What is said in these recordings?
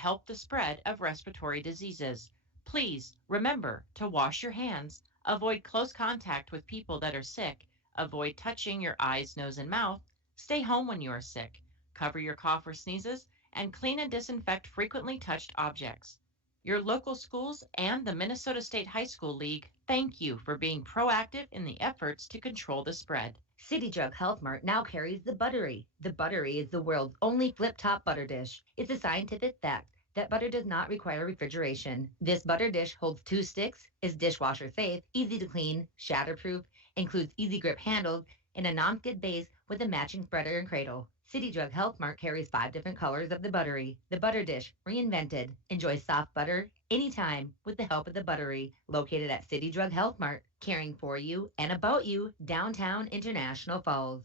help the spread of respiratory diseases. Please remember to wash your hands, avoid close contact with people that are sick, avoid touching your eyes, nose, and mouth, stay home when you are sick, cover your cough or sneezes, and clean and disinfect frequently touched objects. Your local schools and the Minnesota State High School League thank you for being proactive in the efforts to control the spread. City Drug Health Mart now carries the Buttery. The Buttery is the world's only flip-top butter dish. It's a scientific fact that butter does not require refrigeration. This butter dish holds 2 sticks, is dishwasher safe, easy to clean, shatterproof, includes easy grip handles, and a non-skid base with a matching spreader and cradle. City Drug Health Mart carries 5 different colors of the Buttery. The butter dish, reinvented. Enjoy soft butter anytime with the help of the Buttery, located at City Drug Health Mart, caring for you and about you, downtown International Falls.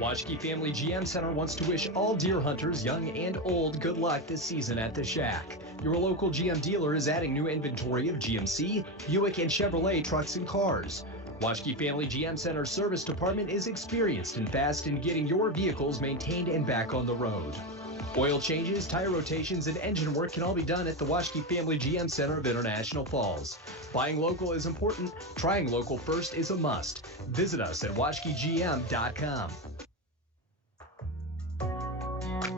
Washke Family GM Center wants to wish all deer hunters, young and old, good luck this season at the Shack. Your local GM dealer is adding new inventory of GMC, Buick, and Chevrolet trucks and cars. Washke Family GM Center Service Department is experienced and fast in getting your vehicles maintained and back on the road. Oil changes, tire rotations, and engine work can all be done at the Washke Family GM Center of International Falls. Buying local is important. Trying local first is a must. Visit us at washkegm.com.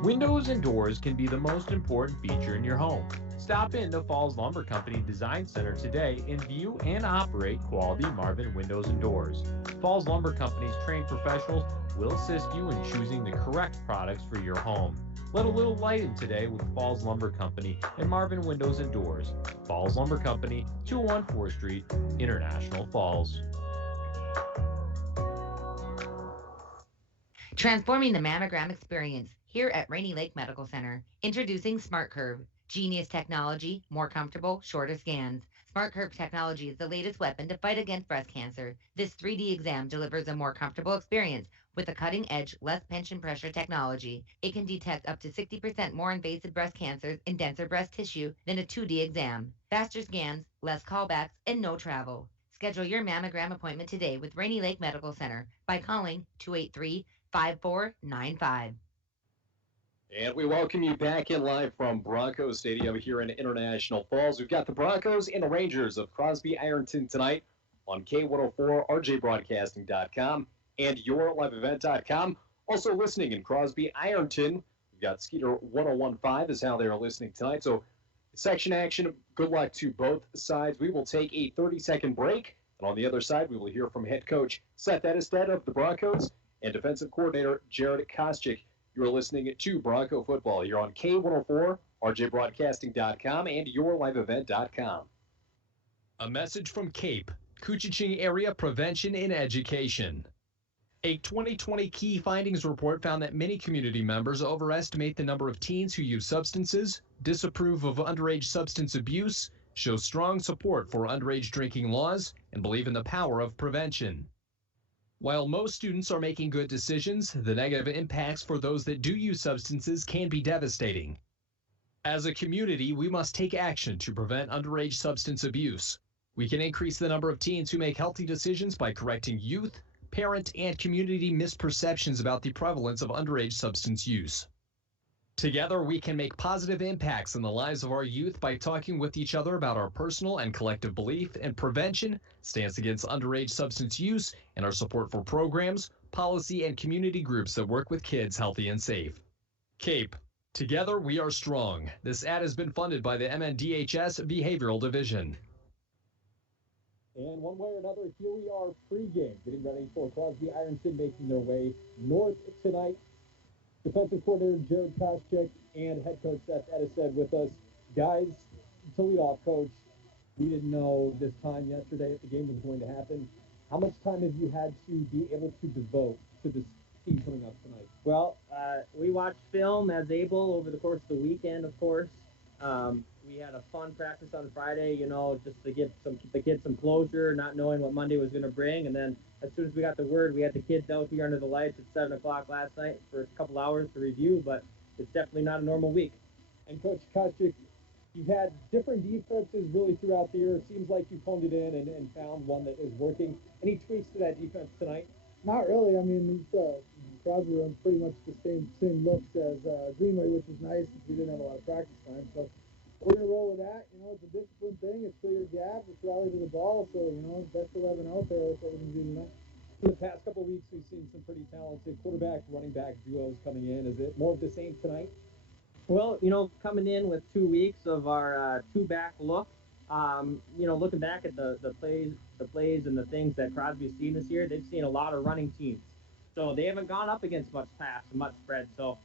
Windows and doors can be the most important feature in your home. Stop in to Falls Lumber Company Design Center today and view and operate quality Marvin windows and doors. Falls Lumber Company's trained professionals will assist you in choosing the correct products for your home. Let a little light in today with Falls Lumber Company and Marvin Windows and Doors. Falls Lumber Company, 201 4th Street, International Falls. Transforming the mammogram experience here at Rainy Lake Medical Center. Introducing Smart Curve. Genius technology, more comfortable, shorter scans. Smart Curve technology is the latest weapon to fight against breast cancer. This 3D exam delivers a more comfortable experience with a cutting-edge, less pinch and pressure technology. It can detect up to 60% more invasive breast cancers in denser breast tissue than a 2D exam. Faster scans, less callbacks, and no travel. Schedule your mammogram appointment today with Rainy Lake Medical Center by calling 283-5495. And we welcome you back in live from Broncos Stadium here in International Falls. We've got the Broncos and the Rangers of Crosby Ironton tonight on K104, RJBroadcasting.com, and YourLiveEvent.com. Also listening in Crosby Ironton, we've got Skeeter 1015 is how they are listening tonight. So section action, good luck to both sides. We will take a 30-second break, and on the other side, we will hear from head coach Seth Edestead of the Broncos and defensive coordinator Jared Koscheck. You're listening to Bronco Football here on K104, RJBroadcasting.com, and YourLiveEvent.com. A message from CAPE, Kuchiching Area Prevention and Education. A 2020 key findings report found that many community members overestimate the number of teens who use substances, disapprove of underage substance abuse, show strong support for underage drinking laws, and believe in the power of prevention. While most students are making good decisions, the negative impacts for those that do use substances can be devastating. As a community, we must take action to prevent underage substance abuse. We can increase the number of teens who make healthy decisions by correcting youth, parent, and community misperceptions about the prevalence of underage substance use. Together, we can make positive impacts in the lives of our youth by talking with each other about our personal and collective belief in prevention, stance against underage substance use, and our support for programs, policy, and community groups that work with kids healthy and safe. CAPE. Together, we are strong. This ad has been funded by the MNDHS Behavioral Division. And one way or another, here we are, pregame, getting ready for Crosby Ironton making their way north tonight. Defensive coordinator Jared Koscheck and head coach Seth Edestead with us. Guys, to lead off, coach, we didn't know this time yesterday if the game was going to happen. How much time have you had to be able to devote to this team coming up tonight? Well, we watched film as able over the course of the weekend, of course. We had a fun practice on Friday, just to get some closure, not knowing what Monday was going to bring. And then as soon as we got the word, we had the kids out here under the lights at 7 o'clock last night for a couple hours to review, but it's definitely not a normal week. And Coach Koscheck, you've had different defenses really throughout the year. It seems like you honed it in and found one that is working. Any tweaks to that defense tonight? Not really. I mean, Crosby runs pretty much the same looks as Greenway, which is nice since we didn't have a lot of practice time. So we're going to roll with that. It's a discipline thing. It's clear gap. It's rally to the ball. So, best 11 out there. That's what we're going to do tonight. In the past couple of weeks, we've seen some pretty talented quarterback, running back duos coming in. Is it more of the same tonight? Well, coming in with 2 weeks of our two-back look, looking back at the plays and the things that Crosby's seen this year, they've seen a lot of running teams. So they haven't gone up against much pass and much spread. So,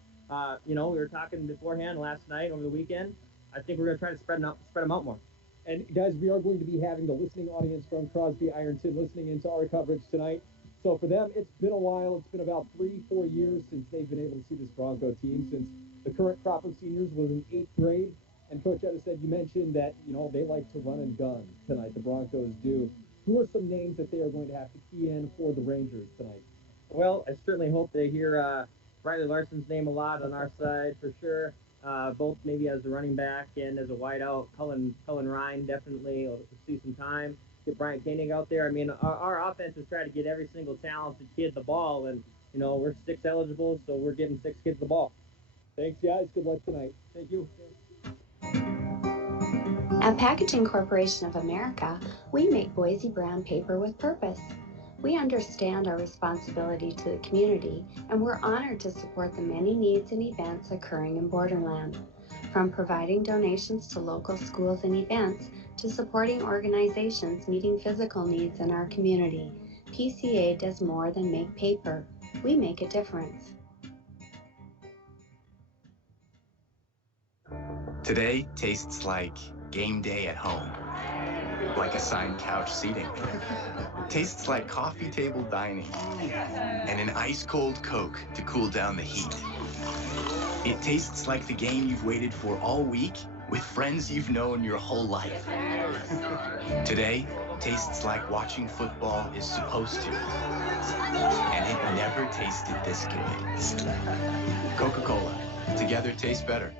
we were talking beforehand last night over the weekend. I think we're going to try to spread them out more. And, guys, we are going to be having the listening audience from Crosby Ironton listening into our coverage tonight. So for them, it's been a while. It's been about 3-4 years since they've been able to see this Bronco team, since the current crop of seniors was in 8th grade. And Coach Etta said, you mentioned that, they like to run and gun tonight, the Broncos do. Who are some names that they are going to have to key in for the Rangers tonight? Well, I certainly hope they hear Riley Larson's name a lot on our side for sure. Both maybe as a running back and as a wideout. Cullen Ryan definitely will see some time. Get Bryant Koenig out there. I mean, our offense is trying to get every single talented kid the ball, and we're 6 eligible, so we're giving 6 kids the ball. Thanks, guys. Good luck tonight. Thank you. At Packaging Corporation of America, we make Boise brown paper with purpose. We understand our responsibility to the community, and we're honored to support the many needs and events occurring in Borderland. From providing donations to local schools and events, to supporting organizations meeting physical needs in our community, PCA does more than make paper. We make a difference. Today tastes like game day at home, like assigned couch seating. Tastes like coffee table dining and an ice-cold Coke to cool down the heat. It tastes like the game you've waited for all week with friends you've known your whole life. Today tastes like watching football is supposed to, and it never tasted this good. Coca-Cola, together tastes better.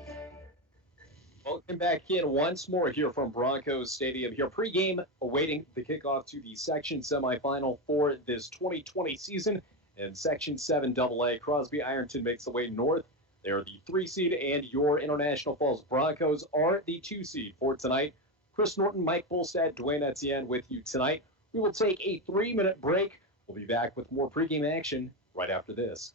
Welcome back in once more here from Broncos Stadium. Here pregame, awaiting the kickoff to the Section semifinal for this 2020 season. In Section 7 AA, Crosby Ironton makes the way north. They're the 3 seed, and your International Falls Broncos are the 2 seed for tonight. Chris Norton, Mike Bolstad, Dwayne Etienne with you tonight. We will take a 3-minute break. We'll be back with more pregame action right after this.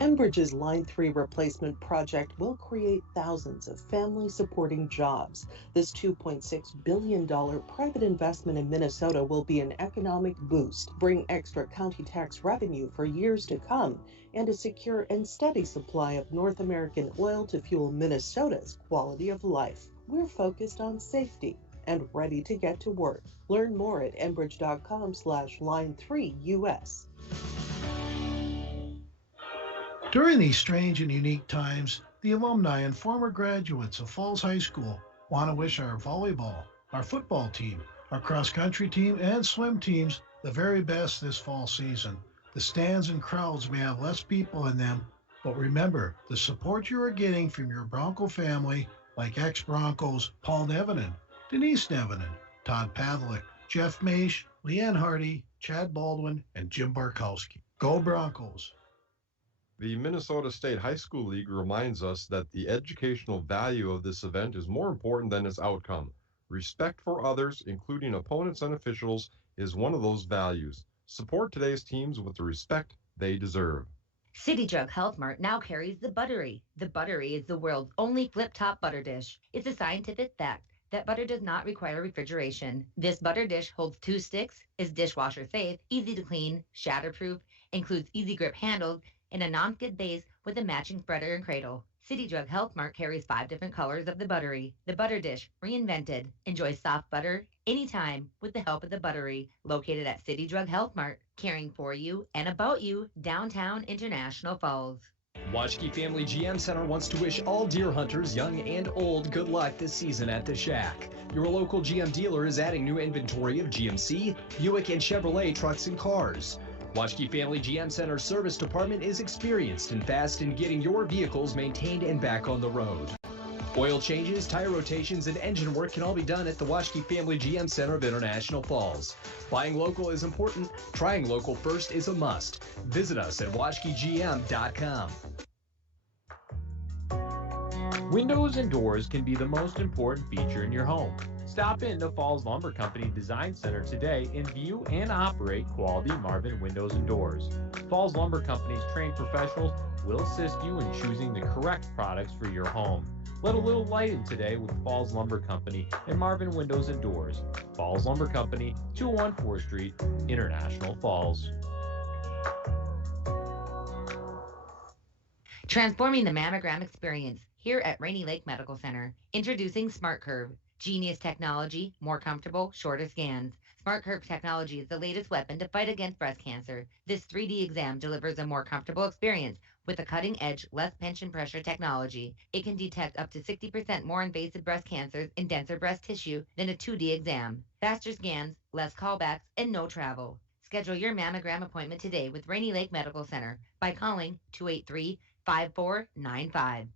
Enbridge's Line 3 replacement project will create thousands of family-supporting jobs. This $2.6 billion private investment in Minnesota will be an economic boost, bring extra county tax revenue for years to come, and a secure and steady supply of North American oil to fuel Minnesota's quality of life. We're focused on safety and ready to get to work. Learn more at enbridge.com/line3us. During these strange and unique times, the alumni and former graduates of Falls High School want to wish our volleyball, our football team, our cross-country team, and swim teams the very best this fall season. The stands and crowds may have less people in them, but remember, the support you are getting from your Bronco family, like ex-Broncos Paul Nevenin, Denise Nevenin, Todd Pavlik, Jeff Maish, Leanne Hardy, Chad Baldwin, and Jim Barkowski. Go Broncos! The Minnesota State High School League reminds us that the educational value of this event is more important than its outcome. Respect for others, including opponents and officials, is one of those values. Support today's teams with the respect they deserve. City Drug Health Mart now carries the Buttery. The Buttery is the world's only flip-top butter dish. It's a scientific fact that butter does not require refrigeration. This butter dish holds 2 sticks, is dishwasher safe, easy to clean, shatterproof, includes easy grip handles, and a non-skid base with a matching spreader and cradle. City Drug Health Mart carries 5 different colors of the Buttery. The butter dish, reinvented. Enjoy soft butter anytime with the help of the Buttery. Located at City Drug Health Mart, caring for you and about you, downtown International Falls. Washke Family GM Center wants to wish all deer hunters, young and old, good luck this season at the Shack. Your local GM dealer is adding new inventory of GMC, Buick, and Chevrolet trucks and cars. Washke Family GM Center Service Department is experienced and fast in getting your vehicles maintained and back on the road. Oil changes, tire rotations, and engine work can all be done at the Waschke Family GM Center of International Falls. Buying local is important. Trying local first is a must. Visit us at WaschkeGM.com. Windows and doors can be the most important feature in your home. Stop in to Falls Lumber Company Design Center today and view and operate quality Marvin windows and doors. Falls Lumber Company's trained professionals will assist you in choosing the correct products for your home. Let a little light in today with Falls Lumber Company and Marvin Windows and Doors. Falls Lumber Company, 201 4th Street, International Falls. Transforming the mammogram experience here at Rainy Lake Medical Center. Introducing Smart Curve. Genius technology, more comfortable, shorter scans. Smart Curve technology is the latest weapon to fight against breast cancer. This 3D exam delivers a more comfortable experience with a cutting-edge, less pinch pressure technology. It can detect up to 60% more invasive breast cancers in denser breast tissue than a 2D exam. Faster scans, less callbacks, and no travel. Schedule your mammogram appointment today with Rainy Lake Medical Center by calling 283-5495.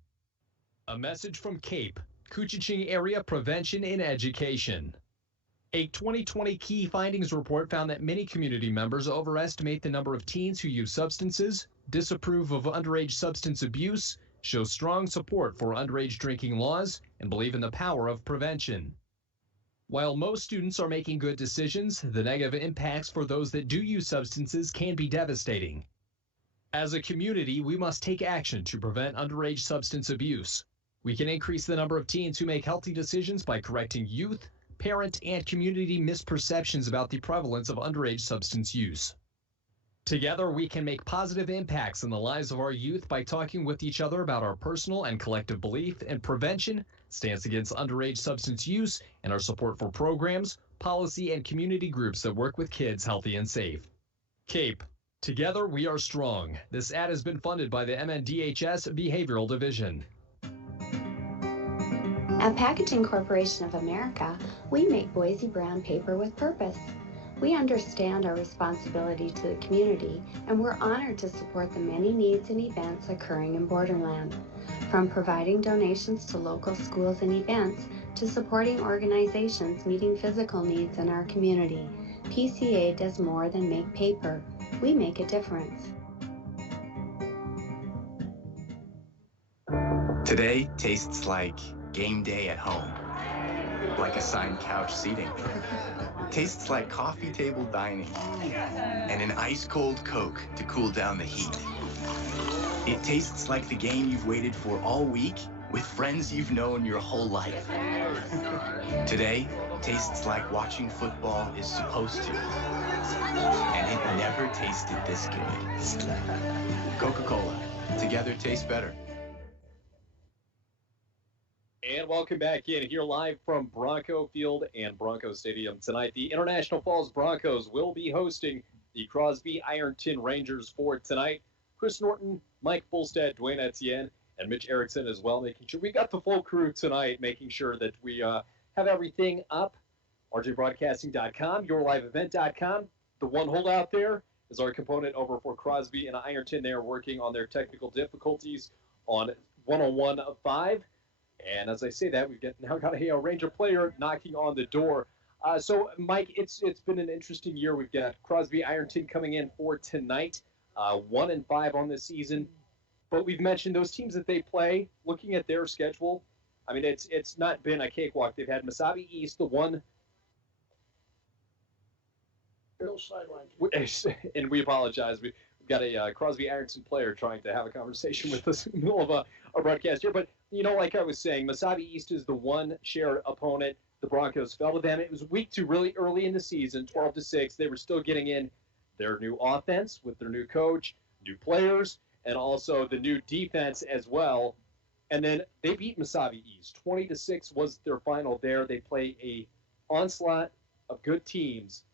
A message from CAPE, Coochiching Area Prevention in Education. A 2020 key findings report found that many community members overestimate the number of teens who use substances, disapprove of underage substance abuse, show strong support for underage drinking laws, and believe in the power of prevention. While most students are making good decisions, the negative impacts for those that do use substances can be devastating. As a community, we must take action to prevent underage substance abuse. We can increase the number of teens who make healthy decisions by correcting youth, parent, and community misperceptions about the prevalence of underage substance use. Together, we can make positive impacts in the lives of our youth by talking with each other about our personal and collective belief in prevention, stance against underage substance use, and our support for programs, policy, and community groups that work with kids healthy and safe. CAPE. Together, we are strong. This ad has been funded by the MNDHS Behavioral Division. At Packaging Corporation of America, we make Boise brown paper with purpose. We understand our responsibility to the community, and we're honored to support the many needs and events occurring in Borderland. From providing donations to local schools and events, to supporting organizations meeting physical needs in our community, PCA does more than make paper. We make a difference. Today tastes like game day at home, like assigned couch seating. Tastes like coffee table dining, and an ice-cold Coke to cool down the heat. It tastes like the game you've waited for all week with friends you've known your whole life. Today tastes like watching football is supposed to, and it never tasted this good. Coca-Cola, together tastes better. And welcome back in here live from Bronco Field and Bronco Stadium tonight. The International Falls Broncos will be hosting the Crosby Ironton Rangers for tonight. Chris Norton, Mike Fulstead, Dwayne Etienne, and Mitch Erickson as well, making sure we got the full crew tonight, making sure that we have everything up. RJBroadcasting.com, YourLiveEvent.com. The one holdout there is our component over for Crosby and Ironton. They're working on their technical difficulties on 101.5. And as I say that, we've now got a Ranger player knocking on the door. So, Mike, it's been an interesting year. We've got Crosby Ironton coming in for tonight, 1-5 on the season. But we've mentioned those teams that they play. Looking at their schedule, I mean, it's not been a cakewalk. They've had Mesabi East, the one. No sideline. And we apologize. We've got a Crosby Ironton player trying to have a conversation with us in the middle of a broadcast here. But, you know, like I was saying, Mesabi East is the one shared opponent. The Broncos fell to them. It was week 2, really early in the season, 12-6. They were still getting in their new offense with their new coach, new players, and also the new defense as well. And then they beat Mesabi East. 20-6 was their final there. They play a onslaught of good teams.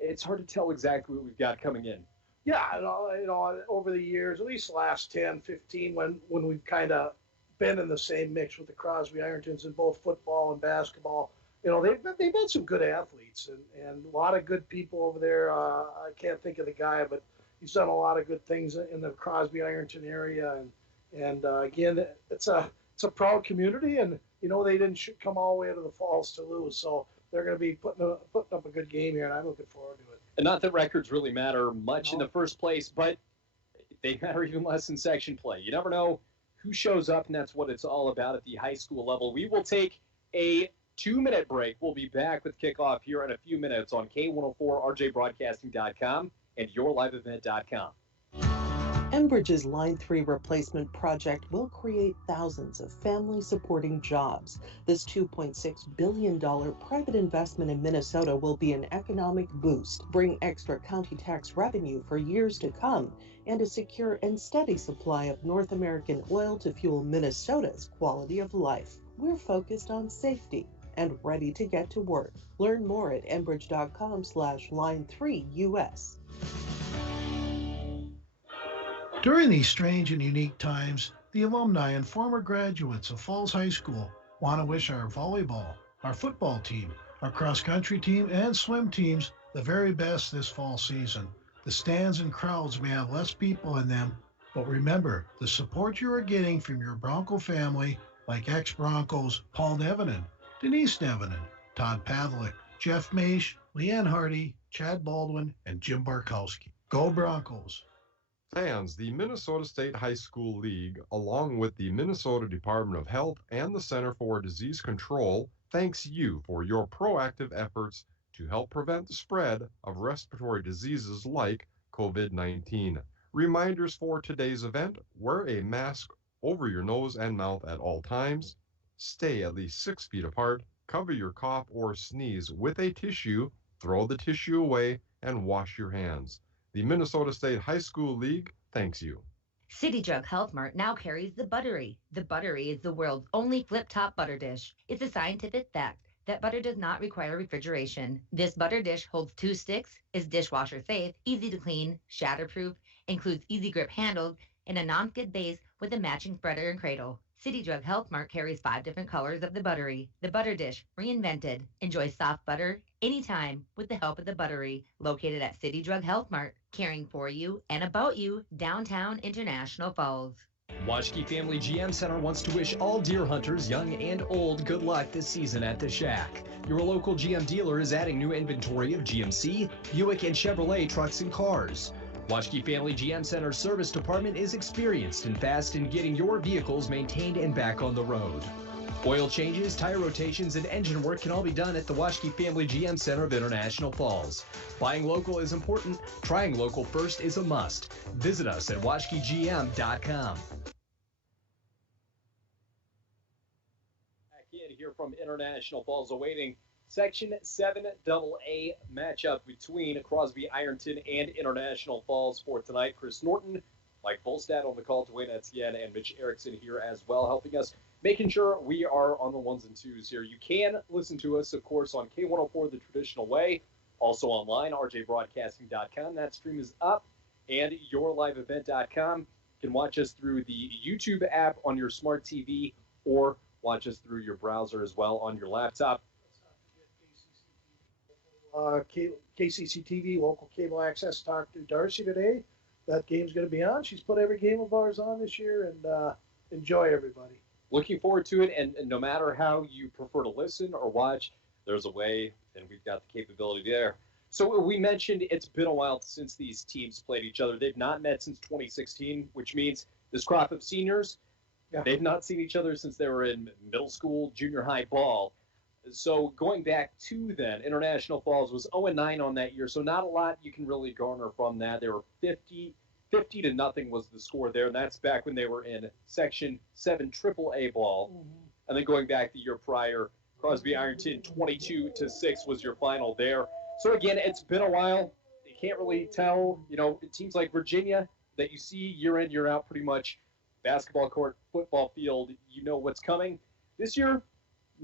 It's hard to tell exactly what we've got coming in. Yeah, you know, over the years, at least the last 10, 15, when we've kind of been in the same mix with the Crosby Irontons in both football and basketball, you know, they've been some good athletes and a lot of good people over there. I can't think of the guy, but he's done a lot of good things in the Crosby Ironton area. And again, it's a it's a proud community, and they didn't come all the way to the Falls to lose, so they're going to be putting up a good game here, and I'm looking forward to it. And not that records really matter much in the first place, but they matter even less in section play. You never know who shows up, and that's what it's all about at the high school level. We will take a 2-minute break. We'll be back with kickoff here in a few minutes on K104, RJBroadcasting.com, and YourLiveEvent.com. Enbridge's Line 3 replacement project will create thousands of family-supporting jobs. This $2.6 billion private investment in Minnesota will be an economic boost, bring extra county tax revenue for years to come, and a secure and steady supply of North American oil to fuel Minnesota's quality of life. We're focused on safety and ready to get to work. Learn more at enbridge.com/line3us. During these strange and unique times, the alumni and former graduates of Falls High School want to wish our volleyball, our football team, our cross-country team, and swim teams the very best this fall season. The stands and crowds may have less people in them, but remember the support you are getting from your Bronco family, like ex-Broncos Paul Nevenin, Denise Nevenin, Todd Pavlik, Jeff Maish, Leanne Hardy, Chad Baldwin, and Jim Barkowski. Go Broncos! Fans, the Minnesota State High School League, along with the Minnesota Department of Health and the Center for Disease Control, thanks you for your proactive efforts to help prevent the spread of respiratory diseases like COVID-19. Reminders for today's event: wear a mask over your nose and mouth at all times, stay at least 6 feet apart, cover your cough or sneeze with a tissue, throw the tissue away, and wash your hands. The Minnesota State High School League thanks you. City Drug Health Mart now carries the Buttery. The Buttery is the world's only flip-top butter dish. It's a scientific fact that butter does not require refrigeration. This butter dish holds 2 sticks, is dishwasher safe, easy to clean, shatterproof, includes easy grip handles, and a non-skid base with a matching spreader and cradle. City Drug Health Mart carries 5 different colors of the Buttery. The butter dish, reinvented. Enjoy soft butter anytime with the help of the Buttery. Located at City Drug Health Mart, caring for you and about you, downtown International Falls. Washke Family GM Center wants to wish all deer hunters, young and old, good luck this season at the Shack. Your local GM dealer is adding new inventory of GMC, Buick, and Chevrolet trucks and cars. Washke Family GM Center Service Department is experienced and fast in getting your vehicles maintained and back on the road. Oil changes, tire rotations, and engine work can all be done at the Washke Family GM Center of International Falls. Buying local is important. Trying local first is a must. Visit us at washkegm.com. Back in here from International Falls, awaiting Section 7AA matchup between Crosby Ironton and International Falls for tonight. Chris Norton, Mike Volstad on the call, Dwayne Etienne, and Mitch Erickson here as well, helping us, making sure we are on the ones and twos here. You can listen to us, of course, on K104 the traditional way, also online, rjbroadcasting.com. That stream is up, and yourliveevent.com. You can watch us through the YouTube app on your smart TV, or watch us through your browser as well on your laptop. KCC TV, local cable access, talked to Darcy today. That game's going to be on. She's put every game of ours on this year, and enjoy, everybody. Looking forward to it, and no matter how you prefer to listen or watch, there's a way, and we've got the capability there. So we mentioned it's been a while since these teams played each other. They've not met since 2016, which means this crop of seniors, they've not seen each other since they were in middle school, junior high ball. So going back to then, International Falls was 0-9 on that year, so not a lot you can really garner from that. They were 50-0 was the score there, and that's back when they were in Section 7 AAA ball. Mm-hmm. And then going back the year prior, Crosby Ironton 22-6 was your final there. So again, it's been a while. You can't really tell, teams like Virginia that you see year in, year out, pretty much basketball court, football field, you know what's coming. This year,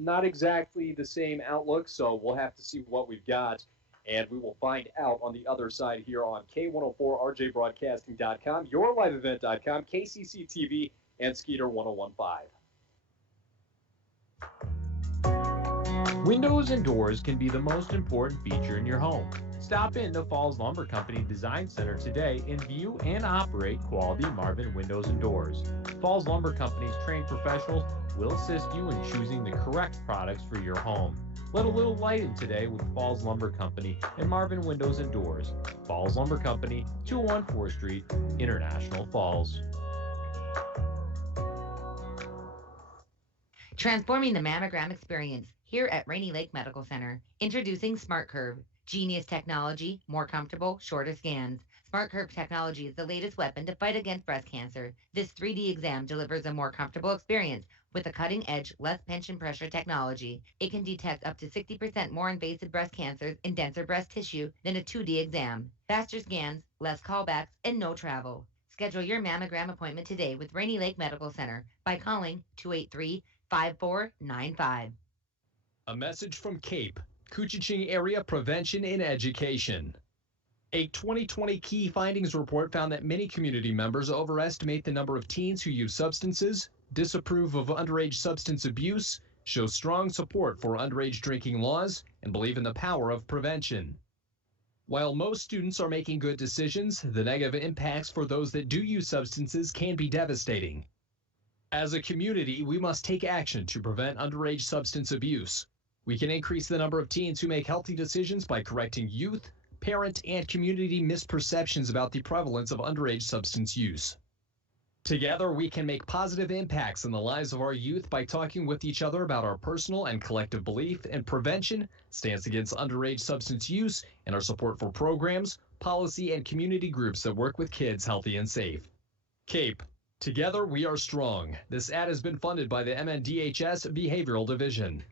not exactly the same outlook, so we'll have to see what we've got, and we will find out on the other side here on K104, RJBroadcasting.com, YourLiveEvent.com, KCC TV, and Skeeter 101.5. Windows and doors can be the most important feature in your home. Stop in to Falls Lumber Company Design Center today and view and operate quality Marvin windows and doors. Falls Lumber Company's trained professionals We'll assist you in choosing the correct products for your home. Let a little light in today with Falls Lumber Company and Marvin Windows and Doors. Falls Lumber Company, 201 4th Street, International Falls. Transforming the mammogram experience here at Rainy Lake Medical Center. Introducing Smart Curve. Genius technology, more comfortable, shorter scans. Smart Curve technology is the latest weapon to fight against breast cancer. This 3D exam delivers a more comfortable experience with a cutting-edge, less pinch and pressure technology. It can detect up to 60% more invasive breast cancers in denser breast tissue than a 2D exam. Faster scans, less callbacks, and no travel. Schedule your mammogram appointment today with Rainy Lake Medical Center by calling 283-5495. A message from CAPE, Coochiching Area Prevention and Education. A 2020 key findings report found that many community members overestimate the number of teens who use substances, disapprove of underage substance abuse, show strong support for underage drinking laws, and believe in the power of prevention. While most students are making good decisions, the negative impacts for those that do use substances can be devastating. As a community, we must take action to prevent underage substance abuse. We can increase the number of teens who make healthy decisions by correcting youth, parent, and community misperceptions about the prevalence of underage substance use. Together, we can make positive impacts in the lives of our youth by talking with each other about our personal and collective belief in prevention, stance against underage substance use, and our support for programs, policy, and community groups that work with kids healthy and safe. CAPE. Together, we are strong. This ad has been funded by the MNDHS Behavioral Division.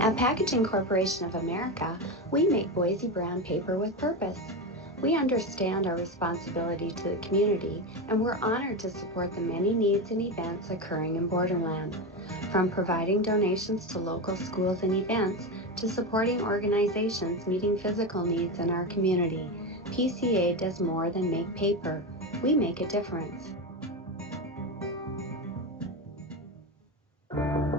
At Packaging Corporation of America, we make Boise brown paper with purpose. We understand our responsibility to the community, and we're honored to support the many needs and events occurring in Borderland. From providing donations to local schools and events, to supporting organizations meeting physical needs in our community, PCA does more than make paper. We make a difference.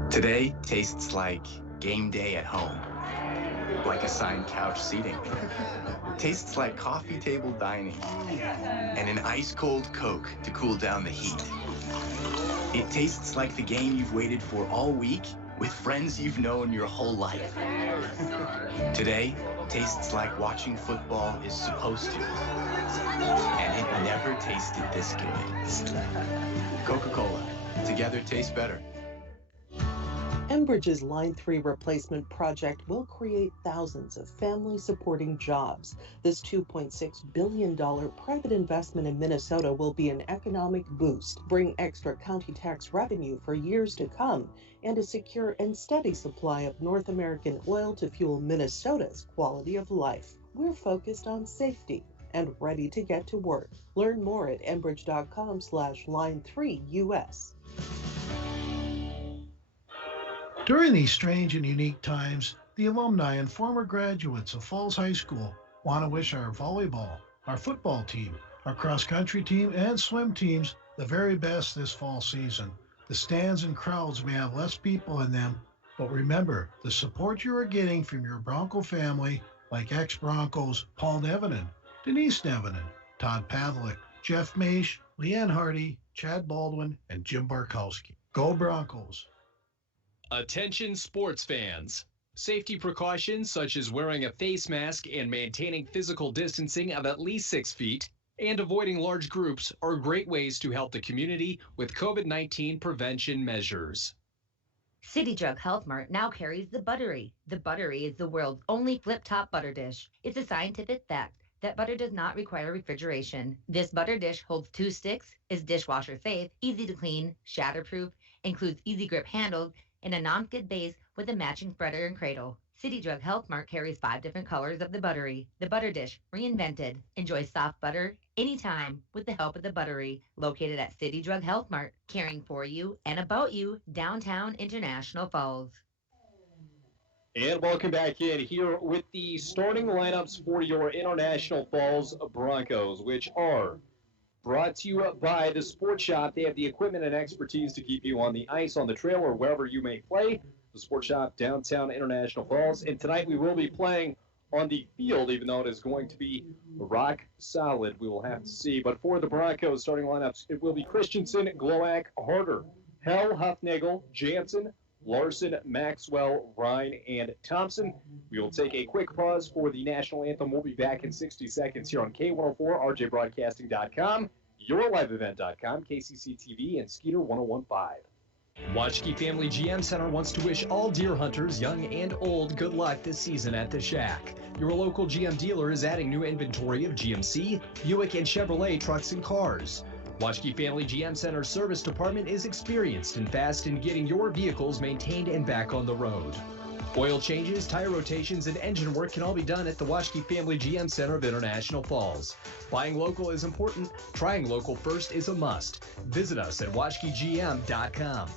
Today tastes like game day at home, like assigned couch seating. Tastes like coffee table dining and an ice-cold Coke to cool down the heat. It tastes like the game you've waited for all week with friends you've known your whole life. Today tastes like watching football is supposed to, and it never tasted this good. Coca-Cola, together tastes better. Enbridge's Line 3 replacement project will create thousands of family-supporting jobs. This $2.6 billion private investment in Minnesota will be an economic boost, bring extra county tax revenue for years to come, and a secure and steady supply of North American oil to fuel Minnesota's quality of life. We're focused on safety and ready to get to work. Learn more at enbridge.com/line3us. During these strange and unique times, the alumni and former graduates of Falls High School want to wish our volleyball, our football team, our cross-country team, and swim teams the very best this fall season. The stands and crowds may have less people in them, but remember, the support you are getting from your Bronco family, like ex-Broncos Paul Nevenin, Denise Nevenin, Todd Pavlik, Jeff Maish, Leanne Hardy, Chad Baldwin, and Jim Barkowski. Go Broncos! Attention sports fans. Safety precautions such as wearing a face mask and maintaining physical distancing of at least 6 feet and avoiding large groups are great ways to help the community with COVID-19 prevention measures. City Drug Health Mart now carries the Buttery. The Buttery is the world's only flip-top butter dish. It's a scientific fact that butter does not require refrigeration. This butter dish holds 2 sticks, is dishwasher safe, easy to clean, shatterproof, includes easy grip handles, and a non-skid base with a matching spreader and cradle. City Drug Health Mart carries 5 different colors of the Buttery. The butter dish, reinvented. Enjoy soft butter anytime with the help of the Buttery, located at City Drug Health Mart, caring for you and about you, downtown International Falls. And welcome back in here with the starting lineups for your International Falls Broncos, which are brought to you by the Sports Shop. They have the equipment and expertise to keep you on the ice, on the trail, or wherever you may play. The Sports Shop, downtown International Falls. And tonight we will be playing on the field, even though it is going to be rock solid. We will have to see. But for the Broncos starting lineups, it will be Christensen, Gloak, Harder, Hell, Huffnagel, Jansen, Larson, Maxwell, Ryan, and Thompson. We will take a quick pause for the national anthem. We'll be back in 60 seconds here on K104, RJBroadcasting.com, YourLiveEvent.com, KCC TV, and Skeeter 1015. Watchkey Family GM Center wants to wish all deer hunters, young and old, good luck this season at the Shack. Your local GM dealer is adding new inventory of GMC, Buick, and Chevrolet trucks and cars. Watchkey Family GM Center Service Department is experienced and fast in getting your vehicles maintained and back on the road. Oil changes, tire rotations, and engine work can all be done at the Watchkey Family GM Center of International Falls. Buying local is important. Trying local first is a must. Visit us at watchkeygm.com.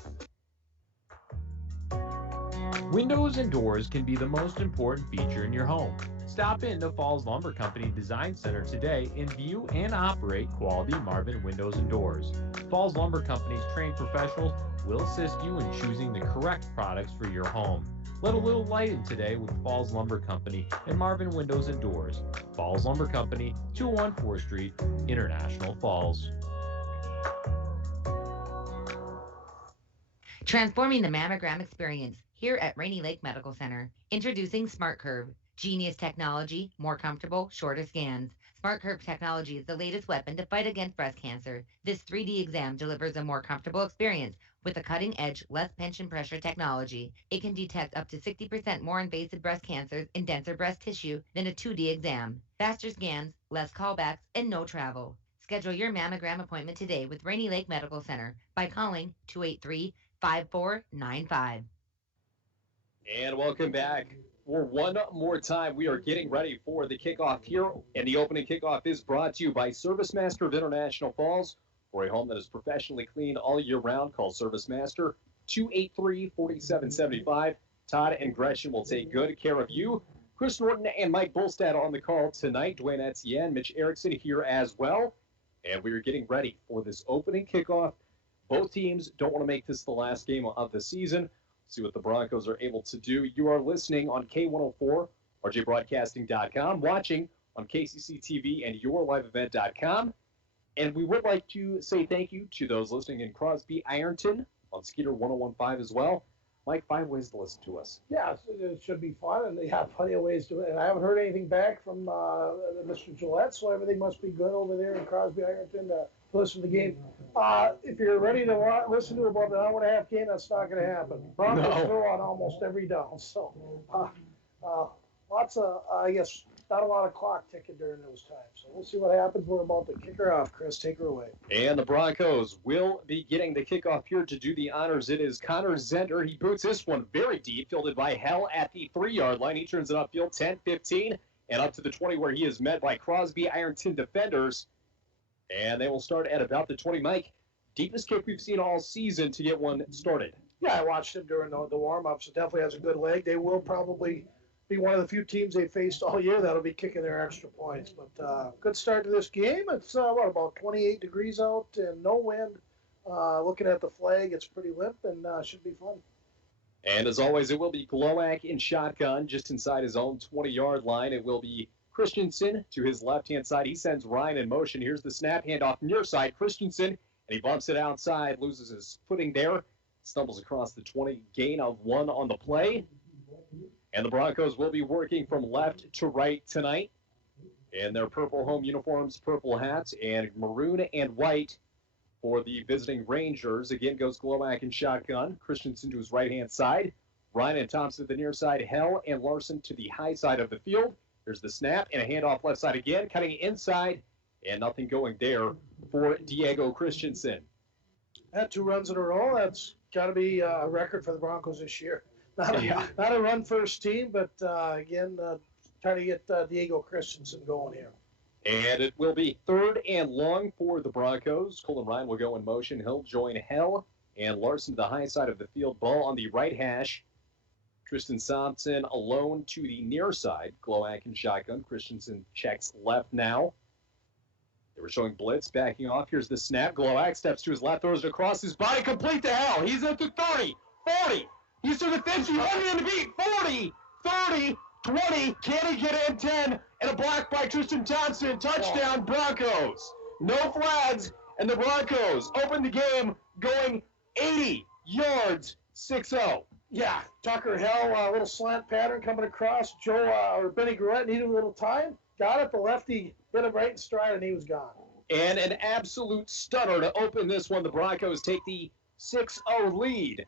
Windows and doors can be the most important feature in your home. Stop in to Falls Lumber Company Design Center today and view and operate quality Marvin windows and doors. Falls Lumber Company's trained professionals will assist you in choosing the correct products for your home. Let a little light in today with Falls Lumber Company and Marvin Windows and Doors. Falls Lumber Company, 214 4th Street, International Falls. Transforming the mammogram experience here at Rainy Lake Medical Center. Introducing Smart Curve. Genius technology, more comfortable, shorter scans. Smart Curve technology is the latest weapon to fight against breast cancer. This 3D exam delivers a more comfortable experience with a cutting-edge, less pension pressure technology. It can detect up to 60% more invasive breast cancers in denser breast tissue than a 2D exam. Faster scans, less callbacks, and no travel. Schedule your mammogram appointment today with Rainy Lake Medical Center by calling 283-5495. And welcome back. For one more time, we are getting ready for the kickoff here, and the opening kickoff is brought to you by Service Master of International Falls. For a home that is professionally cleaned all year round, call Service Master 283-4775. Todd and Gretchen will take good care of you. Chris Norton and Mike Bolstad on the call tonight. Dwayne Etienne, Mitch Erickson here as well. And we are getting ready for this opening kickoff. Both teams don't want to make this the last game of the season. See what the Broncos are able to do. You are listening on K104, RJBroadcasting.com, watching on KCC TV and YourLiveEvent.com. And we would like to say thank you to those listening in Crosby Ironton on Skeeter 1015 as well. Mike, 5 ways to listen to us. Yeah, it should be fun, and they have plenty of ways to. And I haven't heard anything back from Mr. Gillette, so everything must be good over there in Crosby Ironton to listen to the game. If you're ready to listen to about an hour and a half game, that's not going to happen. Broncos throw on almost every down, so lots of, I guess, not a lot of clock ticking during those times. So we'll see what happens. We're about to kick her off. Chris, take her away. And the Broncos will be getting the kickoff here to do the honors. It is Connor Zender. He boots this one very deep, fielded by Hell at the 3-yard line. He turns it upfield 10-15 and up to the 20 where he is met by Crosby Ironton defenders. And they will start at about the 20. Mike, deepest kick we've seen all season to get one started. Yeah, I watched him during the warm-ups. It definitely has a good leg. They will probably be one of the few teams they faced all year that'll be kicking their extra points. But good start to this game. It's, about 28 degrees out and no wind. Looking at the flag, it's pretty limp and should be fun. And as always, it will be Glowak in shotgun just inside his own 20-yard line. It will be Christensen to his left-hand side. He sends Ryan in motion. Here's the snap handoff near side. Christensen, and he bumps it outside, loses his footing there, stumbles across the 20, gain of 1 on the play. And the Broncos will be working from left to right tonight in their purple home uniforms, purple hats, and maroon and white for the visiting Rangers. Again goes Glowak in shotgun. Christensen to his right-hand side. Ryan and Thompson to the near side. Hell and Larson to the high side of the field. There's the snap and a handoff left side again, cutting inside, and nothing going there for Diego Christensen. That 2 runs in a row, that's got to be a record for the Broncos this year. Not a run-first team, but again, trying to get Diego Christensen going here. And it will be 3rd and long for the Broncos. Colin Ryan will go in motion. He'll join Hell and Larson to the high side of the field. Ball on the right hash. Tristan Thompson alone to the near side. Glowak in shotgun. Christensen checks left now. They were showing blitz, backing off. Here's the snap. Glowak steps to his left, throws it across his body, complete to Hell. He's at the 30, 40. He's to the 50, 1 man to beat, 40, 30, 20. Can he get in 10? And a block by Tristan Thompson. Touchdown, Broncos. No flags, and the Broncos open the game going 80 yards, 6-0. Yeah, Tucker Hell, a little slant pattern coming across. Or Benny Grouette needed a little time. Got it. The lefty hit him right in stride, and he was gone. And an absolute stunner to open this one. The Broncos take the 6-0 lead.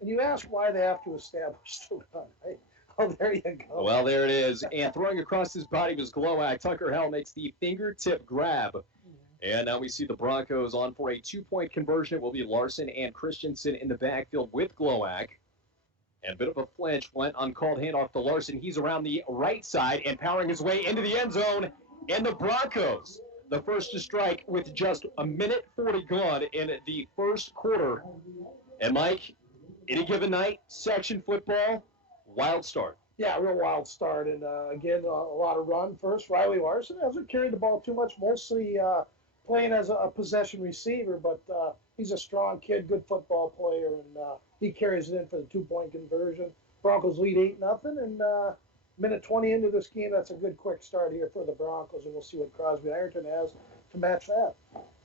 And you ask why they have to establish the run, right? Oh, there you go. Well, there it is. And throwing across his body was Glowak. Tucker Hell makes the fingertip grab. And now we see the Broncos on for a 2-point conversion. It will be Larson and Christensen in the backfield with Glowak. And a bit of a flinch, went uncalled handoff to Larson. He's around the right side and powering his way into the end zone. And the Broncos, the first to strike with just a minute 40 gone in the first quarter. And Mike, any given night, section football, wild start. Yeah, real wild start. And again, a lot of run first. Riley Larson hasn't carried the ball too much, mostly playing as a possession receiver, but he's a strong kid, good football player, and he carries it in for the 2-point conversion. Broncos lead 8-0, and minute 20 into this game, that's a good quick start here for the Broncos, and we'll see what Crosby Ironton has to match that.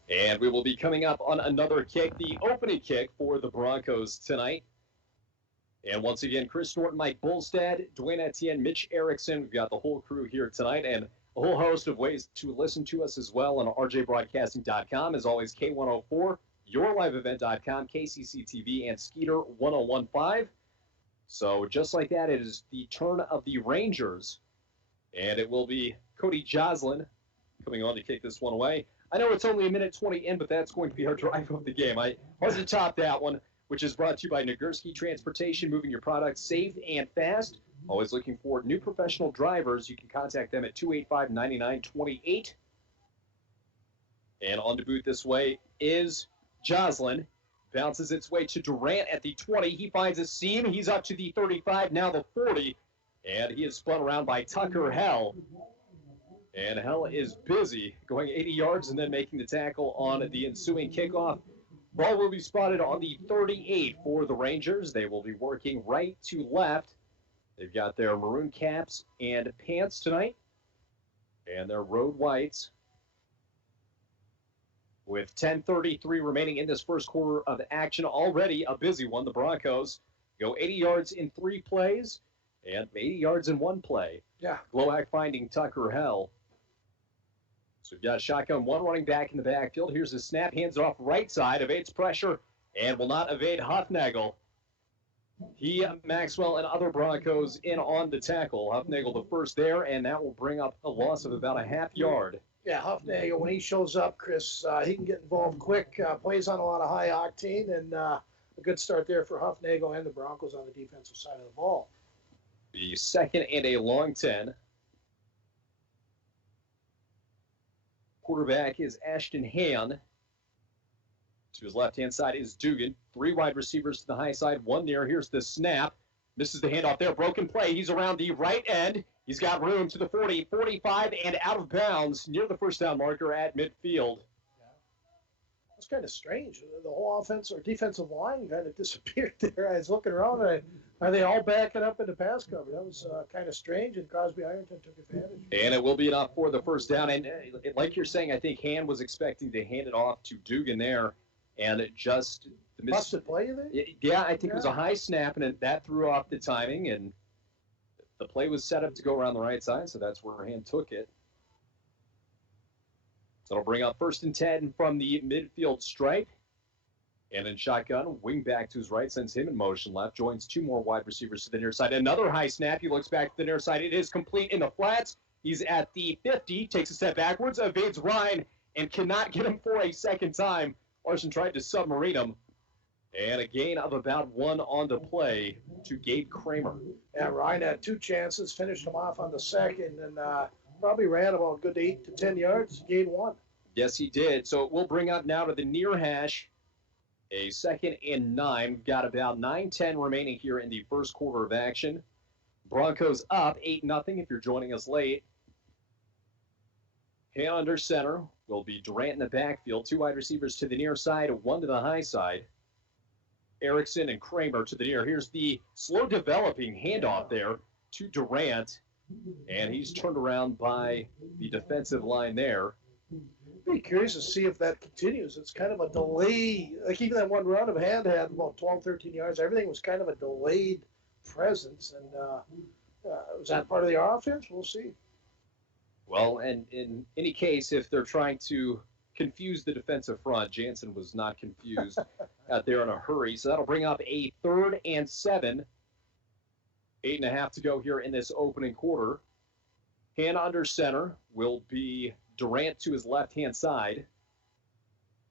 And we will be coming up on another kick, the opening kick for the Broncos tonight. And once again, Chris Norton, Mike Bolstad, Dwayne Etienne, Mitch Erickson. We've got the whole crew here tonight, and a whole host of ways to listen to us as well on rjbroadcasting.com. As always, K104, yourliveevent.com, KCC-TV, and Skeeter 1015. So just like that, it is the turn of the Rangers, and it will be Cody Joslin coming on to kick this one away. I know it's only a minute 20 in, but that's going to be our drive of the game. I was to top that one, which is brought to you by Nagurski Transportation, moving your products safe and fast. Always looking for new professional drivers. You can contact them at 285-9928. And on to boot this way is Joslin. Bounces its way to Durant at the 20. He finds a seam. He's up to the 35, now the 40. And he is spun around by Tucker Hell. And Hell is busy, going 80 yards and then making the tackle on the ensuing kickoff. Ball will be spotted on the 38 for the Rangers. They will be working right to left. They've got their maroon caps and pants tonight, and their road whites. With 10:33 remaining in this first quarter of action, already a busy one. The Broncos go 80 yards in 3 plays and 80 yards in 1 play. Yeah. Glowak finding Tucker Hell. So we've got a shotgun, one running back in the backfield. Here's the snap, hands off right side, evades pressure, and will not evade Huffnagel. He, Maxwell, and other Broncos in on the tackle. Huffnagel the first there, and that will bring up a loss of about a half yard. Yeah, Huffnagel, when he shows up, Chris, he can get involved quick, plays on a lot of high octane, and a good start there for Huffnagel and the Broncos on the defensive side of the ball. The second and a long 10. Quarterback is Ashton Han. To his left-hand side is Dugan. 3 wide receivers to the high side, 1 near. Here's the snap. Misses the handoff there. Broken play. He's around the right end. He's got room to the 40, 45, and out of bounds near the first down marker at midfield. That's kind of strange. The whole offense or defensive line kind of disappeared there. I was looking around, and are they all backing up into pass cover? That was kind of strange, and Crosby Ironton took advantage. And it will be enough for the first down. And like you're saying, I think Han was expecting to hand it off to Dugan there. And it just busted play, you think? Yeah, I think it was a high snap, and that threw off the timing. And the play was set up to go around the right side, so that's where Han took it. So it'll bring up 1st and 10 from the midfield stripe. And in shotgun, wing back to his right, sends him in motion left, joins 2 more wide receivers to the near side. Another high snap. He looks back to the near side. It is complete in the flats. He's at the 50, takes a step backwards, evades Ryan, and cannot get him for a second time. Larson tried to submarine him. And a gain of about 1 on the play to Gabe Kramer. Yeah, Ryan had 2 chances, finished him off on the second, and probably ran about a good 8 to 10 yards, gained 1. Yes, he did. So it will bring up now to the near hash. A 2nd and 9. We've got about 9:10 remaining here in the first quarter of action. Broncos up 8-0 if you're joining us late. Han under center will be Durant in the backfield. 2 wide receivers to the near side, 1 to the high side. Erickson and Kramer to the near. Here's the slow developing handoff there to Durant. And he's turned around by the defensive line there. Be curious to see if that continues. It's kind of a delay. Like even that one run of Hand had about 12, 13 yards. Everything was kind of a delayed presence. And was that part of the offense? We'll see. Well, and in any case, if they're trying to confuse the defensive front, Jansen was not confused out there in a hurry. So that'll bring up a 3rd and 7. 8.5 to go here in this opening quarter. Hannah under center will be Durant to his left-hand side.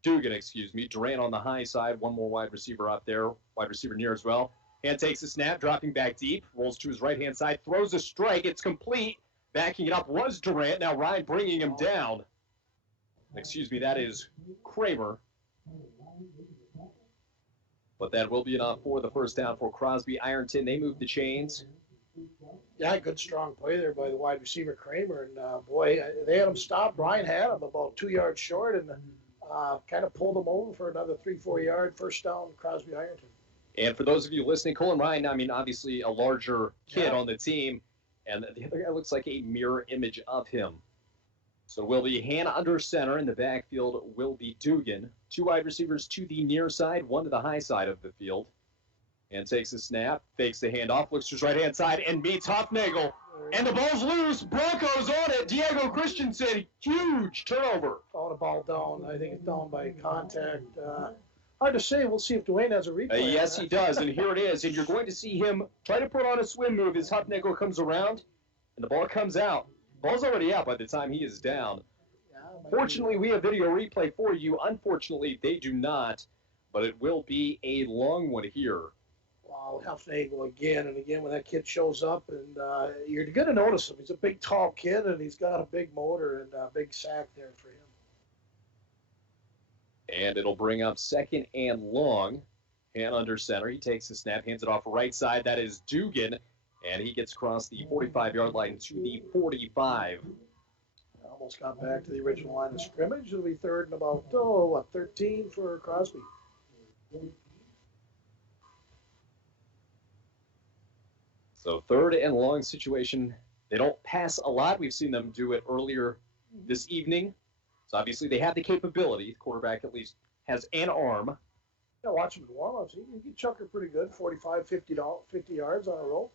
Dugan, excuse me. Durant on the high side. One more wide receiver up there. Wide receiver near as well. Hand takes a snap, dropping back deep. Rolls to his right-hand side. Throws a strike. It's complete. Backing it up was Durant. Now Ryan bringing him down. Excuse me, that is Kramer. But that will be enough for the first down for Crosby Ironton. They move the chains. Yeah, good strong play there by the wide receiver Kramer. And, boy, they had him stopped. Ryan had him about 2 yards short and kind of pulled him over for another 3-4 yard first down, Crosby Ironton. And for those of you listening, Colin Ryan, I mean, obviously a larger kid on the team. And the other guy looks like a mirror image of him. So will be Hannah under center. In the backfield will be Dugan. 2 wide receivers to the near side, 1 to the high side of the field. And takes a snap, fakes the handoff, looks to his right-hand side, and meets Hufnagel. And the ball's loose. Broncos on it. Diego Christensen, huge turnover. Throw the ball down. I think it's down by contact. Hard to say. We'll see if Dwayne has a replay. Yes, he does, and here it is. And you're going to see him try to put on a swim move as Hufnagel comes around, and the ball comes out. Ball's already out by the time he is down. Fortunately, we have video replay for you. Unfortunately, they do not, but it will be a long one here. Wow, Hufnagel again and again when that kid shows up, and you're going to notice him. He's a big, tall kid, and he's got a big motor and a big sack there for him. And it'll bring up 2nd and long. And under center, he takes the snap, hands it off right side. That is Dugan, and he gets across the 45-yard line to the 45. Almost got back to the original line of scrimmage. It'll be 3rd and about, 13 for Crosby. So 3rd and long situation. They don't pass a lot. We've seen them do it earlier this evening. So obviously they have the capability. The quarterback at least has an arm. Yeah, watch him in warm-ups. He can chuck her pretty good, 45, 50 yards on a rope.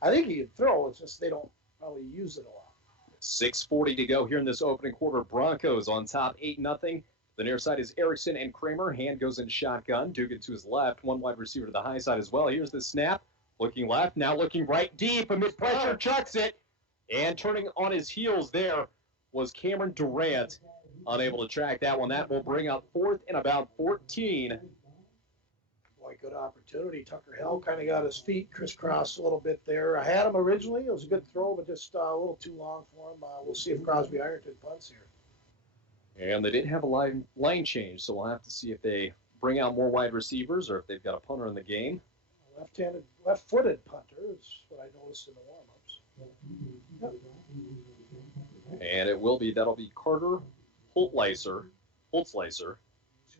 I think he can throw. It's just they don't probably use it a lot. 6:40 to go here in this opening quarter. Broncos on top, 8-0. The near side is Erickson and Kramer. Hand goes in shotgun. Dugan to his left. 1 wide receiver to the high side as well. Here's the snap. Looking left, now looking right, deep, amid pressure, chucks it. And turning on his heels there was Cameron Durant. Unable to track that one. That will bring up 4th and about 14. Boy, good opportunity. Tucker Hell kind of got his feet crisscrossed a little bit there. I had him originally. It was a good throw, but just a little too long for him. We'll see if Crosby Ironton punts here. And they did have a line change, so we'll have to see if they bring out more wide receivers or if they've got a punter in the game. Left-footed punter is what I noticed in the warm-ups. Yep. And that'll be Carter Holtzleiser. Easy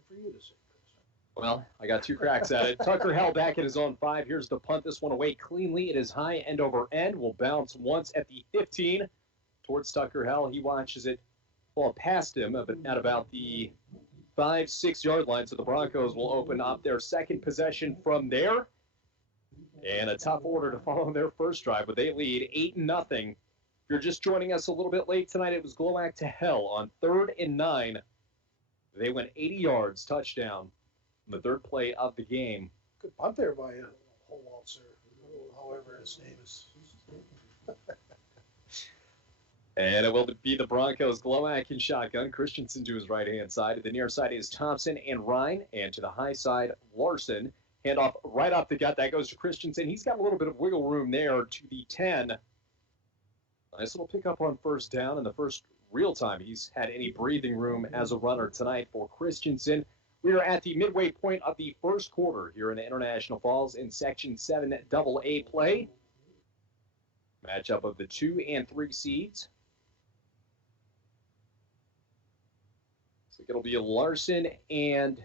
for you to say, Chris. Well, I got 2 cracks at it. Tucker Hell back at his own 5. Here's the punt. This one away cleanly. It is high end over end. Will bounce once at the 15 towards Tucker Hell. He watches it fall past him at about the 5-6 yard line. So the Broncos will open up their second possession from there. And a tough order to follow their first drive, but they lead 8-0. If you're just joining us a little bit late tonight, it was Glowack to Hell on 3rd and 9. They went 80 yards, touchdown, on the 3rd play of the game. Good punt there by Holwalzer, however his name is. And it will be the Broncos. Glowack in shotgun. Christensen to his right-hand side. The near side is Thompson and Ryan, and to the high side, Larson. Handoff right off the gut. That goes to Christensen. He's got a little bit of wiggle room there to the 10. Nice little pickup on first down, and the first real time he's had any breathing room as a runner tonight for Christensen. We are at the midway point of the first quarter here in International Falls in Section 7 AA play. Matchup of the 2 and 3 seeds. So it'll be Larson and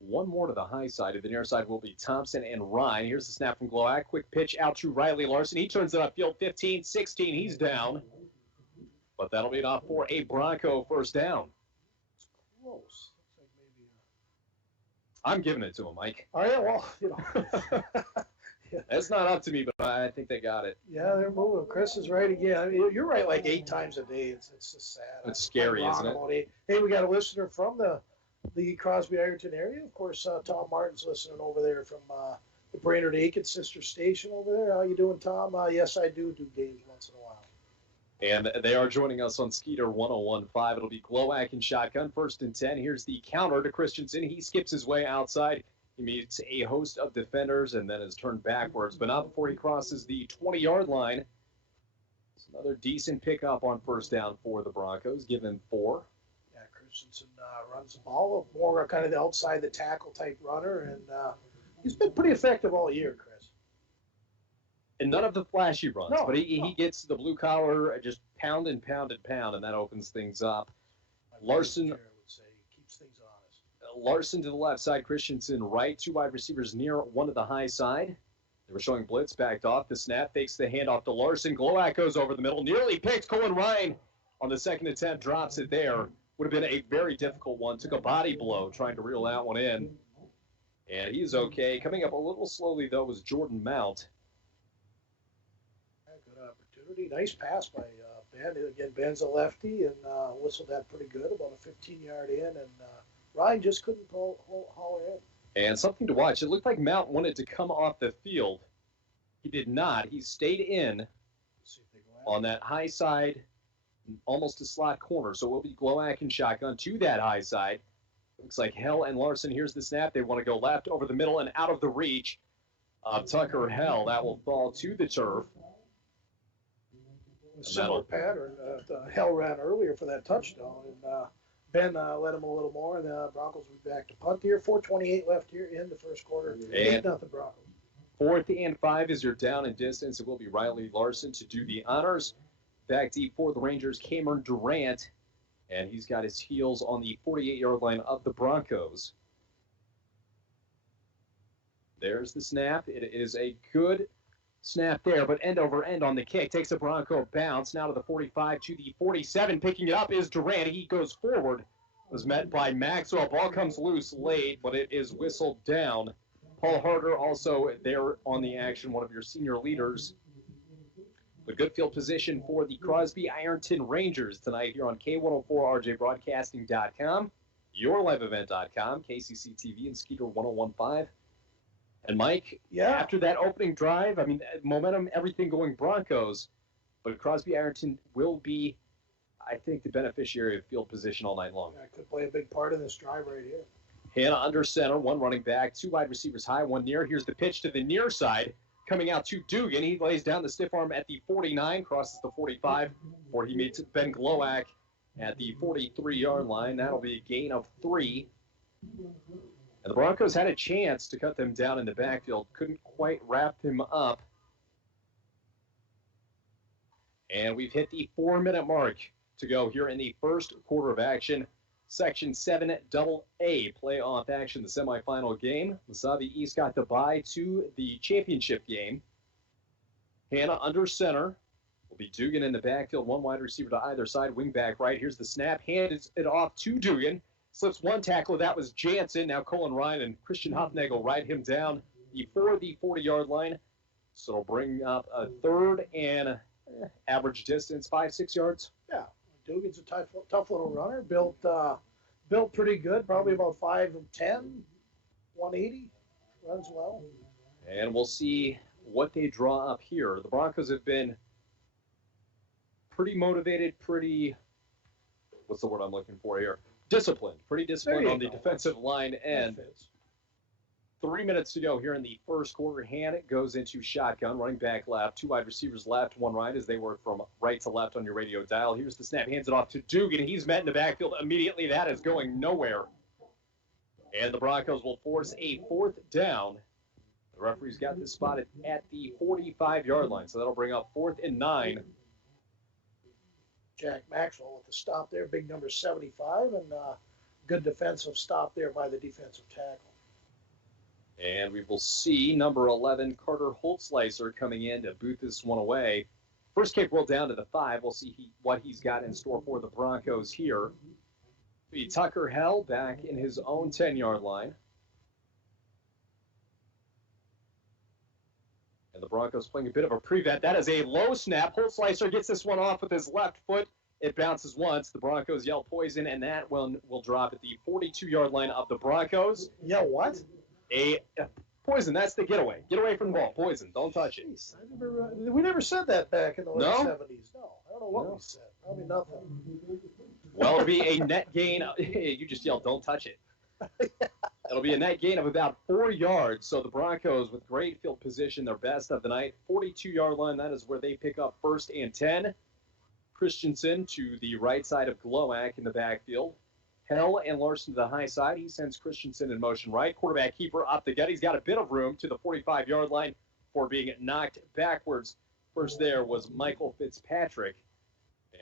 one more to the high side. Of the near side will be Thompson and Ryan. Here's the snap from Glowack. Quick pitch out to Riley Larson. He turns it upfield 15, 16. He's down. But that'll be enough for a Bronco first down. close. Looks like maybe. I'm giving it to him, Mike. Oh yeah, well, you know. Yeah. It's not up to me, but I think they got it. Yeah, they're moving. Chris is right again. I mean, you're right, like 8 times a day. It's just sad. It's scary, I'm isn't it? about 8. Hey, we got a listener from the Crosby Ironton area. Of course, Tom Martin's listening over there from the Brainerd Aiken sister station over there. How you doing, Tom? Yes, I do games once in a while. And they are joining us on Skeeter 101.5. It'll be Glowak and shotgun, 1st and 10. Here's the counter to Christensen. He skips his way outside. He meets a host of defenders and then is turned backwards, but not before he crosses the 20-yard line. It's another decent pickup on 1st down for the Broncos, given 4. Yeah, Christensen runs the ball, more kind of the outside the tackle type runner, and he's been pretty effective all year, Chris. And none of the flashy runs, No, but he gets the blue collar, just pound and pound and pound, and that opens things up. Larson would say keeps things honest. Larson to the left side, Christensen right, 2 wide receivers near, 1 to the high side. They were showing blitz, backed off the snap, fakes the handoff to Larson. Glowak goes over the middle, nearly picks. Colin Ryan on the 2nd attempt drops it there. Would have been a very difficult one. Took a body blow trying to reel that one in. And he's okay. Coming up a little slowly, though, was Jordan Mount. Yeah, good opportunity. Nice pass by Ben. Again, Ben's a lefty and whistled that pretty good, about a 15-yard in, and Ryan just couldn't haul it in. And something to watch. It looked like Mount wanted to come off the field. He did not. He stayed in on that high side, almost a slot corner. So we'll be Glowak and shotgun to that high side. Looks like Hell and Larson. Here's the snap. They want to go left over the middle and out of the reach of Tucker Hell. That will fall to the turf. Similar pattern. Hell ran earlier for that touchdown, and Ben led him a little more, and the Broncos will be back to punt here. 4:28 left here in the first quarter. 8-0 Broncos. 4th and 5 is your down and distance. It will be Riley Larson to do the honors. Back deep for the Rangers, Cameron Durant, and he's got his heels on the 48-yard line of the Broncos. There's the snap. It is a good snap there, but end over end on the kick. Takes a Bronco bounce. Now to the 45, to the 47. Picking it up is Durant. He goes forward. Was met by Maxwell. Ball comes loose late, but it is whistled down. Paul Harder also there on the action, one of your senior leaders. But good field position for the Crosby Ironton Rangers tonight here on K104RJBroadcasting.com, YourLiveEvent.com, KCC TV, and Skeeter 101.5. And Mike, after that opening drive, I mean, momentum, everything going Broncos, but Crosby Ironton will be, I think, the beneficiary of field position all night long. Yeah, could play a big part in this drive right here. Hannah under center, 1 running back, 2 wide receivers high, 1 near. Here's the pitch to the near side, coming out to Dugan. He lays down the stiff arm at the 49, crosses the 45, where he meets Ben Glowak at the 43-yard line. That'll be a gain of 3. And the Broncos had a chance to cut them down in the backfield. Couldn't quite wrap him up. And we've hit the 4-minute mark to go here in the first quarter of action. Section 7 AA playoff action, the semifinal game. Wasabi East got the bye to the championship game. Hannah under center. Will be Dugan in the backfield, 1 wide receiver to either side, wing back right. Here's the snap, hands it off to Dugan. Slips 1 tackler, that was Jansen. Now Colin Ryan and Christian Hopnagel ride him down before the 40-yard line. So it'll bring up a 3rd and average distance, 5-6 yards. Yeah, Dugan's a tough little runner, built pretty good, probably about 5'10", 180, runs well. And we'll see what they draw up here. The Broncos have been pretty motivated, what's the word I'm looking for here? Disciplined, pretty disciplined on the defensive line end. 3 minutes to go here in the first quarter. Hannick goes into shotgun, running back left, 2 wide receivers left, 1 right, as they work from right to left on your radio dial. Here's the snap, hands it off to Dugan. He's met in the backfield immediately. That is going nowhere. And the Broncos will force a 4th down. The referee's got this spotted at the 45-yard line, so that'll bring up 4th and 9. Jack Maxwell with the stop there, big number 75, and good defensive stop there by the defensive tackle. And we will see number 11, Carter Holtzleiser, coming in to boot this one away. First kick rolled down to the 5. We'll see what he's got in store for the Broncos here. Be Tucker Hell back in his own 10-yard line. And the Broncos playing a bit of a prevent. That is a low snap. Holzleister gets this one off with his left foot. It bounces once. The Broncos yell poison, and that one will drop at the 42-yard line of the Broncos. Yeah, what? A poison. That's the getaway. Get away from the ball. Poison. Don't touch it. Jeez, we never said that back in the late No? 70s. No, I don't know what we said. Probably nothing. Well, it'll be a net gain. You just yelled, don't touch it. It'll be a net gain of about 4 yards. So the Broncos, with great field position, their best of the night, 42-yard line. That is where they pick up 1st and 10. Christensen to the right side of Glowak in the backfield. Hell and Larson to the high side. He sends Christensen in motion right. Quarterback keeper up the gut. He's got a bit of room to the 45-yard line for being knocked backwards. First there was Michael Fitzpatrick.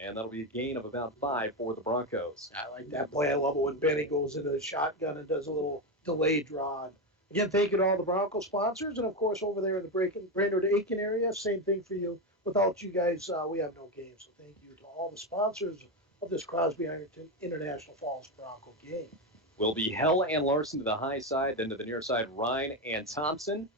And that'll be a gain of about 5 for the Broncos. I like that play. I love it when Benny goes into the shotgun and does a little delayed draw. Again, thanking all the Bronco sponsors. And, of course, over there in the Brainerd-Aiken area, same thing for you. Without you guys, we have no game. So thank you to all the sponsors of this Crosby Ironton International Falls Bronco game. Will be Hell and Larson to the high side, then to the near side, Ryan and Thompson.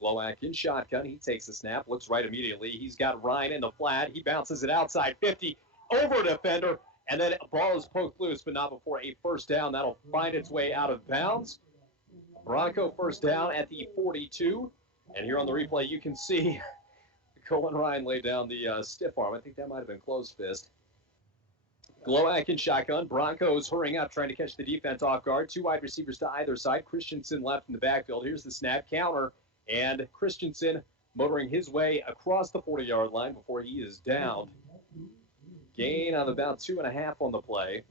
Glowak in shotgun. He takes the snap, looks right immediately. He's got Ryan in the flat. He bounces it outside 50, over defender, and then ball is poked loose, but not before a first down. That'll find its way out of bounds. Bronco first down at the 42. And here on the replay, you can see Colin Ryan lay down the stiff arm. I think that might have been closed fist. Glowak in shotgun. Broncos hurrying up, trying to catch the defense off guard. 2 wide receivers to either side. Christensen left in the backfield. Here's the snap counter. And Christensen motoring his way across the 40-yard line before he is downed. Gain of about 2.5 on the play.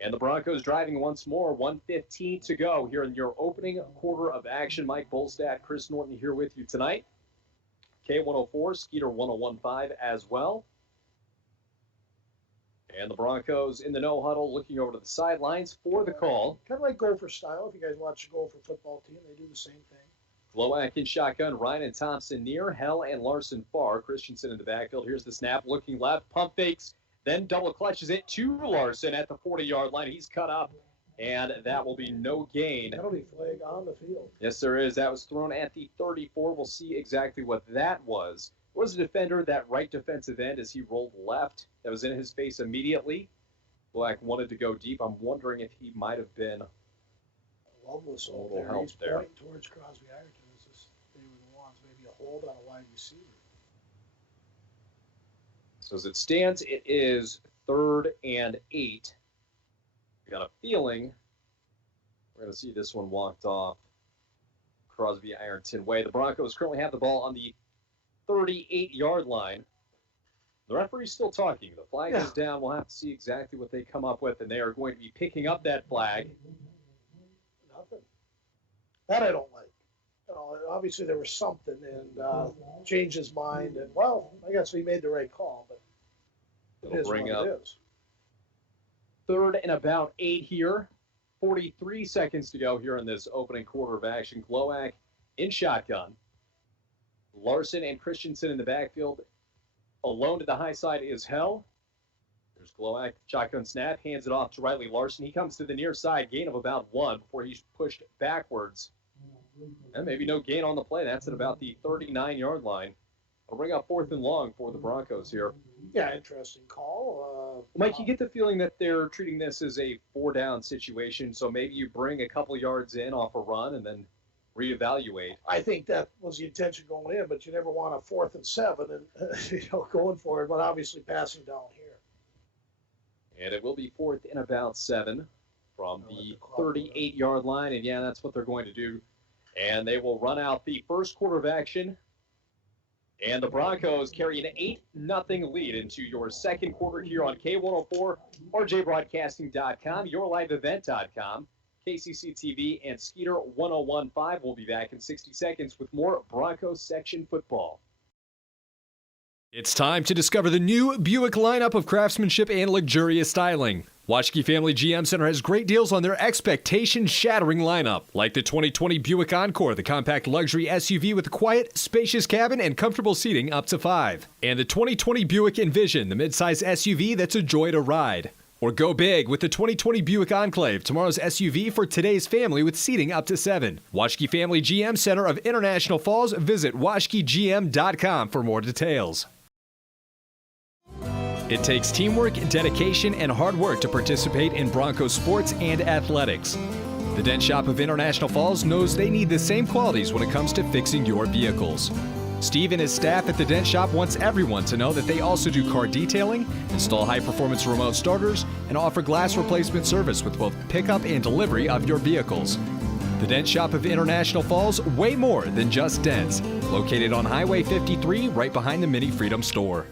And the Broncos driving once more. 1:15 to go here in your opening quarter of action. Mike Bolstad, Chris Norton here with you tonight. K104, Skeeter 1015 as well. And the Broncos in the no huddle looking over to the sidelines for the call. Kind of like Gopher style. If you guys watch the Gopher football team, they do the same thing. Glowak in shotgun, Ryan and Thompson near, Hell and Larson far. Christensen in the backfield. Here's the snap, looking left, pump fakes, then double clutches it to Larson at the 40-yard line. He's cut up, and that will be no gain. Penalty flag on the field. Yes, there is. That was thrown at the 34. We'll see exactly what that was. It was a defender, that right defensive end, as he rolled left. That was in his face immediately. Glowak wanted to go deep. I'm wondering if he might have been Loveless a little over there. help He's there. pointing towards Crosby Ironton. They were the ones, maybe a hold on a wide receiver. So as it stands, it is 3rd and 8. Got a feeling we're going to see this one walked off Crosby Ironton way. The Broncos currently have the ball on the 38-yard line. The referee's still talking. The flag is down. We'll have to see exactly what they come up with, and they are going to be picking up that flag. Nothing. That I don't like. You know, obviously there was something, and changed his mind, and well, I guess he made the right call, but it is what it is. 3rd and about 8 here. 43 seconds to go here in this opening quarter of action. Glowak in shotgun. Larson and Christensen in the backfield. Alone to the high side is Hell. There's Glowak, shotgun snap, hands it off to Riley Larson. He comes to the near side, gain of about 1 before he's pushed backwards. And maybe no gain on the play. That's at about the 39-yard line. I'll bring up 4th and long for the Broncos here. Yeah, interesting call. Mike, you get the feeling that they're treating this as a 4-down situation, so maybe you bring a couple yards in off a run and then reevaluate. I think that was the intention going in, but you never want a 4th and 7 and going for it, but obviously passing down here. And it will be 4th and about 7 from the 38-yard line, and yeah, that's what they're going to do. And they will run out the first quarter of action. And the Broncos carry an 8-0 lead into your second quarter here on K104, RJBroadcasting.com, YourLiveEvent.com, KCC TV, and Skeeter 1015. We'll be back in 60 seconds with more Broncos section football. It's time to discover the new Buick lineup of craftsmanship and luxurious styling. Waschke Family GM Center has great deals on their expectation-shattering lineup, like the 2020 Buick Encore, the compact luxury SUV with a quiet, spacious cabin and comfortable seating up to 5. And the 2020 Buick Envision, the midsize SUV that's a joy to ride. Or go big with the 2020 Buick Enclave, tomorrow's SUV for today's family with seating up to 7. Washke Family GM Center of International Falls. Visit washkegm.com for more details. It takes teamwork, dedication, and hard work to participate in Broncos sports and athletics. The Dent Shop of International Falls knows they need the same qualities when it comes to fixing your vehicles. Steve and his staff at the Dent Shop wants everyone to know that they also do car detailing, install high-performance remote starters, and offer glass replacement service with both pickup and delivery of your vehicles. The Dent Shop of International Falls, way more than just dents. Located on Highway 53, right behind the Mini Freedom store.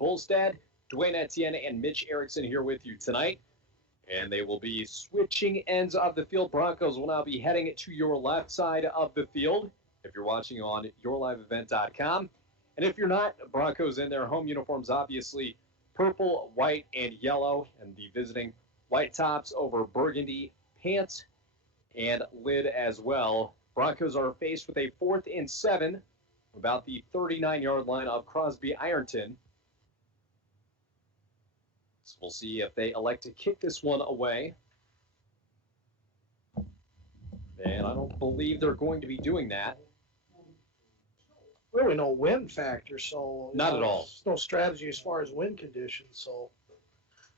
Bolstad, Dwayne Etienne, and Mitch Erickson here with you tonight. And they will be switching ends of the field. Broncos will now be heading to your left side of the field if you're watching on yourliveevent.com. And if you're not, Broncos in their home uniforms, obviously purple, white, and yellow, and the visiting white tops over burgundy pants and lid as well. Broncos are faced with a 4th and 7, about the 39-yard line of Crosby Ironton. So we'll see if they elect to kick this one away. And I don't believe they're going to be doing that. Really no wind factor, so not at all. No strategy as far as wind conditions. So,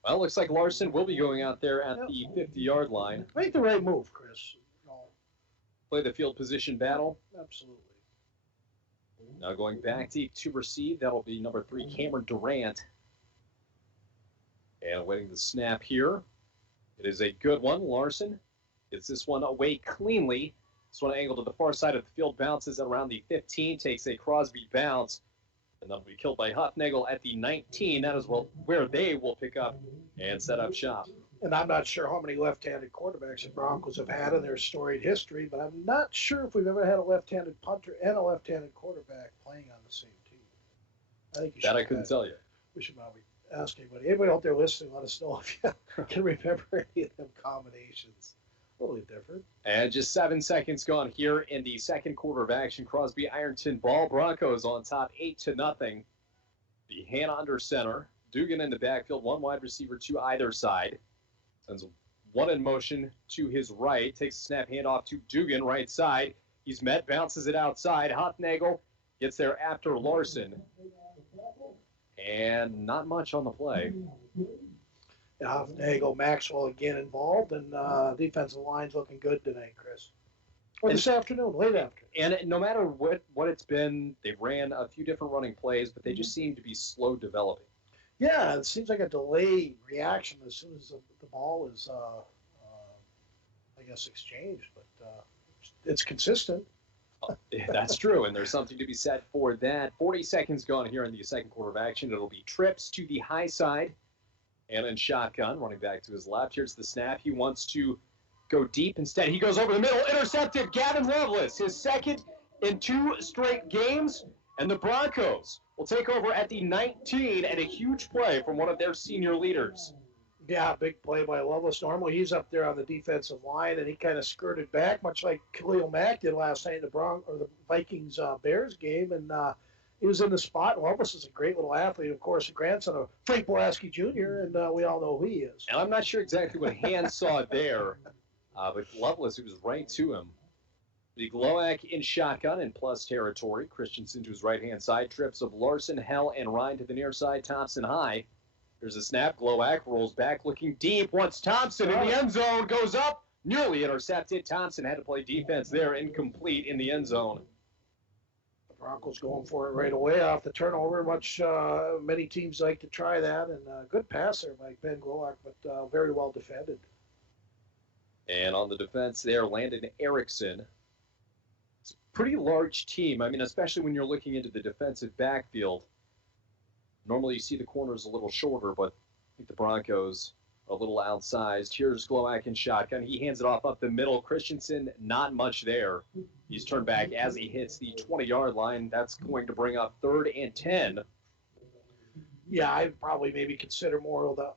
well, it looks like Larson will be going out there at the 50-yard line. Make the right move, Chris. Play the field position battle. Absolutely. Now going back deep to receive, that'll be number 3, Cameron Durant. And winning the snap here. It is a good one. Larson gets this one away cleanly. This one angled to the far side of the field, bounces at around the 15, takes a Crosby bounce, and that'll be killed by Huffnagel at the 19. That is where they will pick up and set up shop. And I'm not sure how many left-handed quarterbacks the Broncos have had in their storied history, but I'm not sure if we've ever had a left-handed punter and a left-handed quarterback playing on the same team. I think you should. That I couldn't tell you. We should probably ask anybody out there listening, let us know if you can remember any of them combinations. A little different. And just 7 seconds gone here in the second quarter of action. Crosby Ironton ball. Broncos on top 8-0. The Hannah under center. Dugan in the backfield. One wide receiver to either side. Sends one in motion to his right. Takes a snap handoff to Dugan right side. He's met. Bounces it outside. Huffnagel gets there after Larson. And not much on the play. Nagel, Maxwell again involved, and defensive line's looking good tonight, Chris. Or this afternoon, late afternoon. And no matter what it's been, they've ran a few different running plays, but they just seem to be slow developing. Yeah, it seems like a delayed reaction as soon as the ball is, I guess, exchanged. But it's consistent. That's true, and there's something to be said for that. 40 seconds gone here in the second quarter of action. It'll be trips to the high side and in shotgun, running back to his left. Here's the snap. He wants to go deep. Instead, he goes over the middle. Intercepted. Gavin Lovelace, his second in 2 straight games. And the Broncos will take over at the 19 and a huge play from one of their senior leaders. Yeah, big play by Lovelace. Normally he's up there on the defensive line, and he kind of skirted back, much like Khalil Mack did last night in the Vikings Bears game, and he was in the spot. Lovelace is a great little athlete, of course, a grandson of Frank Pulaski Jr., and we all know who he is. And I'm not sure exactly what Hand saw there, but Lovelace, it was right to him. The Gloak in shotgun in plus territory. Christensen to his right-hand side. Trips of Larson, Hell, and Ryan to the near side. Thompson high. There's a snap. Gloak rolls back, looking deep. Once Thompson in the end zone goes up. Nearly intercepted. Thompson had to play defense there. Incomplete in the end zone. The Broncos going for it right away off the turnover. Many teams like to try that. And good pass there by Ben Gloak, but very well defended. And on the defense there, Landon Erickson. It's a pretty large team. I mean, especially when you're looking into the defensive backfield. Normally you see the corners a little shorter, but I think the Broncos are a little outsized. Here's Gloak in shotgun. He hands it off up the middle. Christensen, not much there. He's turned back as he hits the 20-yard line. That's going to bring up 3rd and 10. Yeah, I'd probably maybe consider more of the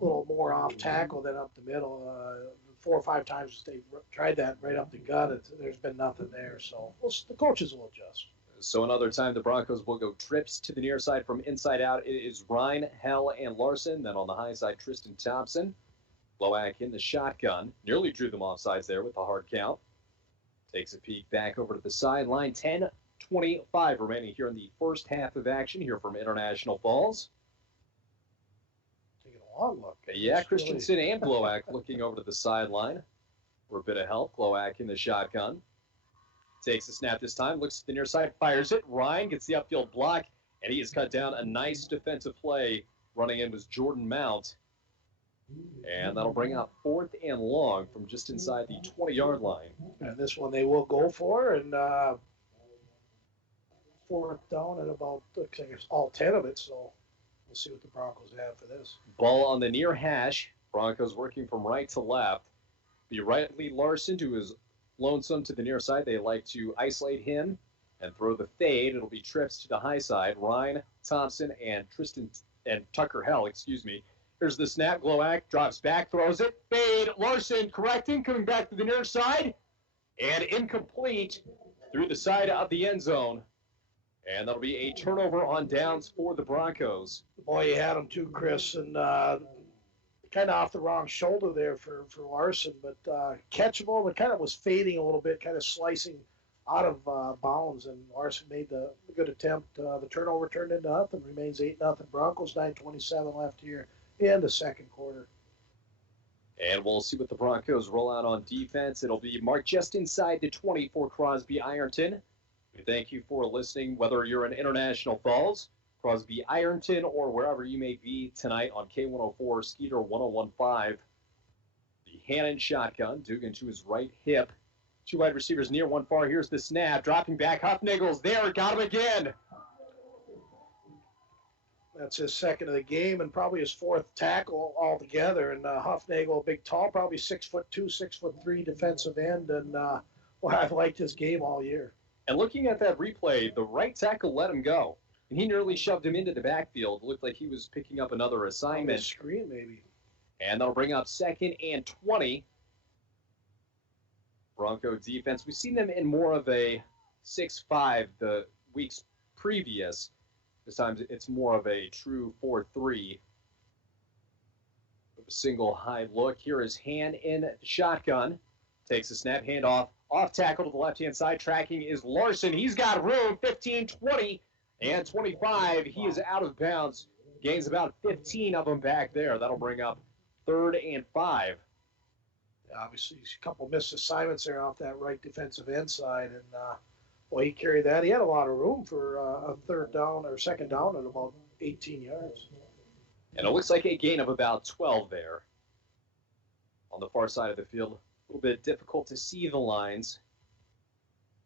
little more off tackle than up the middle. 4 or 5 times they tried that right up the gut. There's been nothing there, so the coaches will adjust. So another time the Broncos will go trips to the near side from inside out. It is Ryan, Hell, and Larson. Then on the high side, Tristan Thompson. Glowak in the shotgun. Nearly drew them offsides there with the hard count. Takes a peek back over to the sideline. 10:25 remaining here in the first half of action here from International Falls. Taking a long look. Yeah, Christensen and Glowak looking over to the sideline for a bit of help. Glowak in the shotgun. Takes the snap this time, looks at the near side, fires it. Ryan gets the upfield block, and he has cut down a nice defensive play. Running in was Jordan Mount. And that'll bring up 4th and long from just inside the 20-yard line. And this one they will go for, and 4th down at about, looks like it's all 10 of it, so we'll see what the Broncos have for this. Ball on the near hash. Broncos working from right to left. Be Riley Larson to his lonesome to the near side. They like to isolate him and throw the fade. It'll be trips to the high side. Ryan Thompson and Tucker Hell, excuse me. Here's the snap. Glowak drops back, throws it. Fade. Larson correcting, coming back to the near side. And incomplete through the side of the end zone. And that'll be a turnover on downs for the Broncos. Boy, you had him too, Chris, and kind of off the wrong shoulder there for Larson, but catchable, but kind of was fading a little bit, kind of slicing out of bounds, and Larson made the good attempt. The turnover turned into nothing, remains 8-0 Broncos, 9:27 left here in the second quarter. And we'll see what the Broncos roll out on defense. It'll be marked just inside the 20 for Crosby Ironton. We thank you for listening, whether you're in International Falls, Crosby Ironton, or wherever you may be tonight on K104, Skeeter 1015. The Hannon shotgun, Dugan to his right hip. 2 wide receivers near, 1 far. Here's the snap, dropping back. Huffnagel's there, got him again. That's his 2nd of the game and probably his 4th tackle altogether. And Huffnagel, big, tall, probably 6'2", 6'3" defensive end. And well, I've liked his game all year. And looking at that replay, the right tackle let him go. And he nearly shoved him into the backfield. It looked like he was picking up another assignment. Screen, maybe. And that'll bring up 2nd and 20. Bronco defense. We've seen them in more of a 6-5 the weeks previous. This time it's more of a true 4-3. A single high look. Here is Hand in the shotgun. Takes a snap, handoff. Off tackle to the left-hand side. Tracking is Larson. He's got room. 15, 20, and 25. He is out of bounds. Gains about 15 of them back there. That'll bring up 3rd and 5. Obviously, a couple missed assignments there off that right defensive end side, and well, he carried that. He had a lot of room for a 3rd down or 2nd down at about 18 yards. And it looks like a gain of about 12 there. On the far side of the field, a little bit difficult to see the lines.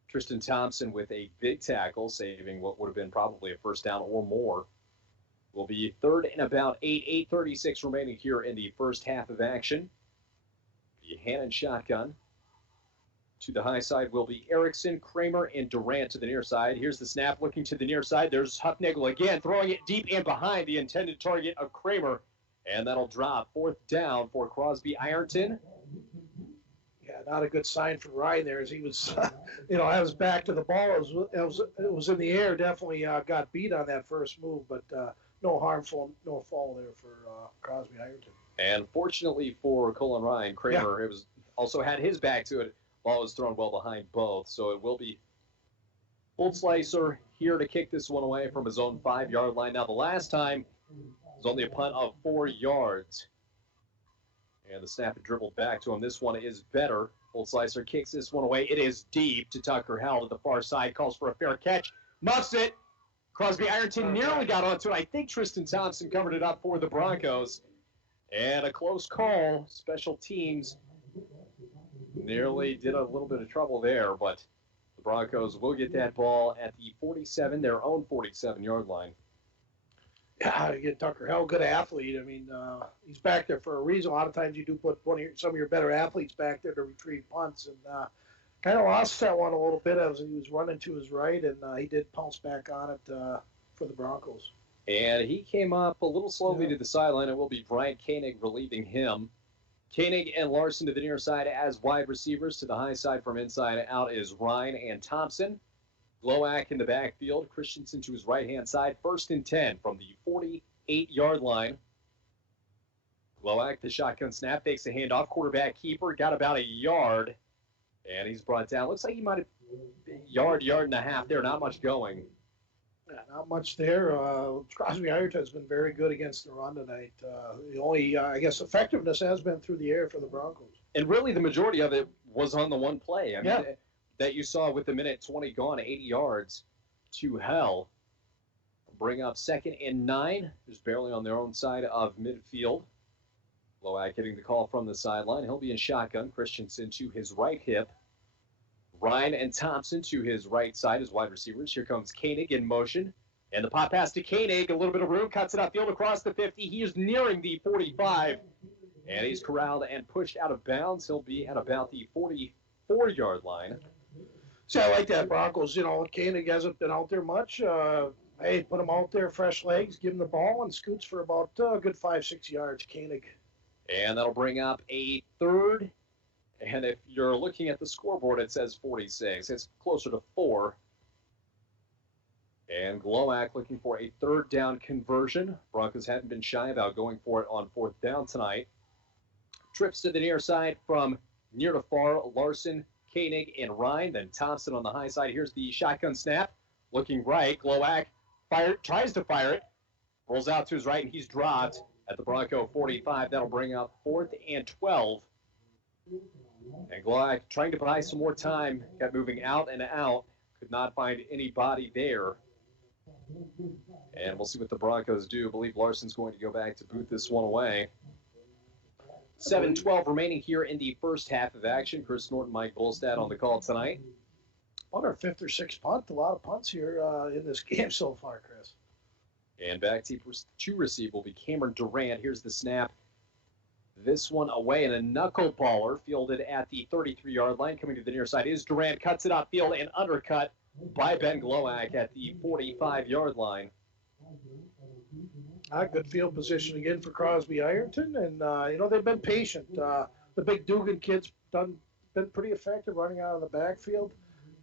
Tristan Thompson with a big tackle, saving what would have been probably a 1st down or more. Will be 3rd and about 8, 8:36 remaining here in the first half of action. The Hannon shotgun. To the high side will be Erickson, Kramer, and Durant to the near side. Here's the snap looking to the near side. There's Huffnagel again, throwing it deep and behind the intended target of Kramer. And that'll drop 4th down for Crosby Ironton. Yeah, not a good sign for Ryan there as he was, I was back to the ball. It was in the air, definitely got beat on that first move, but no fall there for Crosby Ironton. And fortunately for Colin Ryan, Kramer it was also had his back to it. Ball was thrown well behind both, so it will be Holtzleiser here to kick this one away from his own 5-yard line. Now, the last time it was only a punt of 4 yards. And the snap had dribbled back to him. This one is better. Holtzleiser kicks this one away. It is deep to Tucker Howell to the far side. Calls for a fair catch. Muffs it. Crosby Ironton nearly got onto it. I think Tristan Thompson covered it up for the Broncos. And a close call. Special teams nearly did a little bit of trouble there, but the Broncos will get that ball at the 47, their own 47-yard line. Yeah, again, Tucker Hell, good athlete. I mean, he's back there for a reason. A lot of times you do put some of your better athletes back there to retrieve punts, and kind of lost that one a little bit as he was running to his right, and he did pounce back on it for the Broncos. And he came up a little slowly to the sideline. It will be Bryant Koenig relieving him. Koenig and Larson to the near side as wide receivers. To the high side from inside out is Ryan and Thompson. Glowak in the backfield. Christensen to his right-hand side. 1st and 10 from the 48-yard line. Glowak, the shotgun snap, takes the handoff. Quarterback keeper, got about a yard. And he's brought down. Looks like he might have yard and a half there. Not much going. Yeah, not much there. Crosby Ironton has been very good against the run tonight. The only, I guess, effectiveness has been through the air for the Broncos. And really, the majority of it was on the one play. I mean, Yeah. that you saw with the minute 20 gone, 80 yards to hell. Bring up 2nd and 9, just barely on their own side of midfield. Glowak getting the call from the sideline. He'll be in shotgun. Christensen to his right hip. Ryan and Thompson to his right side as wide receivers. Here comes Koenig in motion. And the pop pass to Koenig. A little bit of room. Cuts it upfield across the 50. He is nearing the 45. And he's corralled and pushed out of bounds. He'll be at about the 44-yard line. See, I like that Broncos. You know, Koenig hasn't been out there much. Hey, put him out there, fresh legs, give him the ball, and scoots for about a good 5-6 yards, Koenig. And that'll bring up a 3rd. And if you're looking at the scoreboard, it says 46. It's closer to 4. And Glowak looking for a 3rd down conversion. Broncos hadn't been shy about going for it on 4th down tonight. Trips to the near side from near to far. Larson, Koenig, and Ryan. Then Thompson on the high side. Here's the shotgun snap. Looking right. Glowak tries to fire it. Rolls out to his right, and he's dropped at the Bronco 45. That'll bring up 4th and 12. And Glowak trying to buy some more time. Got moving out and out. Could not find anybody there. And we'll see what the Broncos do. I believe Larson's going to go back to boot this one away. 7:12 remaining here in the first half of action. Chris Norton, Mike Bolstad on the call tonight. On our 5th or 6th punt. A lot of punts here in this game so far, Chris. And back to receive will be Cameron Durant. Here's the snap. This one away, and a knuckleballer fielded at the 33-yard line. Coming to the near side is Durant. Cuts it upfield and undercut by Ben Glowak at the 45-yard line. Good field position again for Crosby Ironton, and you know, they've been patient. The big Dugan kid's been pretty effective running out of the backfield.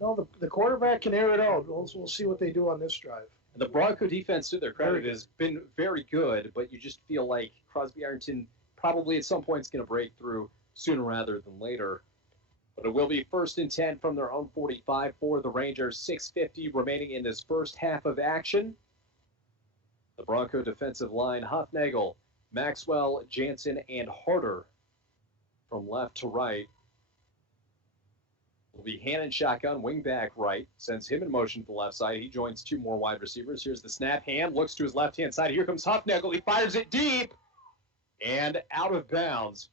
No, the quarterback can air it out. We'll see what they do on this drive. And the Bronco defense, to their credit, has been very good, but you just feel like Crosby Ironton probably at some point is going to break through sooner rather than later. But it will be 1st and 10 from their own 45 for the Rangers. 6:50 remaining in this first half of action. The Bronco defensive line, Huffnagel, Maxwell, Jansen, and Harder from left to right. Will be Hannon shotgun, wing back right. Sends him in motion to the left side. He joins 2 more wide receivers. Here's the snap. Hand looks to his left-hand side. Here comes Huffnagel. He fires it deep and out of bounds.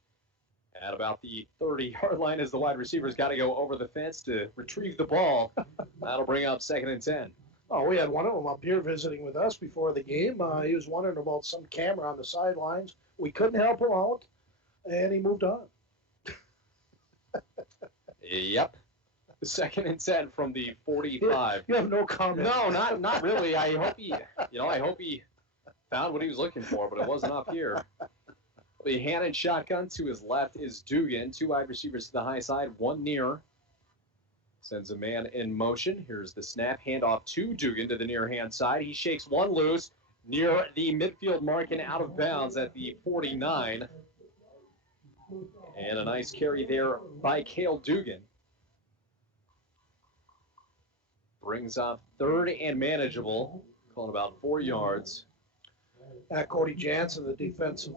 At about the 30-yard line as the wide receiver's got to go over the fence to retrieve the ball. That'll bring up 2nd and 10. Oh, we had one of them up here visiting with us before the game. He was wondering about some camera on the sidelines. We couldn't help him out, and he moved on. Yep. 2nd and 10 from the 45. You have no comment. No, not really. I hope he found what he was looking for, but it wasn't up here. The Hannon shotgun to his left is Dugan. 2 wide receivers to the high side, 1 near. Sends a man in motion. Here's the snap. Handoff to Dugan to the near hand side. He shakes one loose near the midfield mark and out of bounds at the 49. And a nice carry there by Cale Dugan. Brings up 3rd and manageable. Calling about 4 yards. Cody Jansen, the defensive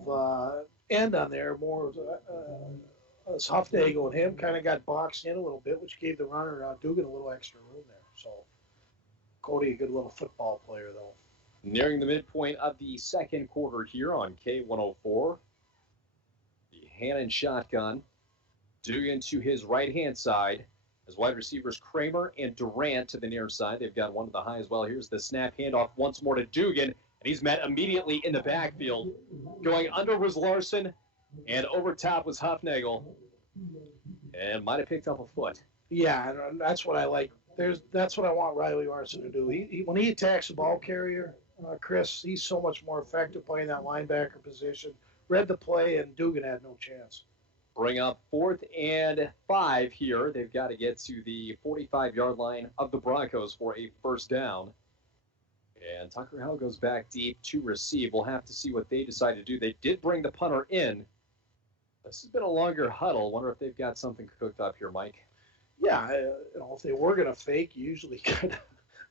end on there, more as Huffnagel and him kind of got boxed in a little bit, which gave the runner Dugan a little extra room there. So Cody, a good little football player, though. Nearing the midpoint of the second quarter here on K104. The Hannon shotgun. Dugan to his right-hand side. As wide receivers Kramer and Durant to the near side. They've got one to the high as well. Here's the snap handoff once more to Dugan. And he's met immediately in the backfield. Going under was Larson, and over top was Huffnagel. And might have picked up a foot. Yeah, that's what I like. That's what I want Riley Larson to do. When he attacks the ball carrier, Chris, he's so much more effective playing that linebacker position. Read the play, and Dugan had no chance. bring up 4th and 5 here. They've got to get to the 45-yard line of the Broncos for a first down. And Tucker Howell goes back deep to receive. We'll have to see what they decide to do. They did bring the punter in. This has been a longer huddle. Wonder if they've got something cooked up here, Mike. Yeah, if they were going to fake, you usually kind of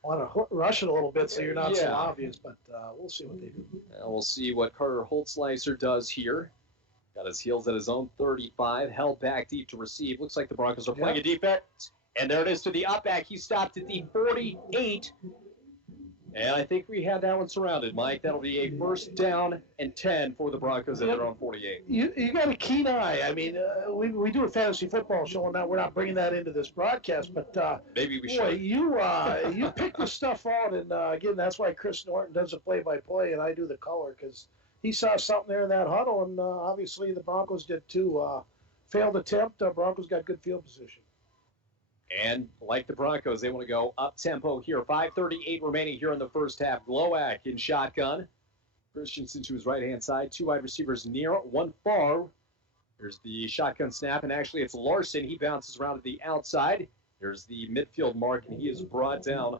want to rush it a little bit so you're not so obvious, but we'll see what they do. And we'll see what Carter Holtzleiser does here. Got his heels at his own 35, held back deep to receive. Looks like the Broncos are playing a defense. And there it is to the up back. He stopped at the 48. And I think we had that one surrounded, Mike. That'll be a first down and 10 for the Broncos at their own 48. You got a keen eye. I mean, we do a fantasy football show, and now we're not bringing that into this broadcast, but maybe we boy, should. You pick the stuff out, and again, that's why Chris Norton does the play-by-play, and I do the color, because he saw something there in that huddle, and obviously the Broncos did too. Failed attempt, Broncos got good field position. And like the Broncos, they want to go up-tempo here. 5:38 remaining here in the first half. Glowak in shotgun. Christensen to his right-hand side. 2 wide receivers near, 1 far. Here's the shotgun snap, and actually it's Larson. He bounces around to the outside. Here's the midfield mark, and he is brought down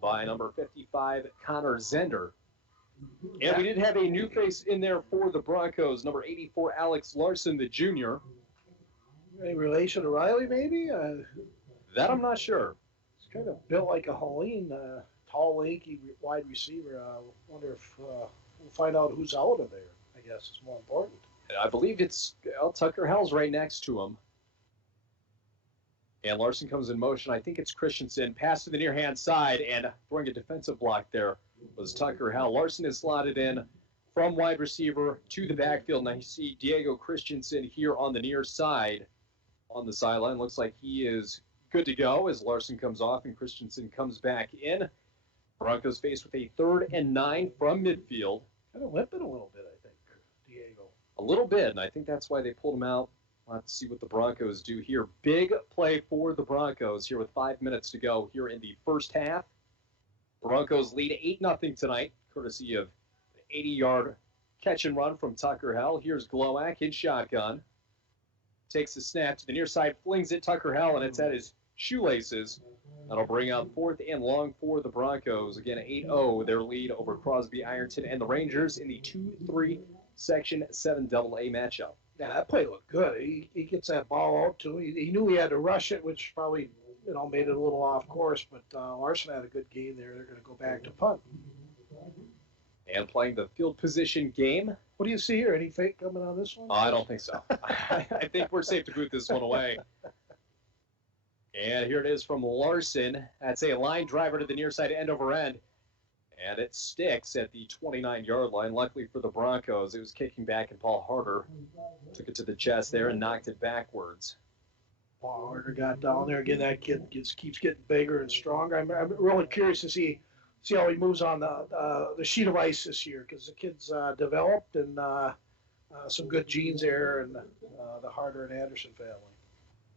by number 55, Connor Zender. And we did have a new face in there for the Broncos, number 84, Alex Larson, the junior. Any relation to Riley, maybe? That I'm not sure. He's kind of built like a Helene, tall, lanky wide receiver. Wonder if we'll find out who's out of there, I guess, is more important. I believe it's Tucker Howell's right next to him. And Larson comes in motion. I think it's Christensen. Pass to the near-hand side, and throwing a defensive block there was Tucker Howell. Larson is slotted in from wide receiver to the backfield. Now you see Diego Christensen here on the near side on the sideline. Looks like he is good to go as Larson comes off and Christensen comes back in. Broncos faced with a 3rd and 9 from midfield. Kind of limping a little bit, I think, Diego. A little bit, and I think that's why they pulled him out. Let's see what the Broncos do here. Big play for the Broncos here with 5 minutes to go here in the first half. Broncos lead 8-0 tonight, courtesy of an 80-yard catch and run from Tucker Howell. Here's Glowak in shotgun. Takes the snap to the near side, flings it Tucker Howell, and it's at his shoelaces. That'll bring up 4th and long for the Broncos. Again, 8-0, their lead over Crosby Ironton and the Rangers in the 2-3 Section 7 AA matchup. Yeah, that play looked good. He gets that ball out to him. He knew he had to rush it, which probably made it a little off course, but Larson had a good game there. They're going to go back to punt. And playing the field position game. What do you see here? Any fake coming on this one? I don't think so. I think we're safe to boot this one away. And here it is from Larson. That's a line driver to the near side, end over end. And it sticks at the 29-yard line. Luckily for the Broncos, it was kicking back, and Paul Harder took it to the chest there and knocked it backwards. Paul Harder got down there. Again, that kid keeps getting bigger and stronger. I'm really curious to see how he moves on the sheet of ice this year, because the kid's developed and some good genes there, and the Harder and Anderson family.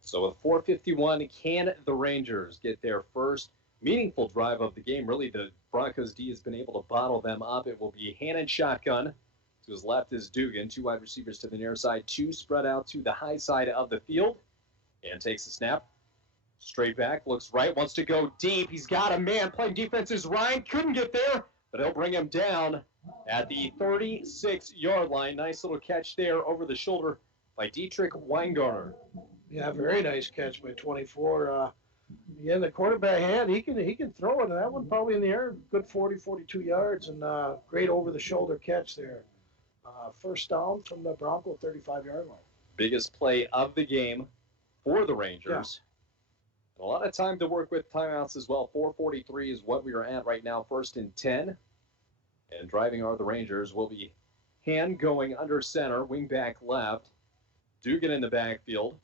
So with 4:51, can the Rangers get their first meaningful drive of the game? Really, the Broncos D has been able to bottle them up. It will be Hannon shotgun. To his left is Dugan. 2 wide receivers to the near side. 2 spread out to the high side of the field. And takes the snap. Straight back, looks right, wants to go deep. He's got a man playing defense is Ryan. Couldn't get there, but he'll bring him down at the 36-yard line. Nice little catch there over the shoulder by Dietrich Weingartner. Yeah, very nice catch by 24. Yeah, the quarterback hand, he can throw it. That one probably in the air, good 40, 42 yards, and great over-the-shoulder catch there. First down from the Bronco 35-yard line. Biggest play of the game for the Rangers. Yeah. A lot of time to work with, timeouts as well. 4:43 is what we are at right now, 1st and 10. And driving are the Rangers will be Hand going under center, wing back left. Dugan in the backfield.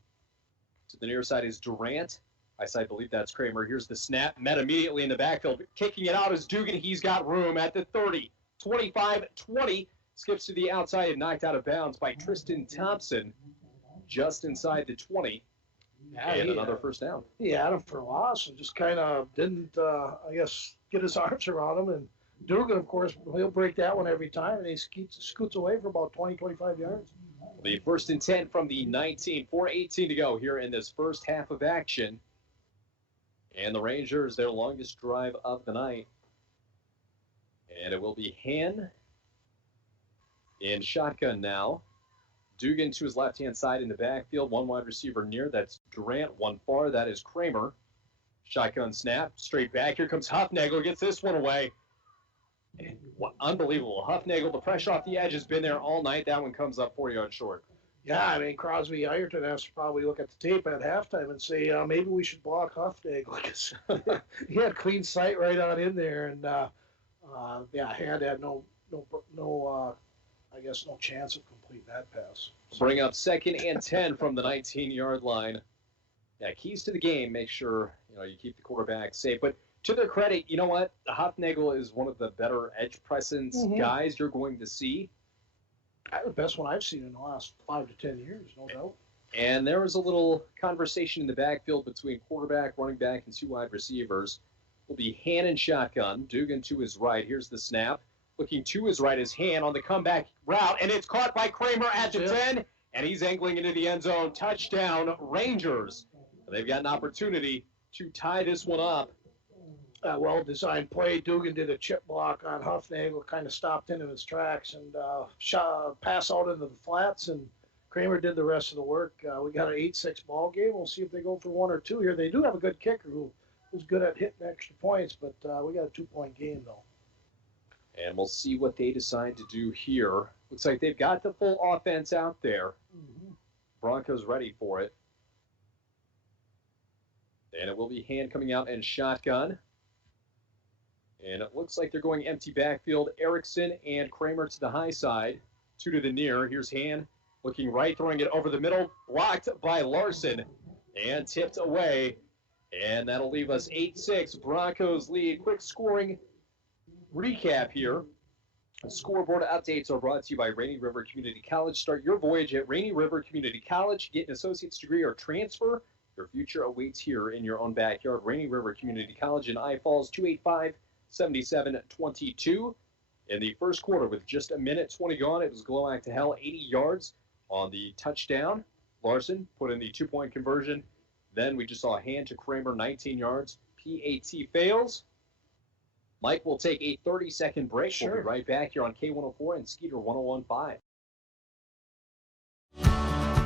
To the near side is Durant. I believe that's Kramer. Here's the snap. Met immediately in the backfield. Kicking it out is Dugan. He's got room at the 30. 25, 20. Skips to the outside and knocked out of bounds by Tristan Thompson. Just inside the 20. Yeah, and another first down. He had him for a loss and just kind of didn't, get his arms around him. And Dugan, of course, he'll break that one every time. And he scoots away for about 20, 25 yards. The 1st and 10 from the 19, 4:18 to go here in this first half of action. And the Rangers, their longest drive of the night. And it will be Han in shotgun now. Dugan to his left-hand side in the backfield. One wide receiver near. That's Durant. One far. That is Kramer. Shotgun snap. Straight back. Here comes Huffnagel. Gets this one away. And what unbelievable. Huffnagel, the pressure off the edge has been there all night. That one comes up 4 yards short. Yeah, I mean, Crosby Ironton has to probably look at the tape at halftime and say, maybe we should block Huffnagel, because he had clean sight right on in there. And, Hand had no chance of completing that pass. Bring up 2nd and 10 from the 19-yard line. Yeah, keys to the game. Make sure you keep the quarterback safe. But to their credit, you know what? Huffnagel is one of the better edge presence guys you're going to see. The best one I've seen in the last 5 to 10 years, no doubt. And there was a little conversation in the backfield between quarterback, running back, and 2 wide receivers. Will be Han and shotgun. Dugan to his right. Here's the snap. Looking to his right is Han on the comeback route, and it's caught by Kramer at the 10, and he's angling into the end zone. Touchdown, Rangers. They've got an opportunity to tie this one up. Well-designed play. Dugan did a chip block on Huffnagel, kind of stopped in his tracks, and pass out into the flats, and Kramer did the rest of the work. We got an 8-6 ball game. We'll see if they go for 1 or 2 here. They do have a good kicker who's good at hitting extra points, but we got a 2-point game, though. And we'll see what they decide to do here. Looks like they've got the full offense out there. Broncos ready for it. And it will be Han coming out and shotgun. And it looks like they're going empty backfield. Erickson and Kramer to the high side. 2 to the near. Here's Han looking right, throwing it over the middle. Blocked by Larson. And tipped away. And that'll leave us 8-6. Broncos lead. Quick scoring recap here. Scoreboard updates are brought to you by Rainy River Community College. Start your voyage at Rainy River Community College. Get an associate's degree or transfer. Your future awaits here in your own backyard. Rainy River Community College in I-Falls, 285-7722. In the first quarter, with just a minute 20 gone, it was Glowack to hell, 80 yards on the touchdown. Larson put in the 2-point conversion. Then we just saw a hand to Kramer, 19 yards. PAT fails. Mike will take a 30-second break. Sure. We'll be right back here on K104 and Skeeter 101.5.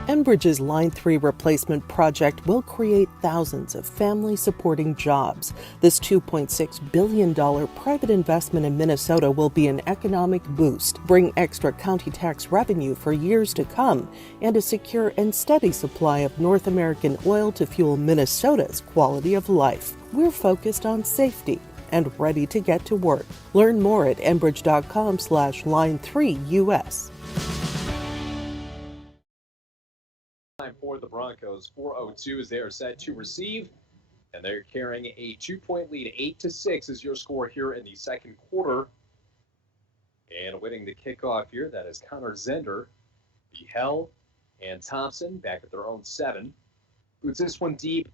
Enbridge's Line 3 replacement project will create thousands of family-supporting jobs. This $2.6 billion private investment in Minnesota will be an economic boost, bring extra county tax revenue for years to come, and a secure and steady supply of North American oil to fuel Minnesota's quality of life. We're focused on safety and ready to get to work. Learn more at enbridge.com/line3US. For the Broncos, 4:02 as they are set to receive, and they're carrying a 2-point lead. 8-6 is your score here in the second quarter. And winning the kickoff here, that is Connor Zender, Behell, and Thompson back at their own 7. Boots this one deep,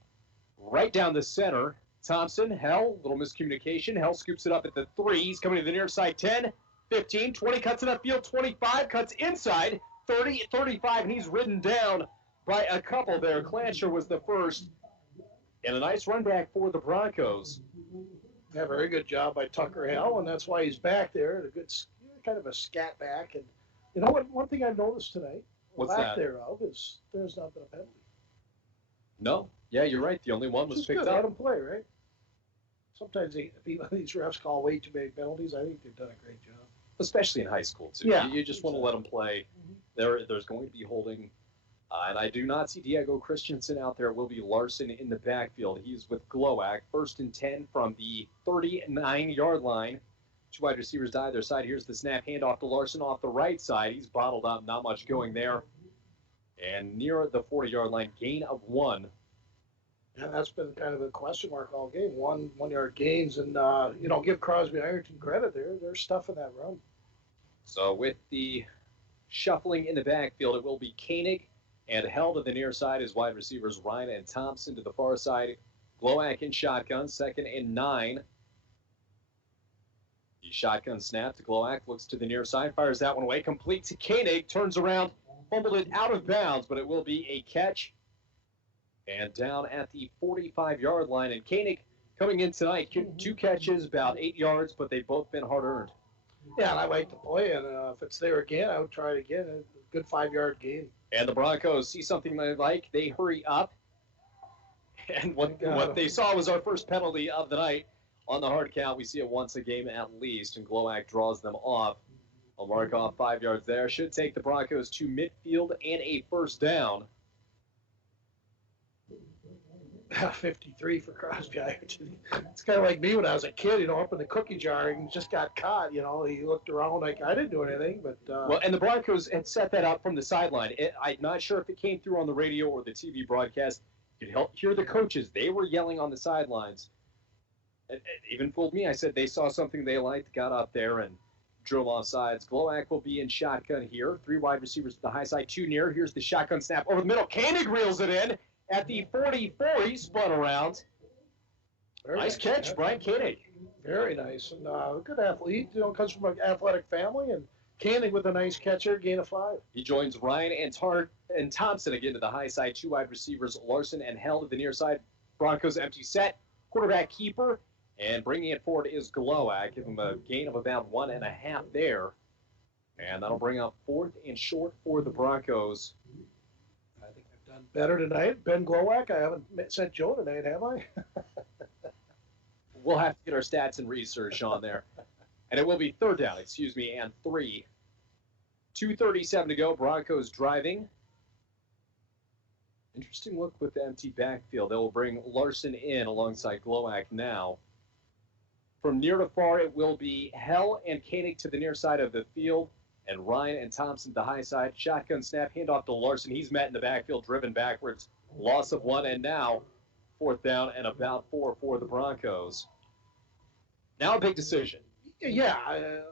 right down the center. Thompson, Hell, little miscommunication. Hell scoops it up at the 3. He's coming to the near side. 10, 15, 20, cuts in that field. 25, cuts inside. 30, 35, and he's ridden down by a couple there. Clancher was the first. And a nice run back for the Broncos. Yeah, very good job by Tucker Hell, and that's why he's back there. A good, kind of a scat back. And you know what? One thing I've noticed tonight, what's that? Thereof is there's not been a penalty. No. Yeah, you're right. The only one was picked up. Let them play, right? Sometimes these refs call way too many penalties. I think they've done a great job. Especially in high school, too. Yeah. You just want to let them play. There's going to be holding. And I do not see Diego Christensen out there. It will be Larson in the backfield. He's with Glowack. 1st and 10 from the 39-yard line. 2 wide receivers to either side. Here's the snap. Handoff to Larson off the right side. He's bottled up. Not much going there. And near the 40-yard line, gain of 1. Yeah, that's been kind of a question mark all game. 1-yard gains. And, give Crosby Ironton credit. They're stuffing that run. So with the shuffling in the backfield, it will be Koenig and Hell to the near side as wide receivers Ryan and Thompson to the far side. Glowack in shotgun, 2nd and 9. The shotgun snap to Glowack, looks to the near side, fires that one away, complete to Koenig, turns around fumbled it out of bounds, but it will be a catch. And down at the 45-yard line. And Koenig coming in tonight, 2 catches, about 8 yards, but they've both been hard-earned. Yeah, and I like the play, and if it's there again, I would try it again. A good 5-yard gain. And the Broncos see something they like. They hurry up. And what they saw was our first penalty of the night. On the hard count, we see it once a game at least, and Glowacz draws them off. I'll mark off 5 yards there. Should take the Broncos to midfield and a first down. 53 for Crosby Ironton. It's kind of like me when I was a kid, up in the cookie jar and just got caught. He looked around like I didn't do anything, but well, and the Broncos had set that up from the sideline. I'm not sure if it came through on the radio or the TV broadcast. You could hear the coaches. They were yelling on the sidelines. It even fooled me. I said they saw something they liked, got up there and drilled off sides. Glowacz will be in shotgun here. 3 wide receivers to the high side, 2 near. Here's the shotgun snap over the middle. Koenig reels it in. At the 44, he spun around. Nice catch, Brian Koenig. Very nice. And a good athlete, comes from an athletic family. And Koenig with a nice catch here, gain of 5. He joins Ryan and Thompson again to the high side. 2 wide receivers, Larson and Held to the near side. Broncos empty set. Quarterback keeper. And bringing it forward is Glowacz. Give him a gain of about 1.5 there. And that'll bring up 4th and short for the Broncos. Done better tonight. Ben Glowacz, I haven't sent Joe tonight, have I? We'll have to get our stats and research on there. And it will be 3rd down, and 3. 2:37 to go. Broncos driving. Interesting look with the empty backfield. They will bring Larson in alongside Glowacz now. From near to far, it will be Hell and Koenig to the near side of the field. And Ryan and Thompson the high side. Shotgun snap, handoff to Larson. He's met in the backfield, driven backwards. Loss of 1, and now 4th down and about 4 for the Broncos. Now a big decision. Yeah, I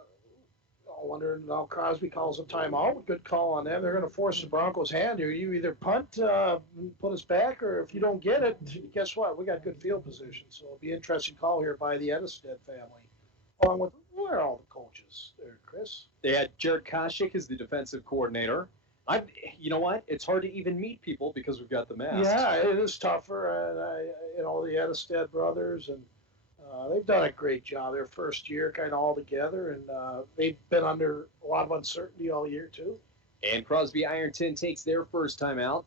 wonder now Crosby calls a timeout. Good call on them. They're going to force the Broncos' hand here. You either punt, put us back, or if you don't get it, guess what? We got good field position. So it'll be an interesting call here by the Edestead family. Along with, where are all the coaches there, Chris? They had Jared Koshik as the defensive coordinator. You know what? It's hard to even meet people because we've got the masks. Yeah, it is tougher. And the Edestead brothers, and they've done a great job. Their first year kind of all together, and they've been under a lot of uncertainty all year, too. And Crosby Ironton takes their first time out,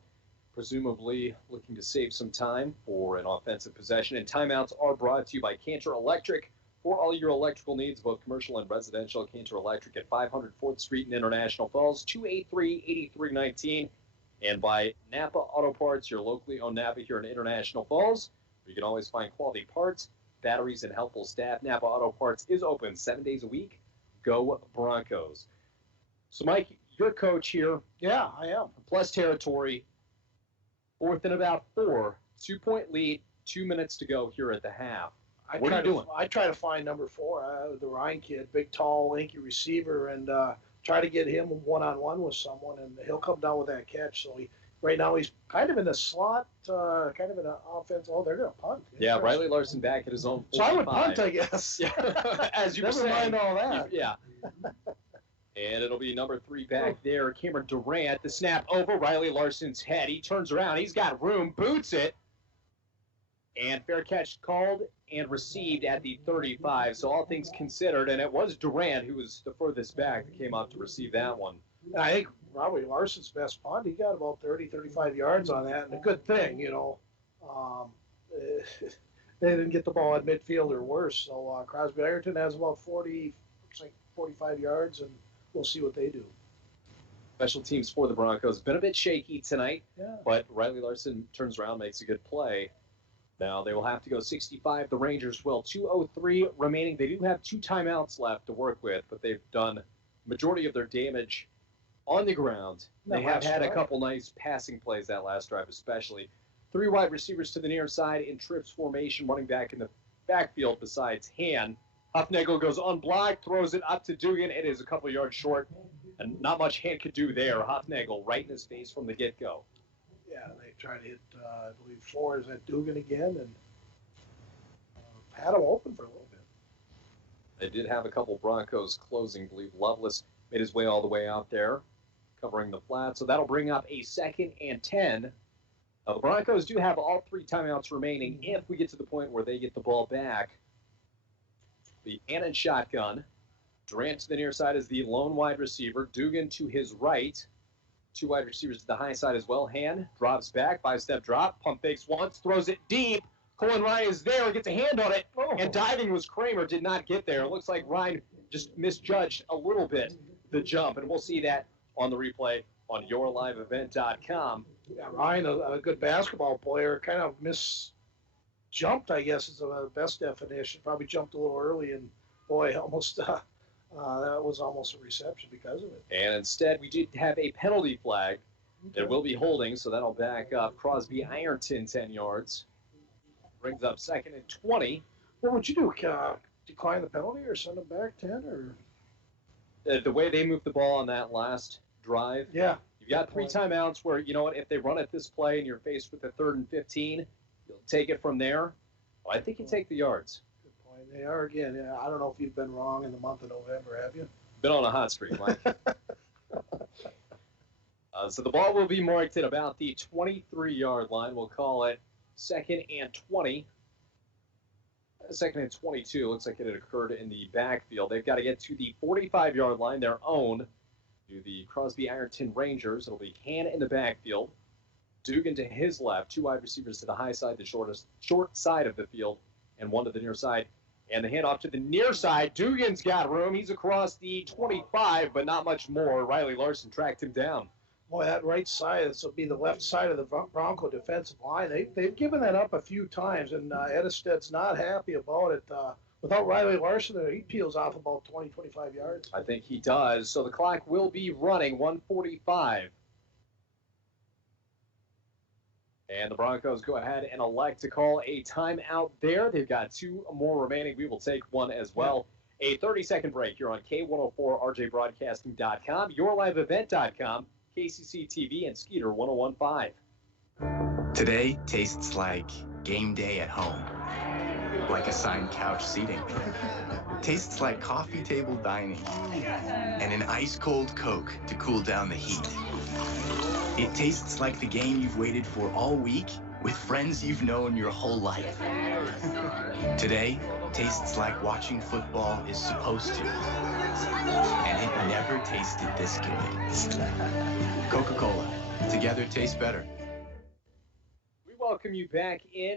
presumably looking to save some time for an offensive possession. And timeouts are brought to you by Cantor Electric. For all your electrical needs, both commercial and residential, Cantor Electric at 500 4th Street in International Falls, 283-8319. And by Napa Auto Parts, your locally owned Napa here in International Falls, where you can always find quality parts, batteries, and helpful staff. Napa Auto Parts is open 7 days a week. Go Broncos. So, Mike, your coach here. Yeah, I am. Plus territory. 4th and about 4. 2-point lead. 2 minutes to go here at the half. What are you doing? I try to find number 4, the Ryan kid, big, tall, lanky receiver, and try to get him one-on-one with someone, and he'll come down with that catch. So right now he's kind of in the slot, kind of in an offense. Oh, they're going to punt. Yeah, Riley Larson back at his own 45. So I would punt, I guess. Yeah, as you were saying. Never mind all that. Yeah. And it'll be number 3 back there, Cameron Durant. The snap over Riley Larson's head. He turns around. He's got room, boots it. And fair catch called and received at the 35. So all things considered, and it was Durant who was the furthest back that came up to receive that one. I think probably Larson's best punt. He got about 30, 35 yards on that, and a good thing, they didn't get the ball at midfield or worse. So Crosby Ironton has about 45 yards, and we'll see what they do. Special teams for the Broncos. Been a bit shaky tonight, yeah. But Riley Larson turns around, makes a good play. Now they will have to go 65. The Rangers will. 2:03 remaining. They do have 2 timeouts left to work with, but they've done majority of their damage on the ground. They have had a couple nice passing plays that last drive, especially. 3 wide receivers to the near side in trips formation, running back in the backfield besides Han. Huffnagel goes unblocked, throws it up to Dugan. It is a couple yards short, and not much Han could do there. Huffnagel right in his face from the get-go. Yeah, they tried to hit, I believe, 4 is at Dugan again, and had him open for a little bit. They did have a couple Broncos closing. I believe Loveless made his way all the way out there. covering the flat. So that'll bring up a 2nd and 10. The Broncos do have all 3 timeouts remaining if we get to the point where they get the ball back. The Cannon shotgun. Durant to the near side is the lone wide receiver. Dugan to his right. 2 wide receivers to the high side as well. Hand drops back, 5-step drop, pump fakes once, throws it deep. Colin Ryan is there, gets a hand on it, and diving was Kramer, did not get there. It looks like Ryan just misjudged a little bit the jump, and we'll see that on the replay on yourliveevent.com. Yeah, Ryan, a good basketball player, kind of misjumped, I guess is the best definition. Probably jumped a little early, and boy, almost that was almost a reception because of it. And instead, we did have a penalty flag that will be holding, so that'll back up Crosby Ironton 10 yards. Brings up 2nd and 20. What would you do? Decline the penalty or send them back 10? Or The way they moved the ball on that last drive, yeah, you've got 3 timeouts where, you know what, if they run at this play and you're faced with a 3rd and 15, you'll take it from there. Well, I think you take the yards. Good point. They are, again, yeah, I don't know if you've been wrong in the month of November, have you? Been on a hot streak, Mike. So the ball will be marked at about the 23-yard line. We'll call it 2nd and 20. 2nd and 22. Looks like it had occurred in the backfield. They've got to get to the 45-yard line, their own, to the Crosby Ironton Rangers. It'll be Can in the backfield. Dugan to his left. 2 wide receivers to the high side, the short side of the field, and 1 to the near side. And the handoff to the near side. Dugan's got room. He's across the 25, but not much more. Riley Larson tracked him down. Boy, that right side, this will be the left side of the Bronco defensive line. They've given that up a few times, and Edisted's not happy about it. Without Riley Larson there, he peels off about 20, 25 yards. I think he does. So the clock will be running, 1:45. And the Broncos go ahead and elect to call a timeout there. They've got 2 more remaining. We will take one as well. A 30-second break here on K104, RJBroadcasting.com, yourliveevent.com, KCC TV, and Skeeter 101.5. Today tastes like game day at home, like assigned couch seating. Tastes like coffee table dining, and an ice-cold Coke to cool down the heat. It tastes like the game you've waited for all week with friends you've known your whole life. Today tastes like watching football is supposed to, and it never tasted this good. Coca-Cola, together tastes better. We welcome you back in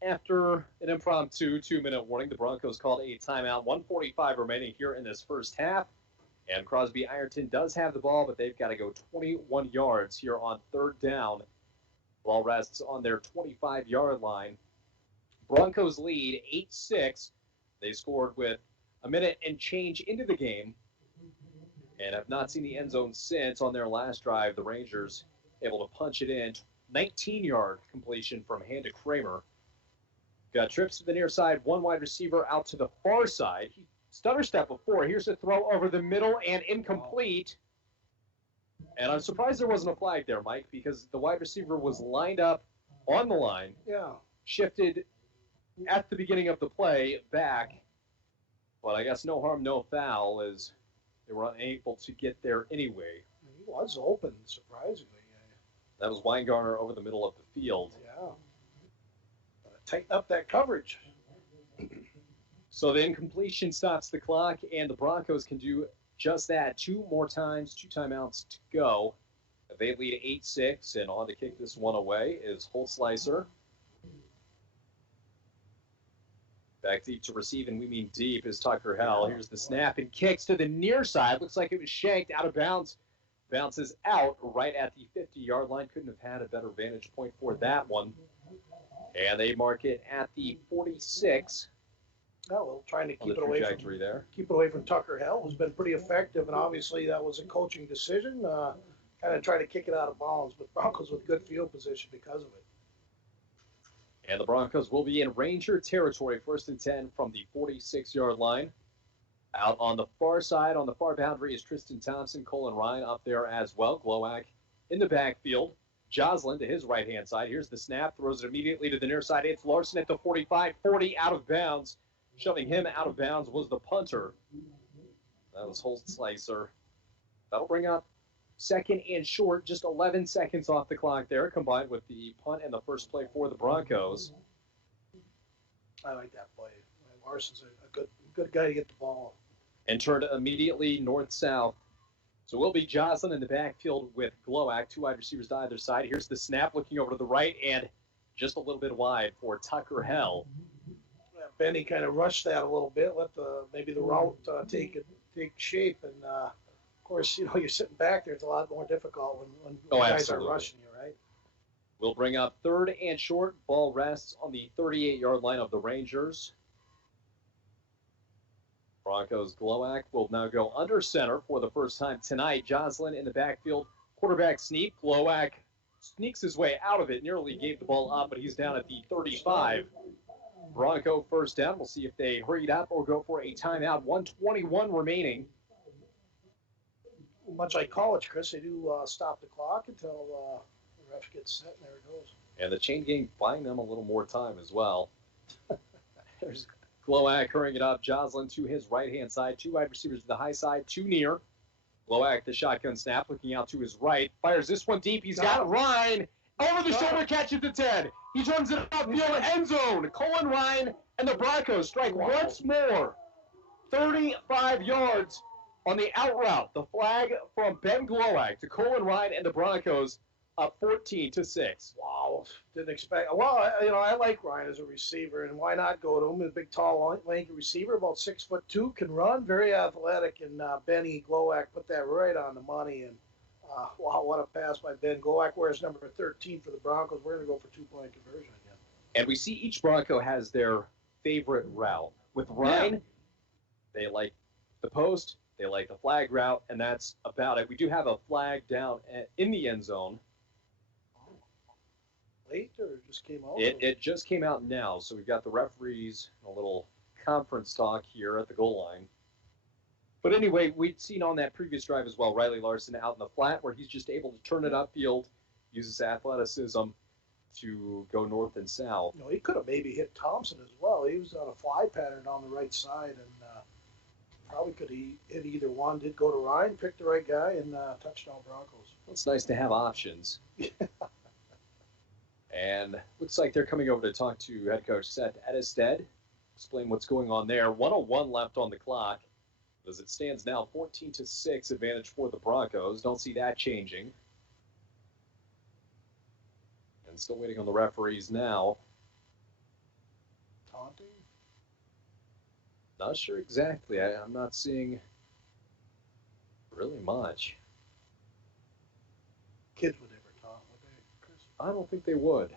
after an impromptu 2-minute warning. The Broncos called a timeout. 1:45 remaining here in this first half. And Crosby Ironton does have the ball, but they've got to go 21 yards here on 3rd down. Ball rests on their 25-yard line. Broncos lead 8-6. They scored with a minute and change into the game and have not seen the end zone since. On their last drive, the Rangers able to punch it in. 19-yard completion from Hand to Kramer. Got trips to the near side, 1 wide receiver out to the far side. He stutter step before. Here's a throw over the middle and incomplete. And I'm surprised there wasn't a flag there, Mike, because the wide receiver was lined up on the line. Yeah. Shifted at the beginning of the play back. But I guess no harm, no foul, as they were unable to get there anyway. He was open, surprisingly. That was Weingartner over the middle of the field. Yeah. Tighten up that coverage. So the incompletion stops the clock, and the Broncos can do just that 2 more times, 2 timeouts to go. They lead 8-6, and on to kick this one away is Holtzleiser. Back deep to receive, and we mean deep, is Tucker Hell. Here's the snap and kicks to the near side. Looks like it was shanked out of bounds. Bounces out right at the 50-yard line. Couldn't have had a better vantage point for that one. And they mark it at the 46. Oh, well, trying to keep it away from Tucker Hell, who's been pretty effective, and obviously that was a coaching decision. Kind of trying to kick it out of bounds, but Broncos with good field position because of it. And the Broncos will be in Ranger territory, 1st and 10 from the 46-yard line. Out on the far side, on the far boundary, is Tristan Thompson. Colin Ryan up there as well. Glowak in the backfield. Joslin to his right-hand side. Here's the snap. Throws it immediately to the near side. It's Larson at the 45, 40 out of bounds. Shoving him out of bounds was the punter. That was Holtzleiser. That'll bring up 2nd and short, just 11 seconds off the clock there, combined with the punt and the first play for the Broncos. I like that play. Larson's a good guy to get the ball. And turned immediately north-south. So we'll be Jocelyn in the backfield with Glowak, 2 wide receivers to either side. Here's the snap, looking over to the right, and just a little bit wide for Tucker Hell. Yeah, Benny kind of rushed that a little bit, let maybe the route take shape, and of course, you're sitting back there. It's a lot more difficult when guys are rushing you, right? We'll bring up 3rd and short. Ball rests on the 38-yard line of the Rangers. Broncos Glowak will now go under center for the first time tonight. Jocelyn in the backfield. Quarterback sneak. Glowak sneaks his way out of it. Nearly gave the ball up, but he's down at the 35. Bronco first down. We'll see if they hurry it up or go for a timeout. 1:21 remaining. Much like college, Chris, they do stop the clock until the ref gets set, and there it goes. And the chain gang buying them a little more time as well. There's Glowak hurrying it up. Jocelyn to his right-hand side. 2 wide receivers to the high side, 2 near. Glowak, the shotgun snap, looking out to his right. Fires this one deep. He's got Ryan. Over the shoulder, catches the 10. He turns it upfield, end zone. Colin Ryan and the Broncos strike once more. 35 yards on the out route. The flag from Ben Glowak to Colin Ryan and the Broncos up 14-6. Wow, didn't expect. Well, I like Ryan as a receiver, and why not go to him? A big, tall, lanky receiver, about 6'2", can run, very athletic, and Benny Glowak put that right on the money. And wow, what a pass by Ben Glowak. Wears number 13 for the Broncos. We're going to go for 2-point conversion again. And we see each Bronco has their favorite route. With Ryan, they like the post, they like the flag route, and that's about it. We do have a flag down in the end zone. Late or just came out? It just came out now, so we've got the referees in a little conference talk here at the goal line. But anyway, we'd seen on that previous drive as well, Riley Larson out in the flat where he's just able to turn it upfield, uses athleticism to go north and south. He could have maybe hit Thompson as well. He was on a fly pattern on the right side, and probably could he hit either one. Did go to Ryan, picked the right guy, and touchdown Broncos. It's nice to have options. And looks like they're coming over to talk to head coach Seth Edestead, explain what's going on there. 1:01 left on the clock. As it stands now, 14-6 advantage for the Broncos. Don't see that changing. And still waiting on the referees now. Taunting? Not sure exactly. I'm not seeing really much. Kids would never taunt, would they, Chris? I don't think they would.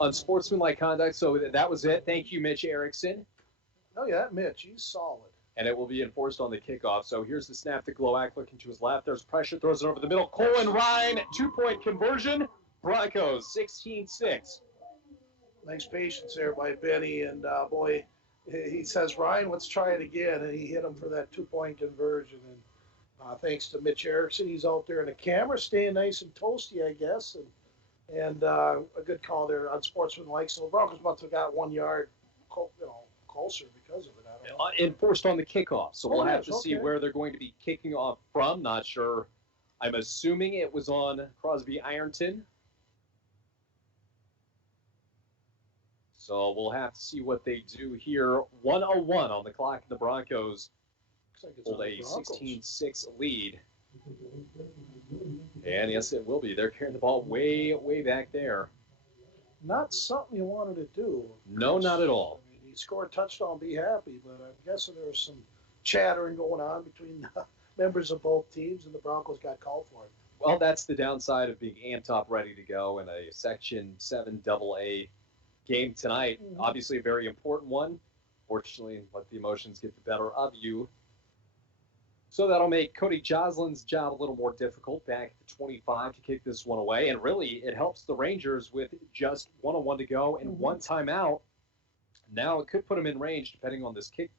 Unsportsmanlike conduct, so that was it. Thank you, Mitch Erickson. Oh, yeah, Mitch, he's solid. And it will be enforced on the kickoff. So here's the snap to Glowak looking to his left. There's pressure, throws it over the middle. Colin Ryan, 2-point conversion. Broncos, 16-6. Nice patience there by Benny. And, boy, he says, Ryan, let's try it again. And he hit him for that 2-point conversion. And thanks to Mitch Erickson, he's out there in the camera, staying nice and toasty, I guess. And a good call there on Sportsmanlike. So the Broncos must have got 1 yard closer because of it. I don't know. Enforced on the kickoff. So we'll have to see where they're going to be kicking off from. Not sure. I'm assuming it was on Crosby Ironton. So we'll have to see what they do here. 1:01 on the clock. The Broncos hold a 16-6 lead. And yes, it will be. They're carrying the ball way, way back there. Not something you wanted to do. No, not at all. I mean, you score a touchdown, be happy, but I'm guessing there was some chattering going on between members of both teams, and the Broncos got called for it. Well, that's the downside of being amped up, ready to go in a Section 7 AA game tonight. Mm-hmm. Obviously a very important one. Fortunately, let the emotions get the better of you. So that'll make Cody Joslin's job a little more difficult back at the 25 to kick this one away. And really, it helps the Rangers with just 1:01 to go and one timeout. Now it could put them in range depending on this kick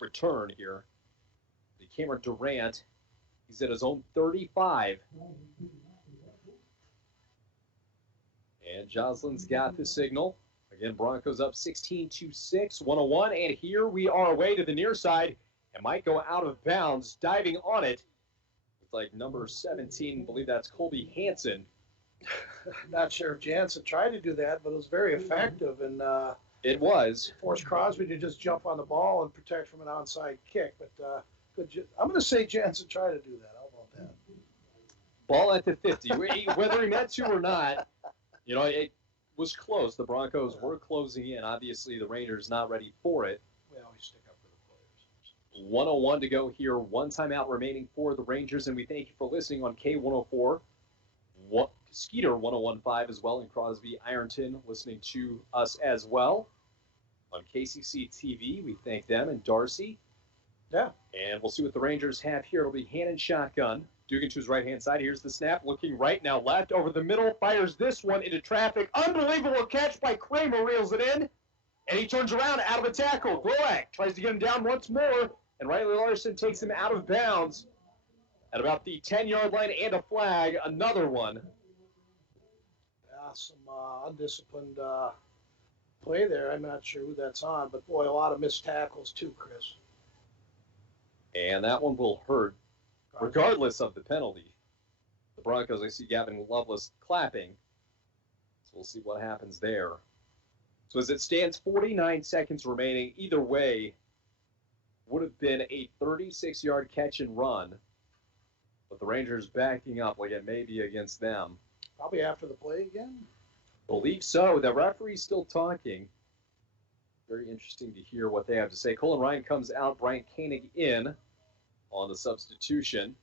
return here. The Cameron Durant, he's at his own 35. And Joslin's got the signal. Again, Broncos up 16-6, 101, and here we are away to the near side and might go out of bounds. Diving on it with like number 17, I believe that's Colby Hansen. Not sure if Jansen tried to do that, but it was very effective and it was forced Crosby to just jump on the ball and protect from an onside kick. But I'm going to say Jansen tried to do that. How about that? Ball at the 50. Whether he meant to or not, it was close. The Broncos were closing in. Obviously, the Rangers not ready for it. We always stick up for the players. 101 to go here. One timeout remaining for the Rangers, and we thank you for listening on K104. Skeeter 101.5 as well, and Crosby Ironton listening to us as well on KCC TV. We thank them and Darcy. Yeah. And we'll see what the Rangers have here. It'll be hand and shotgun. Dugan to his right-hand side. Here's the snap. Looking right now left over the middle. Fires this one into traffic. Unbelievable catch by Kramer. Reels it in. And he turns around out of a tackle. Gloak tries to get him down once more. And Riley Larson takes him out of bounds at about the 10-yard line and a flag. Another one. Yeah, some undisciplined play there. I'm not sure who that's on, but boy, a lot of missed tackles too, Chris. And that one will hurt, regardless of the penalty. The Broncos, I see Gavin Loveless clapping. So we'll see what happens there. So as it stands, 49 seconds remaining. Either way, would have been a 36-yard catch and run. But the Rangers backing up like it may be against them. Probably after the play again? Believe so. The referee's still talking. Very interesting to hear what they have to say. Colin Ryan comes out, Brian Koenig in on the substitution.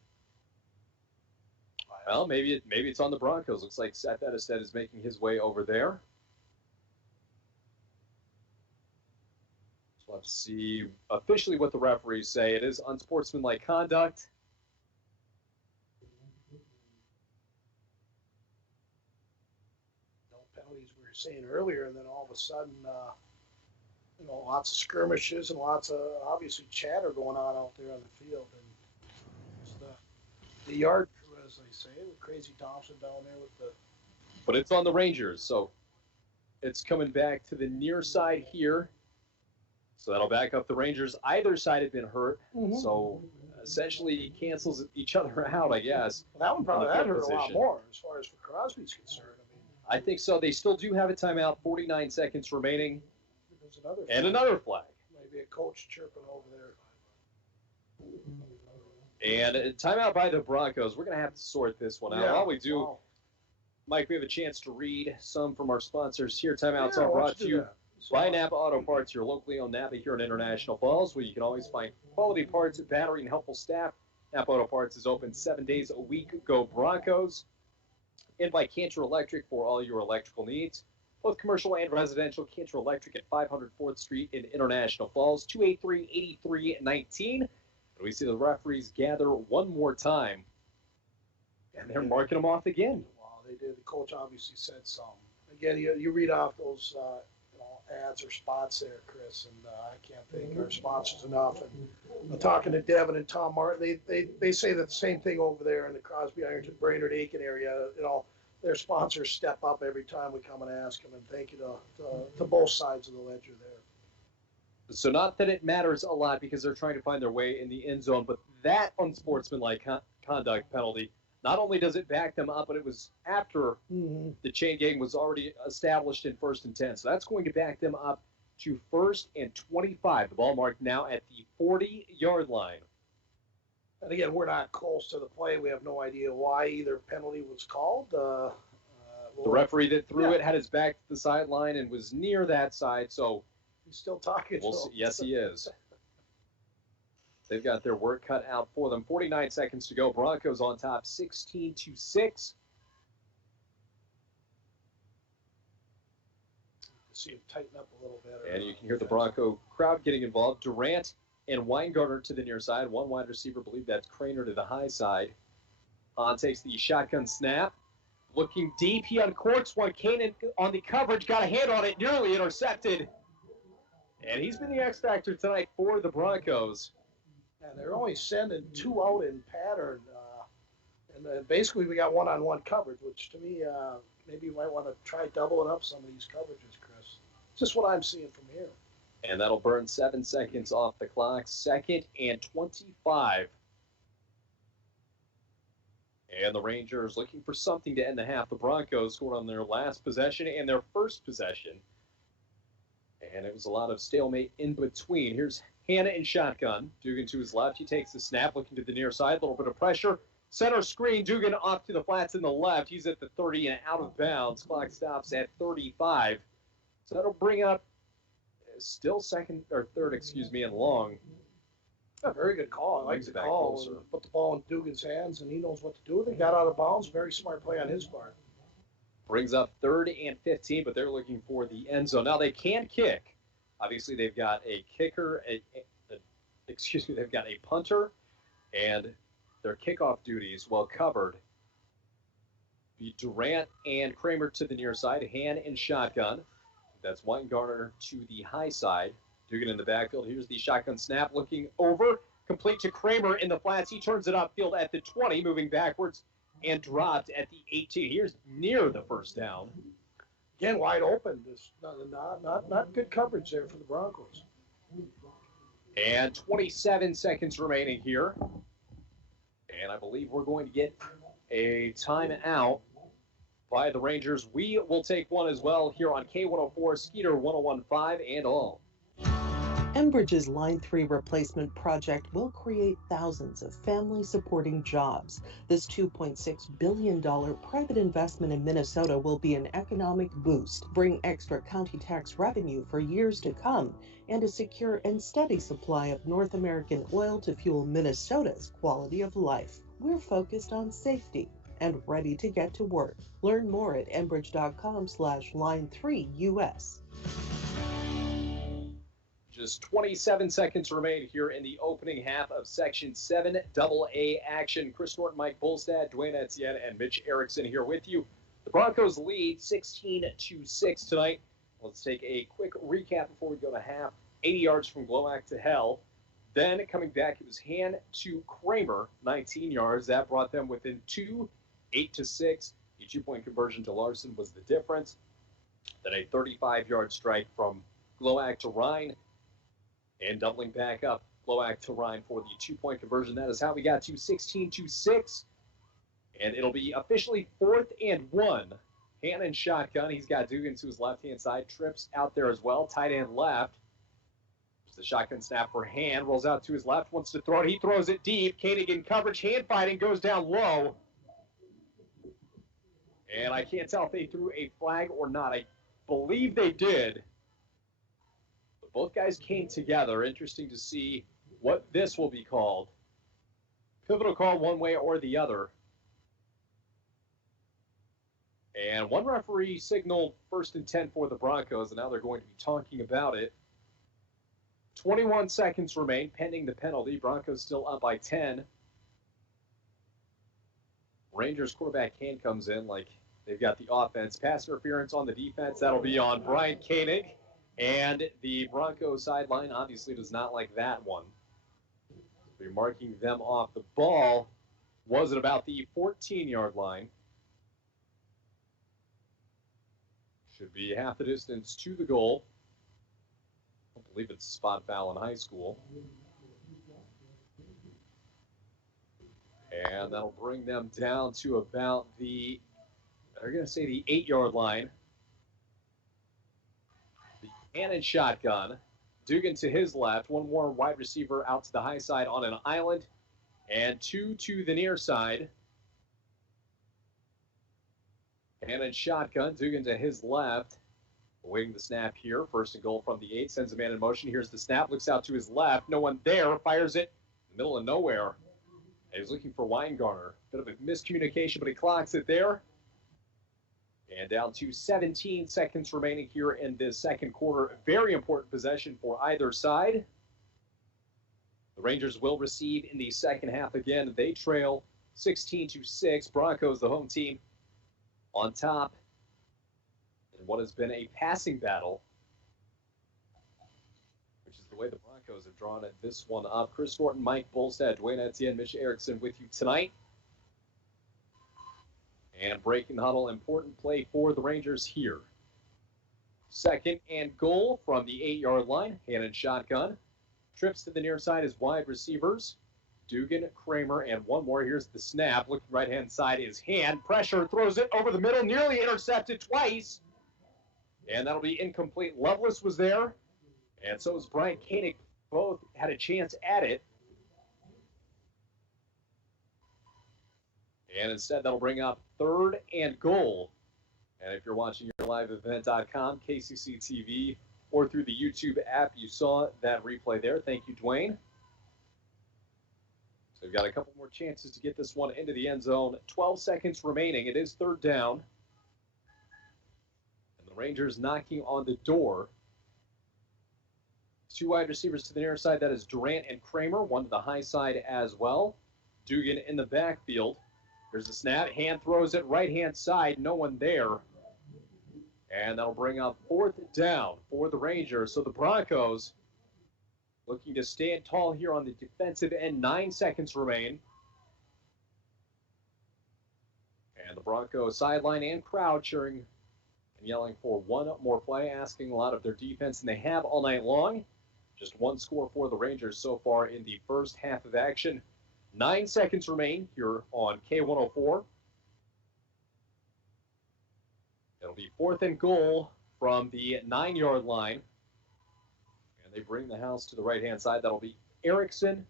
Well, maybe it's on the Broncos. Looks like Seth Edestead is making his way over there. So let's see officially what the referees say. It is unsportsmanlike conduct. No penalties we were saying earlier, and then all of a sudden, lots of skirmishes and lots of obviously chatter going on out there on the field, and just the yard crew, as they say, with Crazy Thompson down there with the. But it's on the Rangers, so it's coming back to the near side here. So that'll back up the Rangers. Either side had been hurt, so essentially cancels each other out, I guess. Well, that one probably hurt a lot more as far as for Crosby's concerned. I think so. They still do have a timeout. 49 seconds remaining. Another and another flag. Maybe a coach chirping over there. And a timeout by the Broncos. We're going to have to sort this one out. Yeah. While we do, Mike, we have a chance to read some from our sponsors here. Timeouts are brought to you by Napa Auto Parts, your locally owned Napa here in International Falls, where you can always find quality parts, battery, and helpful staff. Napa Auto Parts is open 7 days a week. Go Broncos. And by Cantor Electric for all your electrical needs. Both commercial and residential. Cantor Electric at 500 4th Street in International Falls, 283-8319. And we see the referees gather one more time. And they're marking them off again. Wow, they did. The coach obviously said something. Again, you read off those ads or spots there, Chris, and I can't thank our sponsors enough. And talking to Devin and Tom Martin, they say that the same thing over there in the Crosby, Ironton, Brainerd, Aiken area. Their sponsors step up every time we come and ask them, and thank you to both sides of the ledger there. So not that it matters a lot because they're trying to find their way in the end zone, but that unsportsmanlike conduct penalty, not only does it back them up, but it was after the chain gang was already established in 1st and 10. So that's going to back them up to 1st and 25. The ball marked now at the 40-yard line. And again, we're not close to the play. We have no idea why either penalty was called. The referee that threw it had his back to the sideline and was near that side, so he's still talking. We'll see. Yes, he is. They've got their work cut out for them. 49 seconds to go. Broncos on top, 16-6. See him tighten up a little bit. And you can hear the Bronco crowd getting involved. Durant and Weingartner to the near side. One wide receiver, believe that's Craner to the high side. Hahn takes the shotgun snap. Looking deep, he uncorks one. Kanan on the coverage, got a hand on it, nearly intercepted. And he's been the X factor tonight for the Broncos. And they're only sending 2 out in pattern. And basically we got one-on-one coverage, which to me, maybe you might want to try doubling up some of these coverages, Chris. just what I'm seeing from here. And that'll burn 7 seconds off the clock. 2nd and 25. And the Rangers looking for something to end the half. The Broncos scored on their last possession and their first possession. And it was a lot of stalemate in between. Here's Hannah in shotgun. Dugan to his left. He takes the snap, looking to the near side. A little bit of pressure. Center screen. Dugan off to the flats in the left. He's at the 30 and out of bounds. Clock stops at 35. So that'll bring up still second or third, and long. A very good call. I like the call. Closer. Put the ball in Dugan's hands, and he knows what to do. They got out of bounds. Very smart play on his part. Brings up 3rd and 15, but they're looking for the end zone. Now they can kick. Obviously, they've got a kicker, they've got a punter, and their kickoff duties well covered. Be Durant and Kramer to the near side, Han in shotgun. That's Weingartner to the high side. Dugan in the backfield. Here's the shotgun snap, looking over, complete to Kramer in the flats. He turns it upfield at the 20, moving backwards, and dropped at the 18. Here's near the first down. Again, wide open. Just not good coverage there for the Broncos. And 27 seconds remaining here. And I believe we're going to get a timeout by the Rangers. We will take one as well here on K104, Skeeter 1015 and all. Enbridge's Line 3 replacement project will create thousands of family-supporting jobs. This $2.6 billion private investment in Minnesota will be an economic boost, bring extra county tax revenue for years to come, and a secure and steady supply of North American oil to fuel Minnesota's quality of life. We're focused on safety and ready to get to work. Learn more at enbridge.com/line3us. Just 27 seconds remain here in the opening half of Section 7 AA action. Chris Norton, Mike Bolstad, Dwayne Etienne, and Mitch Erickson here with you. The Broncos lead 16-6 tonight. Let's take a quick recap before we go to half. 80 yards from Glowack to Hell. Then coming back, it was Han to Kramer, 19 yards. That brought them within 2, 8-6. The 2-point conversion to Larson was the difference. Then a 35-yard strike from Glowack to Ryan. And doubling back up, Glowack to Ryan for the 2-point conversion. That is how we got to 16-6. And it'll be officially 4th and 1. Han in shotgun. He's got Dugan to his left-hand side. Trips out there as well. Tight end left. There's the shotgun snap for Han. Rolls out to his left. Wants to throw it. He throws it deep. Koenig in coverage. Hand fighting. Goes down low. And I can't tell if they threw a flag or not. I believe they did. Both guys came together. Interesting to see what this will be called. Pivotal call one way or the other. And one referee signaled 1st and 10 for the Broncos, and now they're going to be talking about it. 21 seconds remain pending the penalty. Broncos still up by 10. Rangers quarterback Kane comes in like they've got the offense. Pass interference on the defense. That'll be on Brian Koenig. And the Broncos sideline obviously does not like that one. They're marking them off. The ball was at about the 14-yard line. Should be half the distance to the goal. I believe it's a spot foul in high school. And that'll bring them down to about the, they're going to say the 8-yard line. And in shotgun. Dugan to his left. One more wide receiver out to the high side on an island. And 2 to the near side. And in shotgun. Dugan to his left. Awaiting the snap here. 1st and goal from the 8. Sends a man in motion. Here's the snap. Looks out to his left. No one there. Fires it in the middle of nowhere. And he was looking for Weingartner. Bit of a miscommunication, but he clocks it there. And down to 17 seconds remaining here in this second quarter. Very important possession for either side. The Rangers will receive in the second half again. They trail 16-6. Broncos, the home team, on top in what has been a passing battle, which is the way the Broncos have drawn this one up. Chris Norton, Mike Bolstad, Dwayne Etienne, Mitch Erickson with you tonight. And breaking the huddle, important play for the Rangers here. 2nd and goal from the 8-yard line. Hannon shotgun. Trips to the near side as wide receivers. Dugan, Kramer, and one more. Here's the snap. Looking right-hand side is Hand. Pressure, throws it over the middle, nearly intercepted twice. And that'll be incomplete. Lovelace was there, and so was Brian Koenig. Both had a chance at it. And instead, that'll bring up 3rd and goal. And if you're watching your liveevent.com, KCC TV, or through the YouTube app, you saw that replay there. Thank you, Dwayne. So we've got a couple more chances to get this one into the end zone. 12 seconds remaining. It is 3rd down. And the Rangers knocking on the door. 2 wide receivers to the near side. That is Durant and Kramer. One to the high side as well. Dugan in the backfield. There's a snap. Hand throws it right-hand side. No one there. And that'll bring up 4th down for the Rangers. So the Broncos looking to stand tall here on the defensive end. 9 seconds remain. And the Broncos sideline and crowd cheering and yelling for one more play, asking a lot of their defense, and they have all night long. Just one score for the Rangers so far in the first half of action. 9 seconds remain here on K104. It'll be 4th and goal from the 9-yard line. And they bring the house to the right-hand side. That'll be Erickson.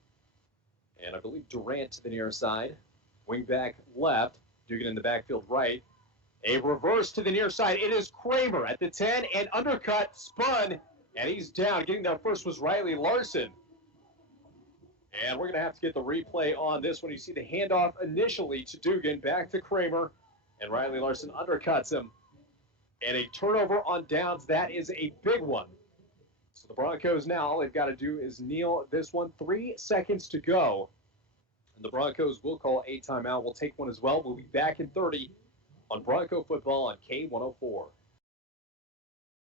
And I believe Durant to the near side. Wing back left. Dugan in the backfield right. A reverse to the near side. It is Kramer at the 10 and undercut, spun, and he's down. Getting there first was Riley Larson. And we're going to have to get the replay on this one. You see the handoff initially to Dugan, back to Kramer, and Riley Larson undercuts him. And a turnover on downs. That is a big one. So the Broncos now, all they've got to do is kneel this one. 3 seconds to go. And the Broncos will call a timeout. We'll take one as well. We'll be back in 30 on Bronco Football on K104.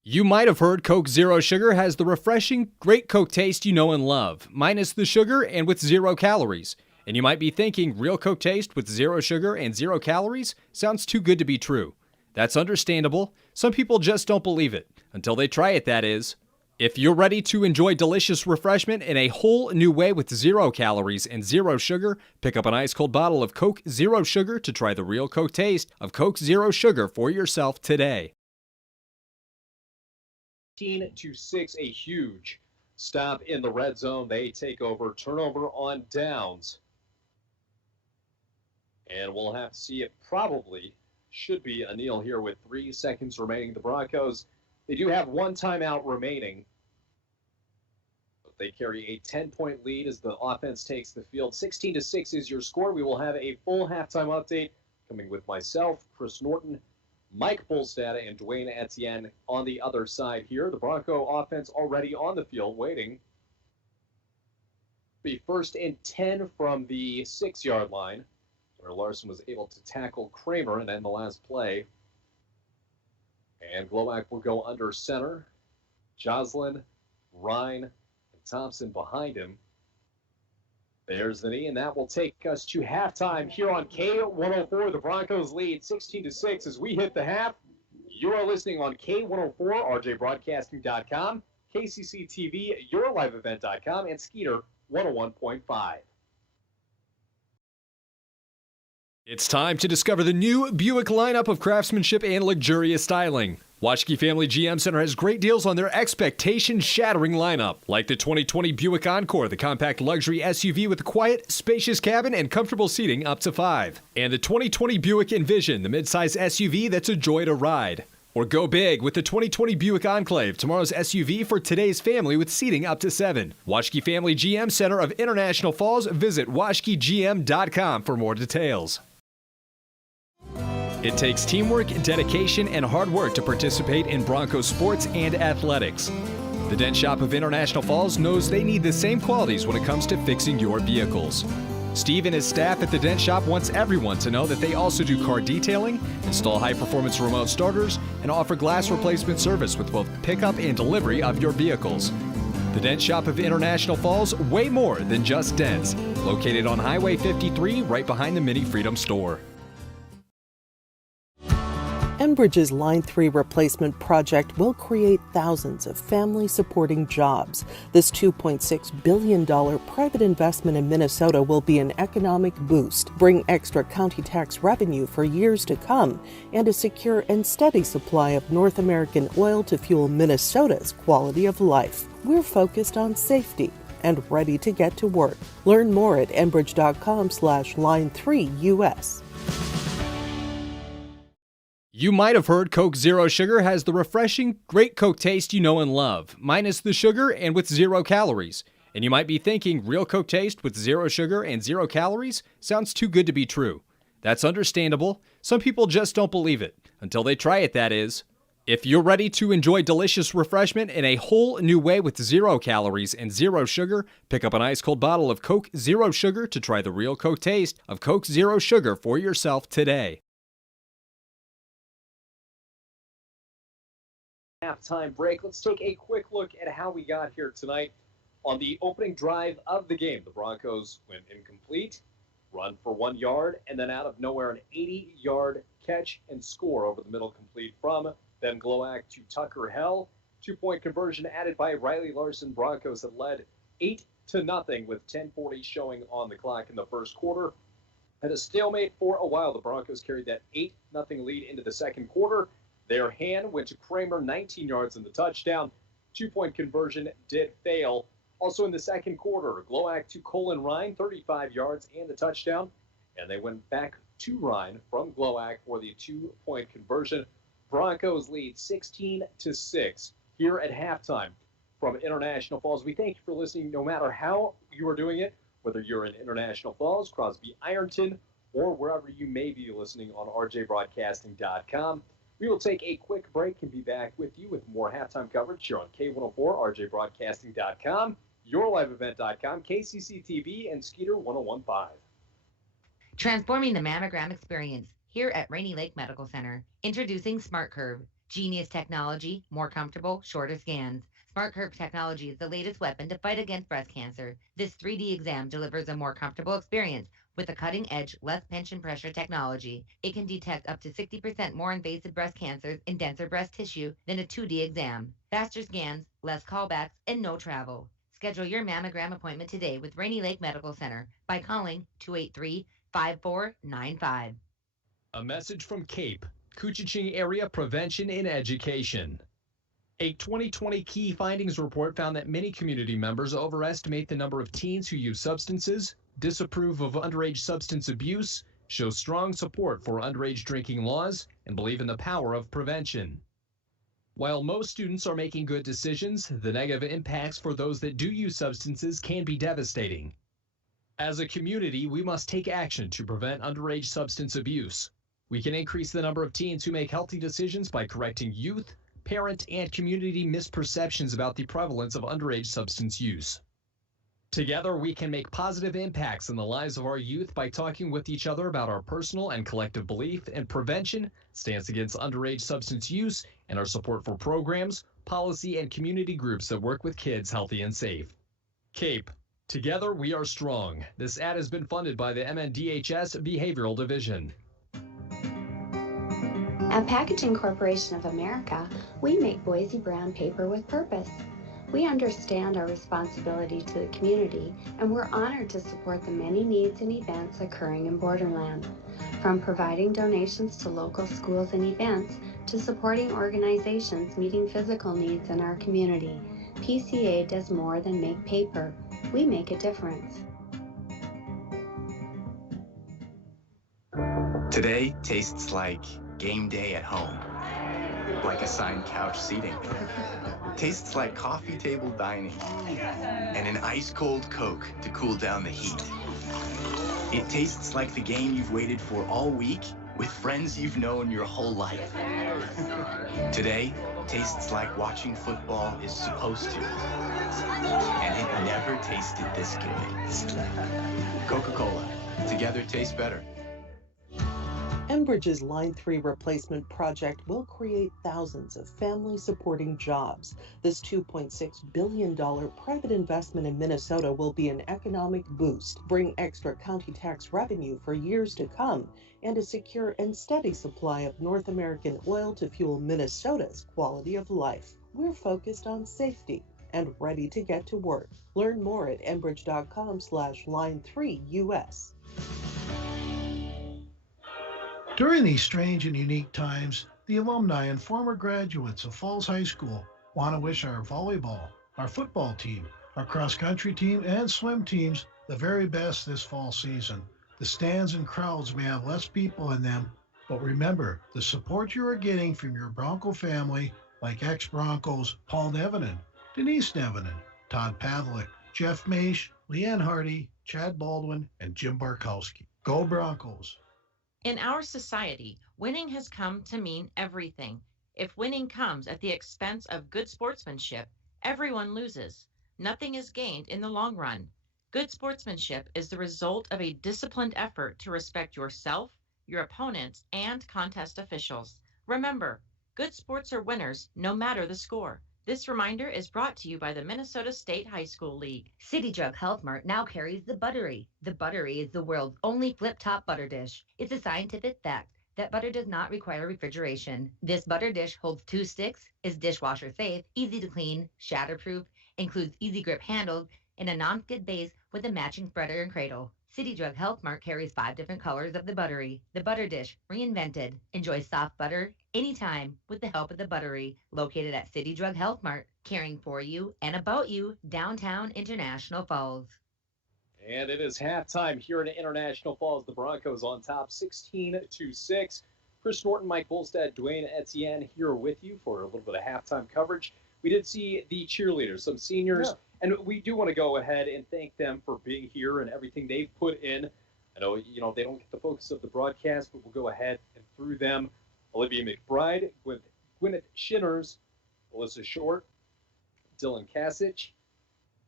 You might have heard Coke Zero Sugar has the refreshing, great Coke taste you know and love, minus the sugar and with 0 calories. And you might be thinking, real Coke taste with 0 sugar and 0 calories sounds too good to be true. That's understandable. Some people just don't believe it. Until they try it, that is. If you're ready to enjoy delicious refreshment in a whole new way with 0 calories and 0 sugar, pick up an ice-cold bottle of Coke Zero Sugar to try the real Coke taste of Coke Zero Sugar for yourself today. 15-6, a huge stop in the red zone. They take over. Turnover on downs. And we'll have to see it. Probably should be a kneel here with 3 seconds remaining. The Broncos, they do have 1 timeout remaining. But they carry a 10-point lead as the offense takes the field. 16-6 is your score. We will have a full halftime update coming with myself, Chris Norton, Mike Bolstad, and Dwayne Etienne on the other side here. The Bronco offense already on the field waiting. Be 1st and 10 from the 6-yard line, where Larson was able to tackle Kramer and end the last play. And Glowacz will go under center. Joslin, Ryan, and Thompson behind him. There's the knee, and that will take us to halftime here on K104. The Broncos lead 16-6 as we hit the half. You are listening on K104, RJBroadcasting.com, KCC TV, YourLiveEvent.com, and Skeeter 101.5. It's time to discover the new Buick lineup of craftsmanship and luxurious styling. Waschke Family GM Center has great deals on their expectation-shattering lineup, like the 2020 Buick Encore, the compact luxury SUV with a quiet, spacious cabin and comfortable seating up to 5. And the 2020 Buick Envision, the midsize SUV that's a joy to ride. Or go big with the 2020 Buick Enclave, tomorrow's SUV for today's family with seating up to 7. Waschke Family GM Center of International Falls. Visit waschkegm.com for more details. It takes teamwork, dedication, and hard work to participate in Bronco sports and athletics. The Dent Shop of International Falls knows they need the same qualities when it comes to fixing your vehicles. Steve and his staff at the Dent Shop wants everyone to know that they also do car detailing, install high-performance remote starters, and offer glass replacement service with both pickup and delivery of your vehicles. The Dent Shop of International Falls, way more than just dents. Located on Highway 53, right behind the Mini Freedom store. Enbridge's Line 3 replacement project will create thousands of family-supporting jobs. This $2.6 billion private investment in Minnesota will be an economic boost, bring extra county tax revenue for years to come, and a secure and steady supply of North American oil to fuel Minnesota's quality of life. We're focused on safety and ready to get to work. Learn more at enbridge.com/line3US. You might have heard Coke Zero Sugar has the refreshing, great Coke taste you know and love, minus the sugar and with 0 calories. And you might be thinking, real Coke taste with 0 sugar and 0 calories? Sounds too good to be true. That's understandable. Some people just don't believe it. Until they try it, that is. If you're ready to enjoy delicious refreshment in a whole new way with 0 calories and 0 sugar, pick up an ice-cold bottle of Coke Zero Sugar to try the real Coke taste of Coke Zero Sugar for yourself today. Halftime break. Let's take a quick look at how we got here tonight. On the opening drive of the game, the Broncos went incomplete, run for 1 yard, and then out of nowhere an 80-yard catch and score over the middle complete from Ben Glowak to Tucker Hell. 2-point conversion added by Riley Larson. Broncos had led 8-0 with 10:40 showing on the clock in the first quarter. Had a stalemate for a while. The Broncos carried that 8-0 lead into the second quarter. Their hand went to Kramer, 19 yards in the touchdown. 2-point conversion did fail. Also in the second quarter, Glowak to Colin Ryan, 35 yards and the touchdown. And they went back to Ryan from Glowak for the 2-point conversion. Broncos lead 16-6 here at halftime from International Falls. We thank you for listening no matter how you are doing it, whether you're in International Falls, Crosby Ironton, or wherever you may be listening on rjbroadcasting.com. We will take a quick break and be back with you with more halftime coverage here on K104, rjbroadcasting.com, yourliveevent.com, KCC-TV, and Skeeter 101.5. Transforming the mammogram experience here at Rainy Lake Medical Center. Introducing Smart Curve. Genius technology, more comfortable, shorter scans. Smart Curve technology is the latest weapon to fight against breast cancer. This 3D exam delivers a more comfortable experience with a cutting-edge, less pinch and pressure technology. It can detect up to 60% more invasive breast cancers in denser breast tissue than a 2D exam. Faster scans, less callbacks, and no travel. Schedule your mammogram appointment today with Rainy Lake Medical Center by calling 283-5495. A message from CAPE, Coochiching Area Prevention in Education. A 2020 key findings report found that many community members overestimate the number of teens who use substances, disapprove of underage substance abuse, show strong support for underage drinking laws, and believe in the power of prevention. While most students are making good decisions, the negative impacts for those that do use substances can be devastating. As a community, we must take action to prevent underage substance abuse. We can increase the number of teens who make healthy decisions by correcting youth, parent, and community misperceptions about the prevalence of underage substance use. Together, we can make positive impacts in the lives of our youth by talking with each other about our personal and collective belief in prevention, stance against underage substance use, and our support for programs, policy, and community groups that work with kids healthy and safe. CAPE. Together, we are strong. This ad has been funded by the MNDHS Behavioral Division. At Packaging Corporation of America, we make Boise brown paper with purpose. We understand our responsibility to the community, and we're honored to support the many needs and events occurring in Borderland. From providing donations to local schools and events, to supporting organizations meeting physical needs in our community, PCA does more than make paper. We make a difference. Today tastes like game day at home, like assigned couch seating. Tastes like coffee table dining, and an ice-cold Coke to cool down the heat. It tastes like the game you've waited for all week with friends you've known your whole life. Today tastes like watching football is supposed to, and it never tasted this good. Coca-Cola, together tastes better. Enbridge's Line 3 replacement project will create thousands of family-supporting jobs. This $2.6 billion private investment in Minnesota will be an economic boost, bring extra county tax revenue for years to come, and a secure and steady supply of North American oil to fuel Minnesota's quality of life. We're focused on safety and ready to get to work. Learn more at enbridge.com/line3us. During these strange and unique times, the alumni and former graduates of Falls High School want to wish our volleyball, our football team, our cross-country team, and swim teams the very best this fall season. The stands and crowds may have less people in them, but remember the support you are getting from your Bronco family, like ex-Broncos Paul Nevenin, Denise Nevenin, Todd Pavlik, Jeff Maish, Leanne Hardy, Chad Baldwin, and Jim Barkowski. Go Broncos! In our society, winning has come to mean everything. If winning comes at the expense of good sportsmanship, everyone loses. Nothing is gained in the long run. Good sportsmanship is the result of a disciplined effort to respect yourself, your opponents, and contest officials. Remember, good sports are winners no matter the score. This reminder is brought to you by the Minnesota State High School League. City Drug Health Mart now carries the Buttery. The Buttery is the world's only flip-top butter dish. It's a scientific fact that butter does not require refrigeration. This butter dish holds 2 sticks, is dishwasher safe, easy to clean, shatterproof, includes easy grip handles, and a non-skid base with a matching spreader and cradle. City Drug Health Mart carries 5 different colors of the Buttery. The butter dish, reinvented. Enjoy soft butter anytime with the help of the Buttery. Located at City Drug Health Mart, caring for you and about you, downtown International Falls. And it is halftime here in International Falls. The Broncos on top 16-6. Chris Norton, Mike Bolstad, Dwayne Etienne here with you for a little bit of halftime coverage. We did see the cheerleaders, some seniors. Yeah. And we do want to go ahead and thank them for being here and everything they've put in. I know, they don't get the focus of the broadcast, but we'll go ahead and through them. Olivia McBride, Gwyneth Shinners, Alyssa Short, Dylan Kasich,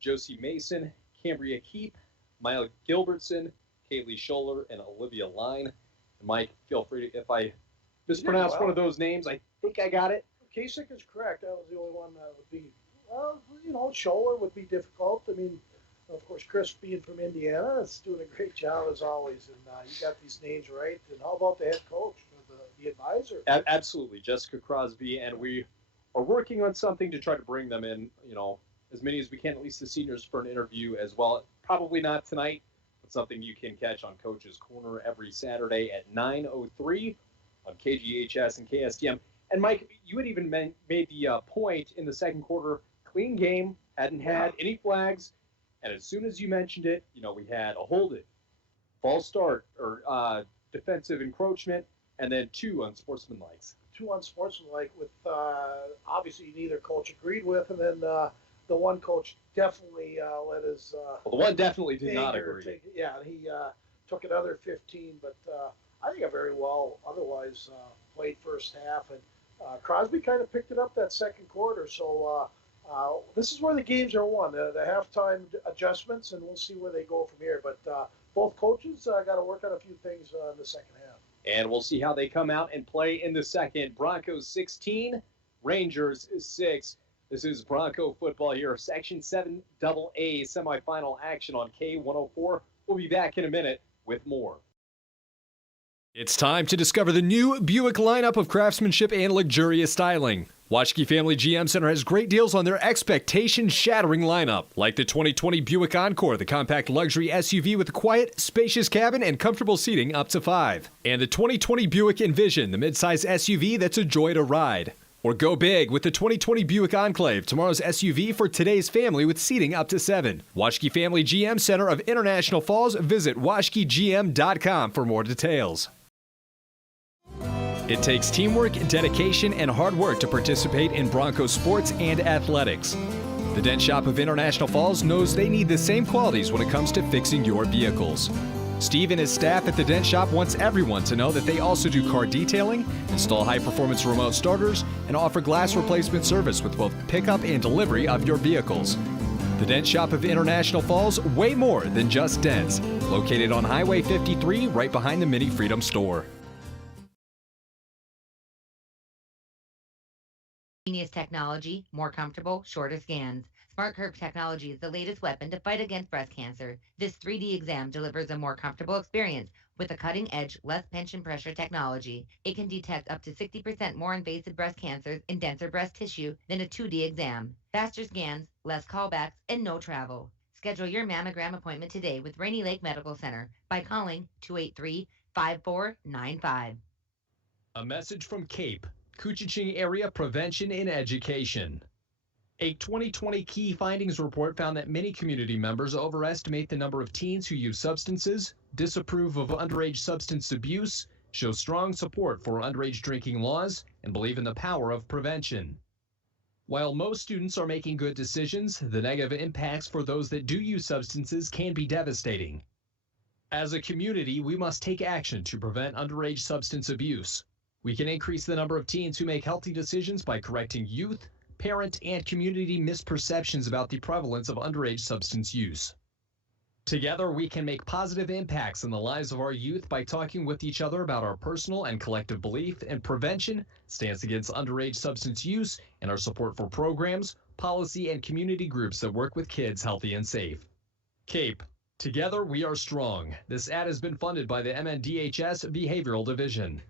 Josie Mason, Cambria Keep, Maya Gilbertson, Kaylee Scholler, and Olivia Line. And Mike, feel free to, if I mispronounce one of those names, I think I got it. Kasich is correct. That was the only one that would be. Scholler would be difficult. I mean, of course, Chris being from Indiana is doing a great job as always. And you got these names right. And how about the head coach, the advisor? Absolutely, Jessica Crosby. And we are working on something to try to bring them in, as many as we can, at least the seniors, for an interview as well. Probably not tonight, but something you can catch on Coach's Corner every Saturday at 9:03 on KGHS and KSTM. And Mike, you had even made the point in the second quarter. Clean game, hadn't had any flags, and as soon as you mentioned it, we had a hold it, false start, or defensive encroachment, and then 2 unsportsmanlike. 2 unsportsmanlike with, obviously, neither coach agreed with, and then the one coach definitely let his... the one definitely did not agree. He took another 15, but I think a very well otherwise played first half, and Crosby kind of picked it up that second quarter, so... this is where the games are won, the halftime adjustments, and we'll see where they go from here. But both coaches got to work on a few things in the second half. And we'll see how they come out and play in the second. Broncos 16, Rangers 6. This is Bronco football here, Section 7 AA semifinal action on K104. We'll be back in a minute with more. It's time to discover the new Buick lineup of craftsmanship and luxurious styling. Waschke Family GM Center has great deals on their expectation-shattering lineup, like the 2020 Buick Encore, the compact luxury SUV with a quiet, spacious cabin and comfortable seating up to 5. And the 2020 Buick Envision, the midsize SUV that's a joy to ride. Or go big with the 2020 Buick Enclave, tomorrow's SUV for today's family with seating up to 7. Waschke Family GM Center of International Falls. Visit waschkegm.com for more details. It takes teamwork, dedication, and hard work to participate in Broncos sports and athletics. The Dent Shop of International Falls knows they need the same qualities when it comes to fixing your vehicles. Steve and his staff at the Dent Shop wants everyone to know that they also do car detailing, install high-performance remote starters, and offer glass replacement service with both pickup and delivery of your vehicles. The Dent Shop of International Falls, way more than just dents. Located on Highway 53, right behind the Mini Freedom store. Genius technology, more comfortable, shorter scans. Smart Curve technology is the latest weapon to fight against breast cancer. This 3D exam delivers a more comfortable experience with a cutting-edge, less pinch and pressure technology. It can detect up to 60% more invasive breast cancers in denser breast tissue than a 2D exam. Faster scans, less callbacks, and no travel. Schedule your mammogram appointment today with Rainy Lake Medical Center by calling 283-5495. A message from CAPE, Coochie Area Prevention and Education. A 2020 key findings report found that many community members overestimate the number of teens who use substances, disapprove of underage substance abuse, show strong support for underage drinking laws, and believe in the power of prevention. While most students are making good decisions, the negative impacts for those that do use substances can be devastating. As a community, we must take action to prevent underage substance abuse. We can increase the number of teens who make healthy decisions by correcting youth, parent, and community misperceptions about the prevalence of underage substance use. Together, we can make positive impacts in the lives of our youth by talking with each other about our personal and collective belief in prevention, stance against underage substance use, and our support for programs, policy, and community groups that work with kids healthy and safe. CAPE. Together, we are strong. This ad has been funded by the MNDHS Behavioral Division.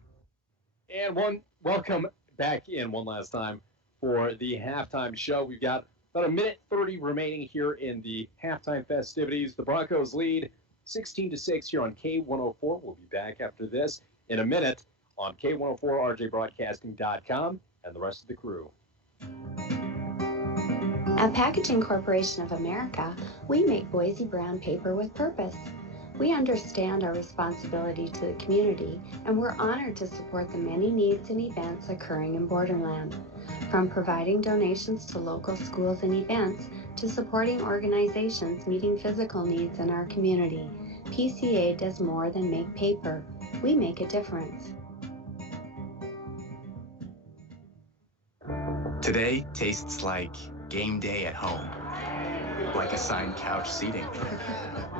And welcome back in one last time for the halftime show. We've got about a minute 30 remaining here in the halftime festivities. The Broncos lead 16-6 here on K104. We'll be back after this in a minute on K104, RJBroadcasting.com, and the rest of the crew. At Packaging Corporation of America, we make Boise brown paper with purpose. We understand our responsibility to the community, and we're honored to support the many needs and events occurring in Borderland. From providing donations to local schools and events, to supporting organizations meeting physical needs in our community, PCA does more than make paper. We make a difference. Today tastes like game day at home, like assigned couch seating.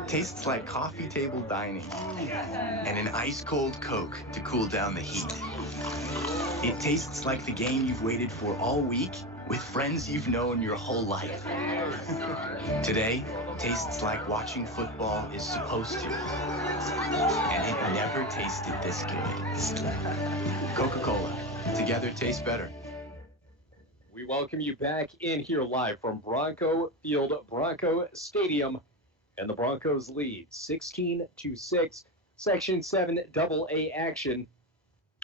Tastes like coffee table dining and an ice-cold Coke to cool down the heat. It tastes like the game you've waited for all week with friends you've known your whole life. Today tastes like watching football is supposed to, and it never tasted this good. Coca-Cola, together tastes better. We welcome you back in here live from Bronco Field, Bronco Stadium, and the Broncos lead 16-6, Section 7 AA action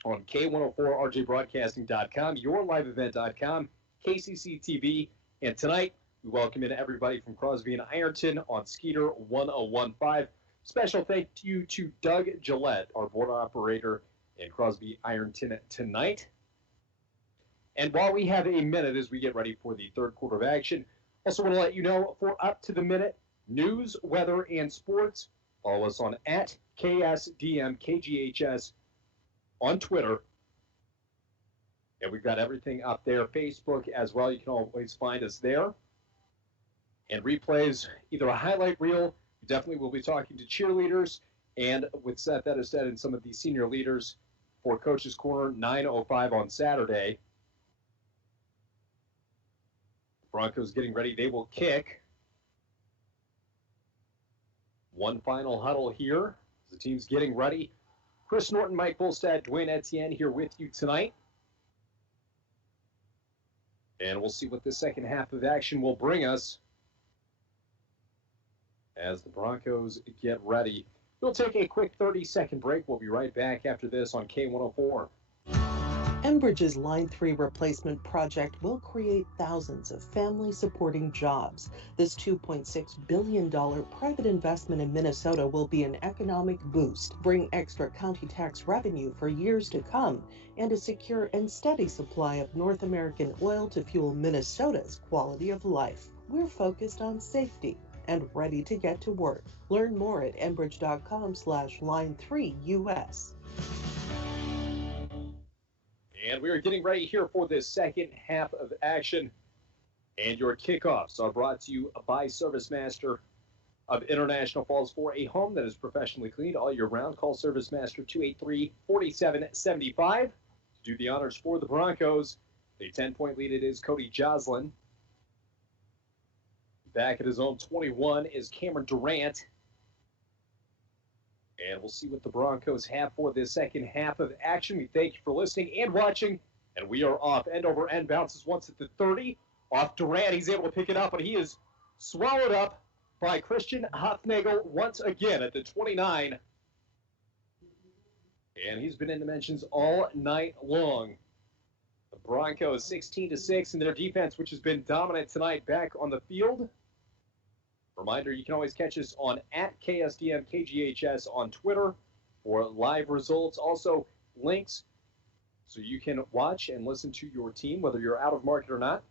on K104, RJBroadcasting.com, YourLiveEvent.com, KCC TV, and tonight we welcome in everybody from Crosby and Ironton on Skeeter 1015. Special thank you to Doug Gillette, our board operator in Crosby Ironton tonight. And while we have a minute as we get ready for the third quarter of action, also want to let you know for up to the minute news, weather, and sports, follow us on @KSDMKGHS on Twitter. And we've got everything up there, Facebook as well. You can always find us there. And replays, either a highlight reel, we definitely will be talking to cheerleaders, and with Seth Edestead and some of the senior leaders for Coach's Corner, 9:05 on Saturday. Broncos getting ready. They will kick. One final huddle here. The team's getting ready. Chris Norton, Mike Volstad, Dwayne Etienne here with you tonight. And we'll see what the second half of action will bring us as the Broncos get ready. We'll take a quick 30-second break. We'll be right back after this on K104. Enbridge's Line 3 replacement project will create thousands of family-supporting jobs. This $2.6 billion private investment in Minnesota will be an economic boost, bring extra county tax revenue for years to come, and a secure and steady supply of North American oil to fuel Minnesota's quality of life. We're focused on safety and ready to get to work. Learn more at enbridge.com/line3US. And we are getting ready here for this second half of action. And your kickoffs are brought to you by ServiceMaster of International Falls. For a home that is professionally cleaned all year round, call ServiceMaster 283-4775 to do the honors for the Broncos. A 10-point lead it is Cody Joslin. Back at his own 21 is Cameron Durant. And we'll see what the Broncos have for this second half of action. We thank you for listening and watching. And we are off. End over end bounces once at the 30. Off Durant. He's able to pick it up, but he is swallowed up by Christian Hofnagel once again at the 29. And he's been in the mentions all night long. The Broncos 16-6 in their defense, which has been dominant tonight, back on the field. Reminder, you can always catch us on @KSDMKGHS on Twitter for live results. Also, links so you can watch and listen to your team, whether you're out of market or not.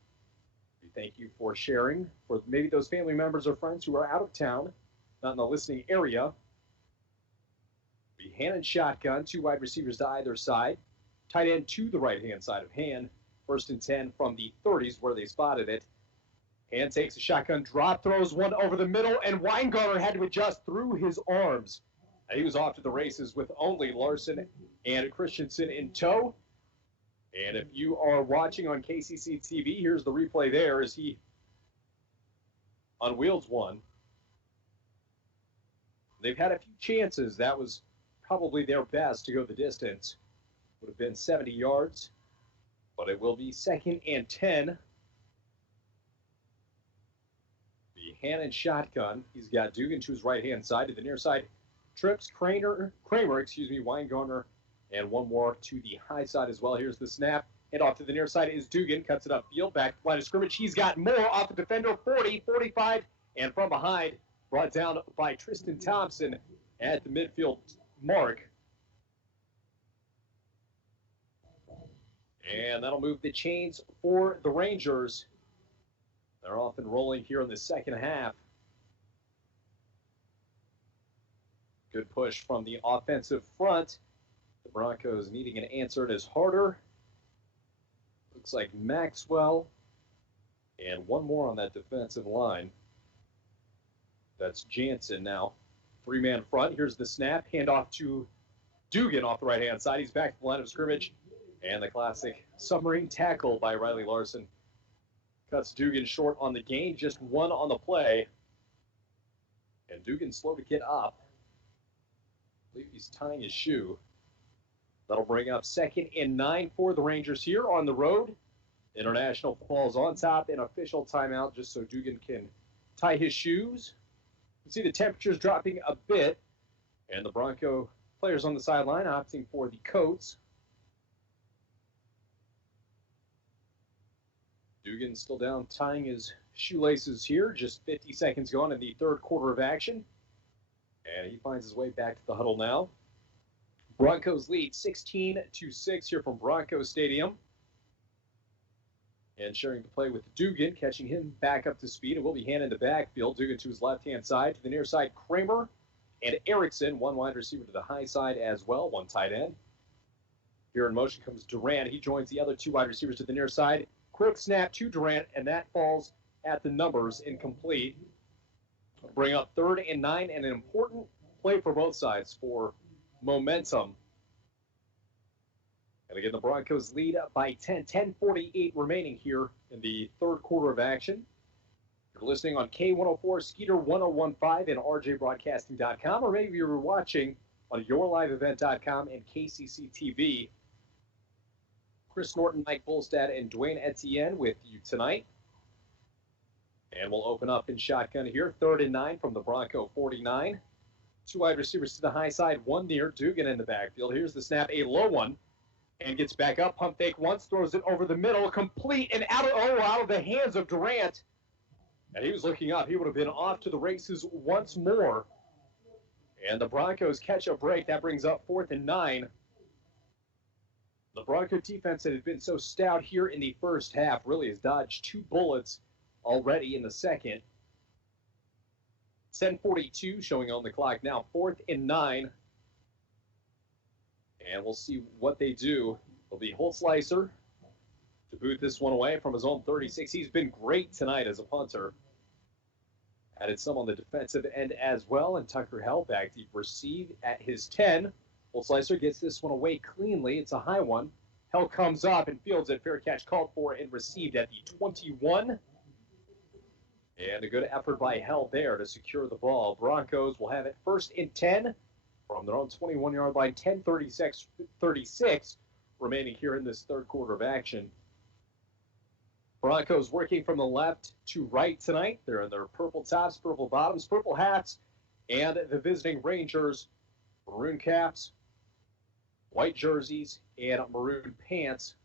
We thank you for sharing. For maybe those family members or friends who are out of town, not in the listening area. The hand and shotgun, 2 wide receivers to either side. Tight end to the right-hand side of Hand. 1st and 10 from the 30s where they spotted it. Hand takes a shotgun drop, throws one over the middle, and Weingartner had to adjust through his arms. And he was off to the races with only Larson and Christensen in tow. And if you are watching on KCC TV, here's the replay there as he unwields one. They've had a few chances. That was probably their best to go the distance. Would have been 70 yards, but it will be 2nd and 10. The hand and shotgun. He's got Dugan to his right-hand side. To the near side, trips Kramer, Weingartner, and one more to the high side as well. Here's the snap. And off to the near side is Dugan. Cuts it upfield. Back line of scrimmage. He's got more off the defender. 40, 45, and from behind, brought down by Tristan Thompson at the midfield mark. And that'll move the chains for the Rangers. They're off and rolling here in the second half. Good push from the offensive front. The Broncos needing an answer. It is Harder. Looks like Maxwell. And one more on that defensive line. That's Jansen now. 3-man front. Here's the snap. Handoff to Dugan off the right-hand side. He's back to the line of scrimmage. And the classic submarine tackle by Riley Larson. Cuts Dugan short on the gain. Just one on the play. And Dugan slow to get up. I believe he's tying his shoe. That'll bring up 2nd and 9 for the Rangers here on the road. International Falls on top. An official timeout just so Dugan can tie his shoes. You can see the temperatures dropping a bit. And the Bronco players on the sideline opting for the coats. Dugan still down, tying his shoelaces here. Just 50 seconds gone in the third quarter of action. And he finds his way back to the huddle now. Broncos lead 16-6 here from Bronco Stadium. And sharing the play with Dugan, catching him back up to speed. It will be Hand in the backfield. Dugan to his left-hand side. To the near side, Kramer and Erickson. One wide receiver to the high side as well. One tight end. Here in motion comes Durant. He joins the other 2 wide receivers to the near side. Quick snap to Durant, and that falls at the numbers, incomplete. Bring up 3rd and 9, and an important play for both sides for momentum. And again, the Broncos lead by 10, 10:48 remaining here in the third quarter of action. You're listening on K104, Skeeter 1015, and RJBroadcasting.com, or maybe you're watching on YourLiveEvent.com and KCC TV. Chris Norton, Mike Bolstad, and Dwayne Etienne with you tonight. And we'll open up in shotgun here. 3rd and 9 from the Bronco 49. 2 wide receivers to the high side, 1 near. Dugan in the backfield. Here's the snap, a low one. And gets back up, pump fake once, throws it over the middle, complete, and out of the hands of Durant. And he was looking up. He would have been off to the races once more. And the Broncos catch a break. That brings up 4th and 9. The Bronco defense that had been so stout here in the first half really has dodged 2 bullets already in the second. 10:42 showing on the clock now. 4th and 9. And we'll see what they do. It'll be Holtzleiser to boot this one away from his own 36. He's been great tonight as a punter. Added some on the defensive end as well. And Tucker held back deep receive at his 10. Holtzleiser gets this one away cleanly. It's a high one. Hell comes up and fields it. Fair catch called for and received at the 21. And a good effort by Hell there to secure the ball. Broncos will have it 1st and 10 from their own 21-yard line. 10:36 remaining here in this third quarter of action. Broncos working from the left to right tonight. They're in their purple tops, purple bottoms, purple hats, and the visiting Rangers, maroon caps, white jerseys, and maroon pants.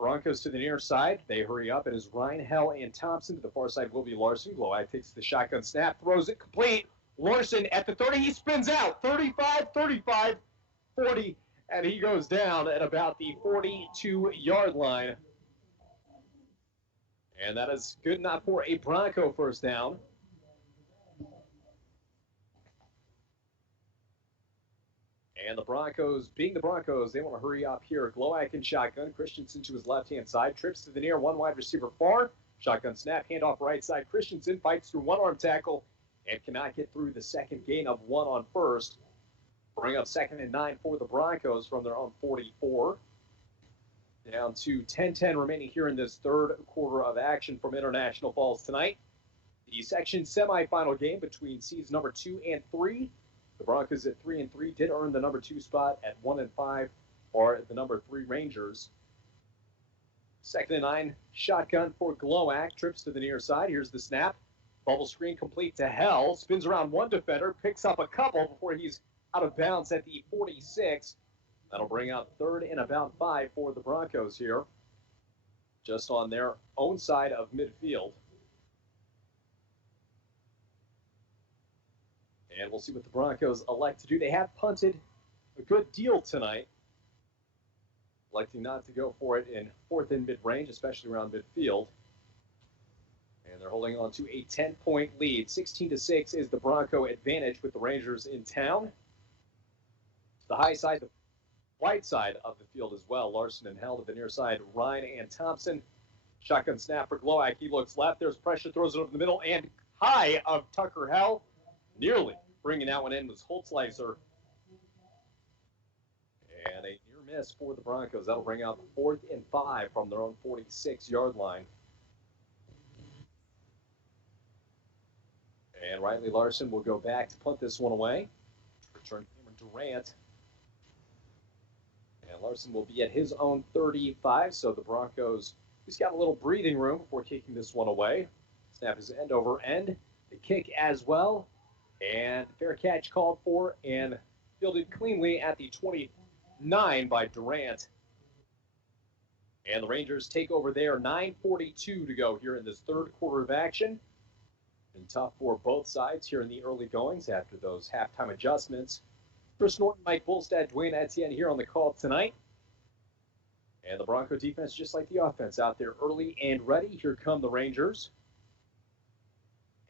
Broncos to the near side. They hurry up. It is Ryan, Hell, and Thompson. To the far side will be Larson. Glowacke takes the shotgun snap, throws it complete. Larson at the 30. He spins out. 35, 35, 40, and he goes down at about the 42-yard line. And that is good enough for a Bronco first down. And the Broncos, being the Broncos, they want to hurry up here. Glowacke in shotgun. Christensen to his left-hand side. Trips to the near. One wide receiver far. Shotgun snap. Handoff right side. Christensen fights through one arm tackle and cannot get through the second gain of 1 on first. Bring up 2nd and 9 for the Broncos from their own 44. Down to 10:10 remaining here in this third quarter of action from International Falls tonight. The section semifinal game between seeds number 2 and 3. The Broncos at 3 and 3 did earn the number 2 spot. At 1 and 5 are the number 3 Rangers. 2nd and 9, shotgun for Glowacke. Trips to the near side. Here's the snap. Bubble screen complete to Hell. Spins around one defender. Picks up a couple before he's out of bounds at the 46. That'll bring up 3rd and about 5 for the Broncos here. Just on their own side of midfield. And we'll see what the Broncos elect to do. They have punted a good deal tonight. Electing not to go for it in 4th and mid-range, especially around midfield. And they're holding on to a 10-point lead. 16-6 is the Bronco advantage with the Rangers in town. The high side, the wide side of the field as well. Larson and Hell to the near side. Ryan and Thompson. Shotgun snap for Glowacke. He looks left. There's pressure. Throws it over the middle. And high of Tucker Hell. Nearly bringing that one in was Holtzleiser. And a near miss for the Broncos. That'll bring out 4th and 5 from their own 46-yard line. And Riley Larson will go back to punt this one away. Return Cameron Durant. And Larson will be at his own 35, so the Broncos just got a little breathing room before kicking this one away. Snap is end over end. The kick as well. And fair catch called for and fielded cleanly at the 29 by Durant. And the Rangers take over there. 9:42 to go here in this third quarter of action. Been tough for both sides here in the early goings after those halftime adjustments. Chris Norton, Mike Bolstad, Dwayne Etienne here on the call tonight. And the Bronco defense, just like the offense, out there early and ready. Here come the Rangers.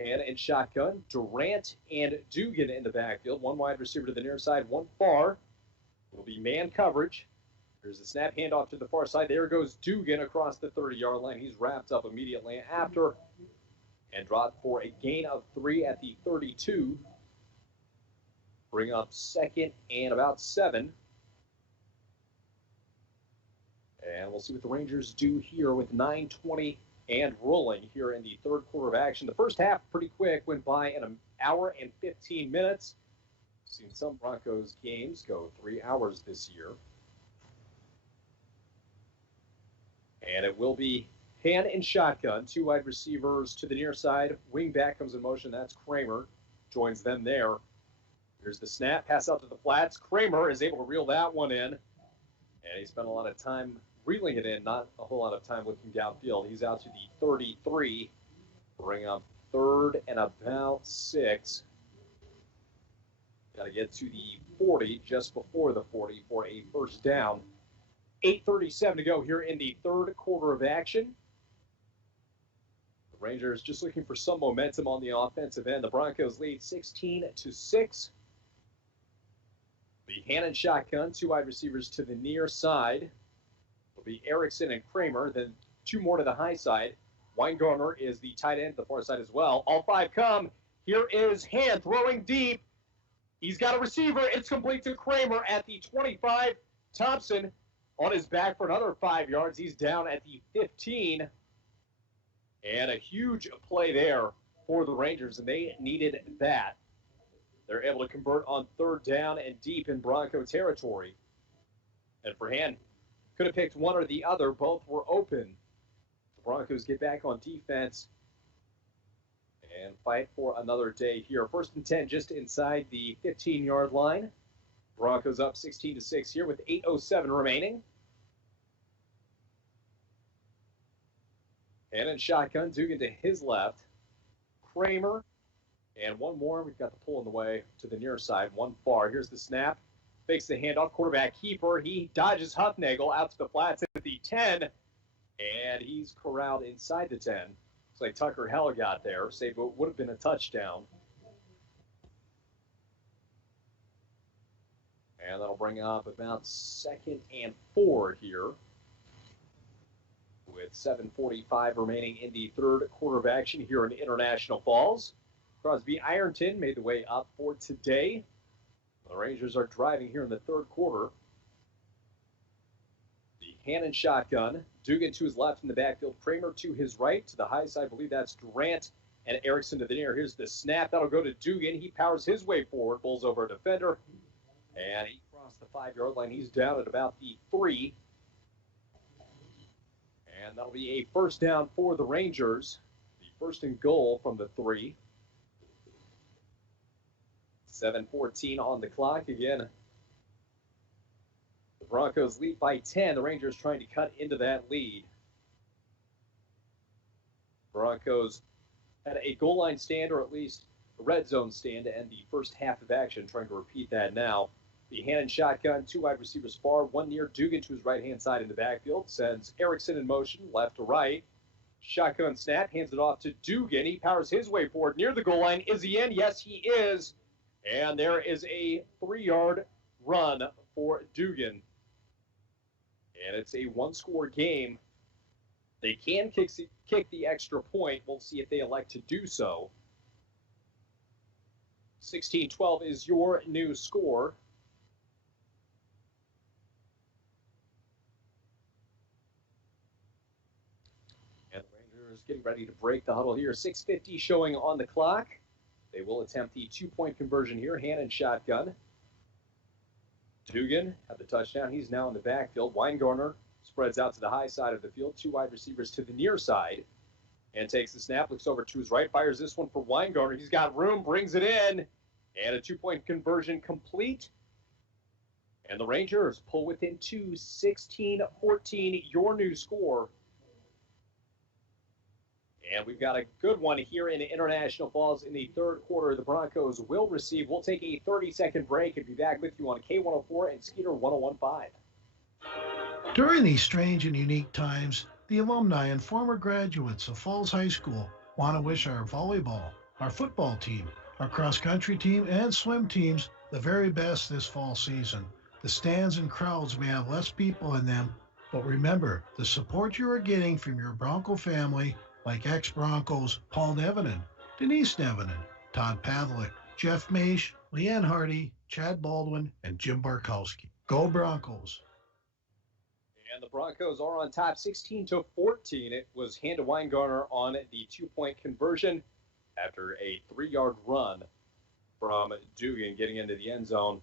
And shotgun, Durant and Dugan in the backfield. One wide receiver to the near side, one far. Will be man coverage. There's the snap handoff to the far side. There goes Dugan across the 30-yard line. He's wrapped up immediately after and dropped for a gain of 3 at the 32. Bring up 2nd and about 7. And we'll see what the Rangers do here with 9:20 and rolling here in the third quarter of action. The first half, pretty quick, went by in an hour and 15 minutes. Seen some Broncos games go 3 hours this year. And it will be hand and shotgun. 2 wide receivers to the near side. Wing back comes in motion. That's Kramer. Joins them there. Here's the snap. Pass out to the flats. Kramer is able to reel that one in. And he spent a lot of time reeling it in. Not a whole lot of time looking downfield. He's out to the 33. Bring up 3rd and about 6. Got to get to the 40, just before the 40 for a first down. 8:37 to go here in the third quarter of action. The Rangers just looking for some momentum on the offensive end. The Broncos lead 16-6. The hand and shotgun, 2 wide receivers to the near side. Will be Erickson and Kramer, then 2 more to the high side. Weingartner is the tight end to the far side as well. All 5 come. Here is Hand throwing deep. He's got a receiver. It's complete to Kramer at the 25. Thompson on his back for another 5 yards. He's down at the 15. And a huge play there for the Rangers, and they needed that. They're able to convert on third down and deep in Bronco territory. And Forhan could have picked one or the other. Both were open. The Broncos get back on defense and fight for another day here. 1st and 10 just inside the 15-yard line. Broncos up 16-6 here with 8:07 remaining. And in shotgun, Dugan to his left. Kramer. And one more. We've got the pull in the way to the near side. One far. Here's the snap. Fakes the handoff. Quarterback keeper. He dodges Huffnagel out to the flats at the 10. And he's corralled inside the 10. Looks like Tucker Hell got there. Save what would have been a touchdown. And that'll bring up about 2nd and 4 here. With 7:45 remaining in the third quarter of action here in International Falls. Crosby Ironton made the way up for today. The Rangers are driving here in the third quarter. The Hannon shotgun. Dugan to his left in the backfield. Kramer to his right. To the high side, I believe that's Durant and Erickson to the near. Here's the snap. That'll go to Dugan. He powers his way forward. Bowls over a defender. And he crossed the 5-yard line. He's down at about the 3. And that'll be a first down for the Rangers. The 1st and goal from the 3. 7:14 on the clock. Again, the Broncos lead by 10. The Rangers trying to cut into that lead. Broncos had a goal line stand, or at least a red zone stand, to end the first half of action. Trying to repeat that now. The Hannon shotgun, 2 wide receivers far, 1 near. Dugan to his right-hand side in the backfield. Sends Erickson in motion, left to right. Shotgun snap, hands it off to Dugan. He powers his way forward near the goal line. Is he in? Yes, he is. And there is a 3-yard run for Dugan. And it's a 1-score game. They can kick the extra point. We'll see if they elect to do so. 16-12 is your new score. And the Rangers getting ready to break the huddle here. 6:50 showing on the clock. They will attempt the 2-point conversion here. Hannon shotgun. Dugan had the touchdown. He's now in the backfield. Weingartner spreads out to the high side of the field. 2 wide receivers to the near side. And takes the snap. Looks over to his right. Fires this one for Weingartner. He's got room. Brings it in. And a 2-point conversion complete. And the Rangers pull within 2. 16-14. Your new score. And we've got a good one here in International Falls in the third quarter. The Broncos will receive. We'll take a 30-second break and be back with you on K104 and Skeeter 101.5. During these strange and unique times, the alumni and former graduates of Falls High School want to wish our volleyball, our football team, our cross-country team, and swim teams the very best this fall season. The stands and crowds may have less people in them, but remember, the support you are getting from your Bronco family, like ex-Broncos Paul Nevenin, Denise Nevenin, Todd Pavlik, Jeff Maish, Leanne Hardy, Chad Baldwin, and Jim Barkowski. Go Broncos! And the Broncos are on top 16-14. It was Hannah Weingartner on the 2-point conversion after a 3-yard run from Dugan getting into the end zone.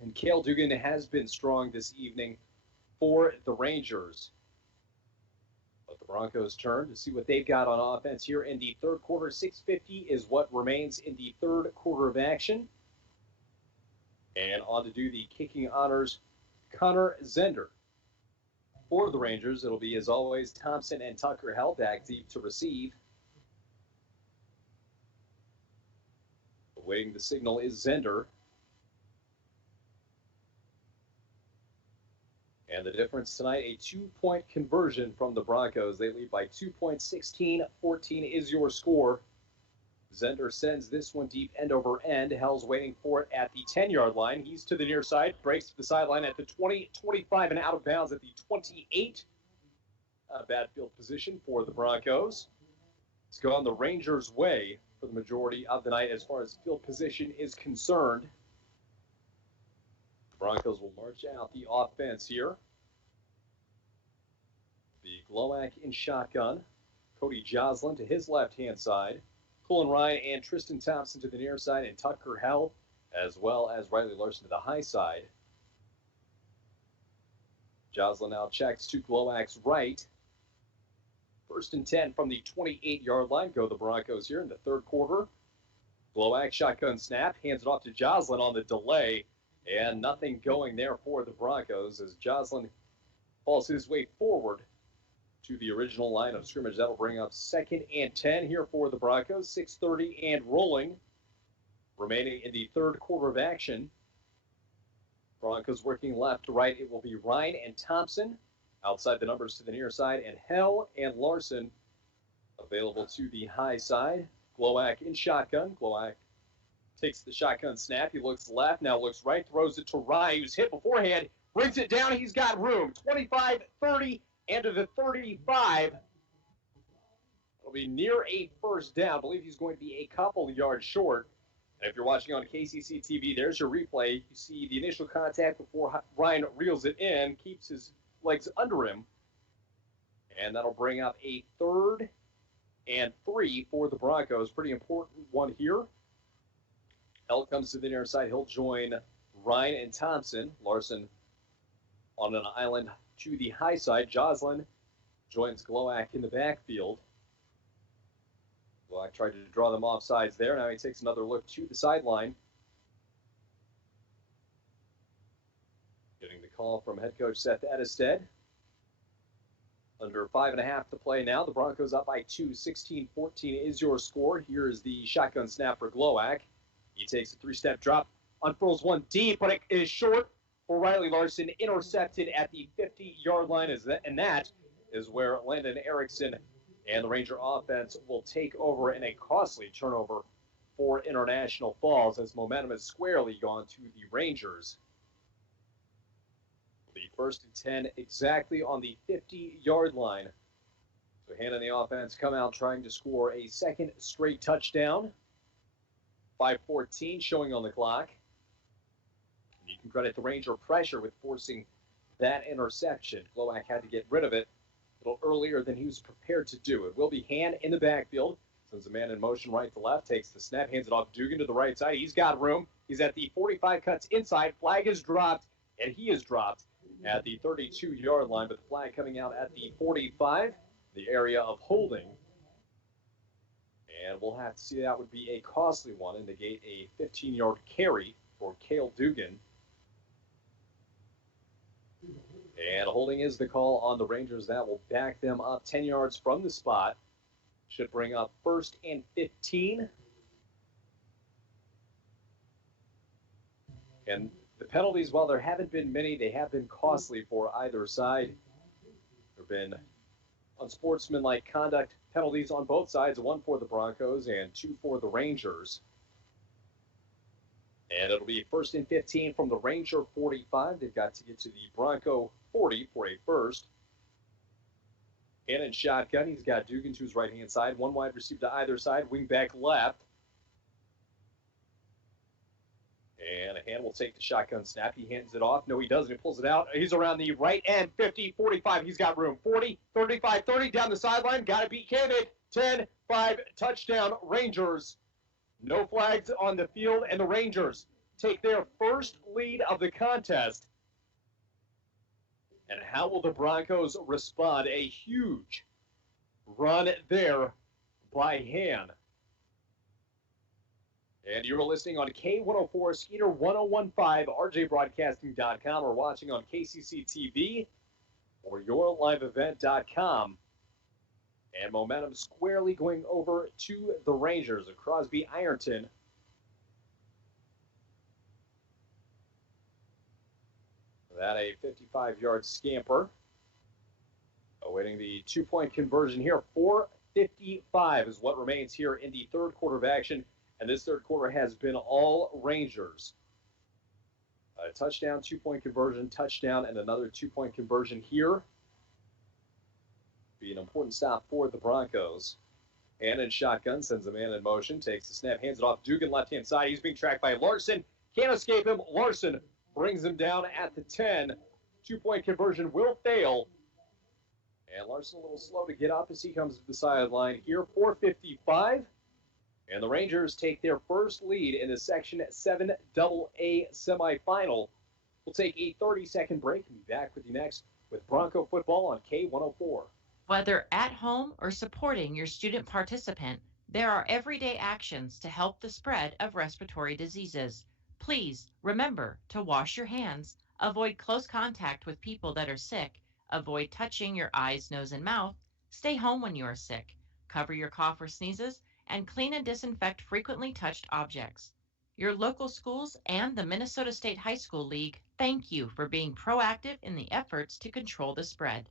And Cale Dugan has been strong this evening for the Rangers. But the Broncos turn to see what they've got on offense here in the third quarter. 6:50 is what remains in the third quarter of action. And on to do the kicking honors, Connor Zender. For the Rangers, it'll be, as always, Thompson and Tucker held back deep to receive. Awaiting the signal is Zender. And the difference tonight, a 2-point conversion from the Broncos. They lead by 2 points. 16-14 is your score. Zender sends this one deep end over end. Hell's waiting for it at the 10-yard line. He's to the near side, breaks to the sideline at the 20, 25, and out of bounds at the 28. Bad field position for the Broncos. It's gone the Rangers' way for the majority of the night as far as field position is concerned. The Broncos will march out the offense here. Glowak in shotgun. Cody Joslin to his left-hand side. Colin Ryan and Tristan Thompson to the near side, and Tucker Hell, as well as Riley Larson to the high side. Joslin now checks to Glowak's right. 1st and 10 from the 28-yard line. Go the Broncos here in the third quarter. Glowak shotgun snap, hands it off to Joslin on the delay, and nothing going there for the Broncos as Joslin falls his way forward to the original line of scrimmage. That'll bring up 2nd and 10 here for the Broncos. 6:30 and rolling. Remaining in the third quarter of action. Broncos working left to right. It will be Ryan and Thompson outside the numbers to the near side, and Hell and Larson available to the high side. Glowak in shotgun. Glowak takes the shotgun snap. He looks left, now looks right, throws it to Ryan, who's hit beforehand, brings it down. He's got room. 25, 30, and to the 35. It'll be near a first down. I believe he's going to be a couple yards short. And if you're watching on KCC TV, there's your replay. You see the initial contact before Ryan reels it in, keeps his legs under him. And that'll bring up a 3rd and 3 for the Broncos. Pretty important one here. Hell comes to the near side. He'll join Ryan and Thompson. Larson on an island to the high side. Joslin joins Glowak in the backfield. Glowak tried to draw them off sides there. Now he takes another look to the sideline. Getting the call from head coach Seth Edestead. Under 5.5 to play now. The Broncos up by 2. 16-14 is your score. Here is the shotgun snap for Glowak. He takes a 3-step drop, unfurls one deep, but it is short for Riley Larson, intercepted at the 50-yard line, and that is where Landon Erickson and the Ranger offense will take over in a costly turnover for International Falls as momentum has squarely gone to the Rangers. The 1st and 10 exactly on the 50-yard line. So Han and the offense come out trying to score a 2nd straight touchdown. 5:14 showing on the clock. And you can credit the Ranger pressure with forcing that interception. Glowak had to get rid of it a little earlier than he was prepared to do. It will be Han in the backfield. Sends a man in motion right to left, takes the snap, hands it off Dugan to the right side. He's got room. He's at the 45, cuts inside. Flag is dropped, and he is dropped at the 32-yard line, but the flag coming out at the 45, the area of holding. And we'll have to see, that would be a costly one and negate a 15-yard carry for Cale Dugan. And holding is the call on the Rangers. That will back them up 10 yards from the spot. Should bring up 1st and 15. And the penalties, while there haven't been many, they have been costly for either side. There have been unsportsmanlike conduct penalties on both sides, 1 for the Broncos and 2 for the Rangers. And it'll be 1st and 15 from the Ranger 45. They've got to get to the Bronco 40 for a first. And in shotgun, he's got Dugan to his right-hand side. 1 wide receiver to either side, wing back left. And Han will take the shotgun snap. He hands it off. No, he doesn't. He pulls it out. He's around the right end, 50, 45. He's got room. 40, 35, 30 down the sideline. Got to beat Candid. 10, 5, touchdown, Rangers. No flags on the field, and the Rangers take their first lead of the contest. And how will the Broncos respond? A huge run there by Han. And you're listening on K104, Skeeter 1015, RJBroadcasting.com, or watching on KCC TV or YourLiveEvent.com. And momentum squarely going over to the Rangers of Crosby Ironton. That a 55-yard scamper. Awaiting the 2-point conversion here. 4:55 is what remains here in the third quarter of action. And this third quarter has been all Rangers. A touchdown, 2-point conversion, touchdown, and another 2-point conversion here. Be an important stop for the Broncos. Han in shotgun, sends a man in motion, takes the snap, hands it off. Dugan left-hand side. He's being tracked by Larson. Can't escape him. Larson brings him down at the 10. 2-point conversion will fail. And Larson a little slow to get up as he comes to the sideline here. 4:55. And the Rangers take their first lead in the Section 7 AA semifinal. We'll take a 30-second break and be back with you next with Bronco football on K104. Whether at home or supporting your student participant, there are everyday actions to help the spread of respiratory diseases. Please remember to wash your hands, avoid close contact with people that are sick, avoid touching your eyes, nose, and mouth, stay home when you are sick, cover your cough or sneezes, and clean and disinfect frequently touched objects. Your local schools and the Minnesota State High School League thank you for being proactive in the efforts to control the spread.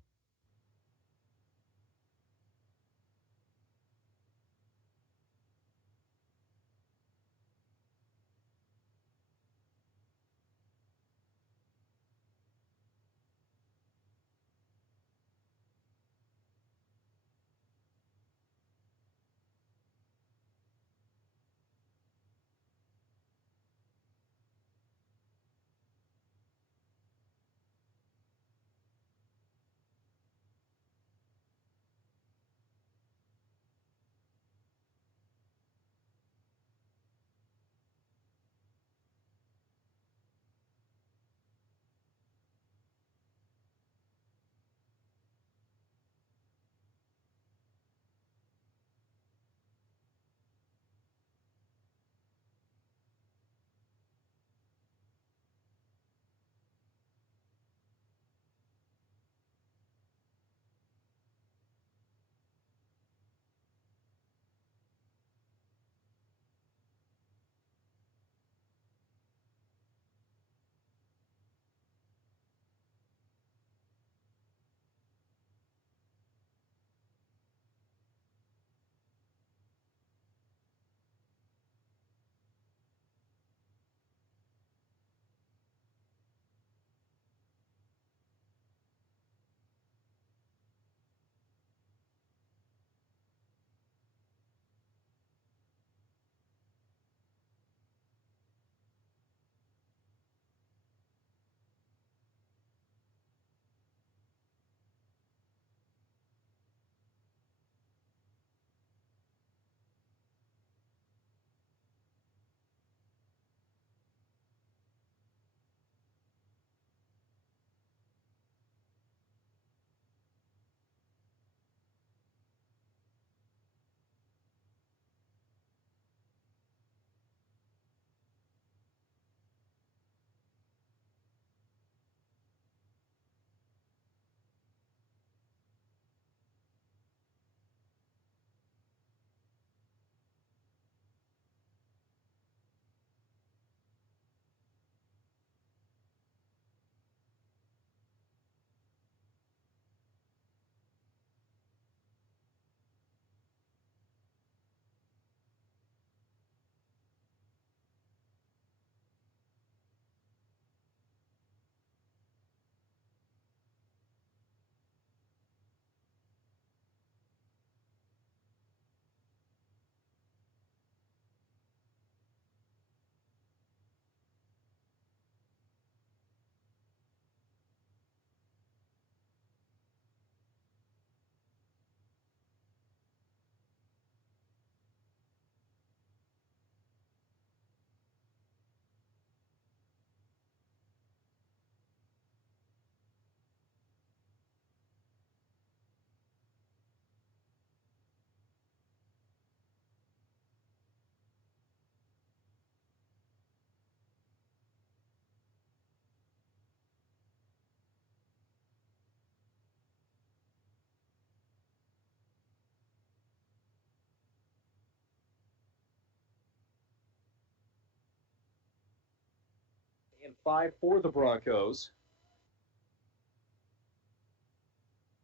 And 5 for the Broncos.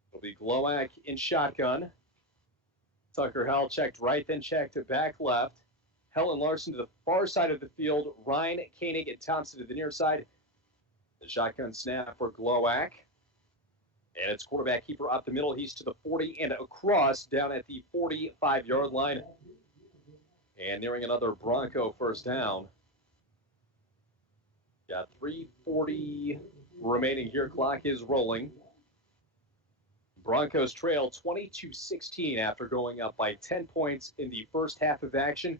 It'll be Glowak in shotgun. Tucker Hell checked right, then checked back left. Hell and Larson to the far side of the field. Ryan, Koenig, and Thompson to the near side. The shotgun snap for Glowak. And it's quarterback keeper up the middle. He's to the 40 and across down at the 45-yard line. And nearing another Bronco first down. Got 3:40 remaining here. Clock is rolling. Broncos trail 22-16 after going up by 10 points in the first half of action.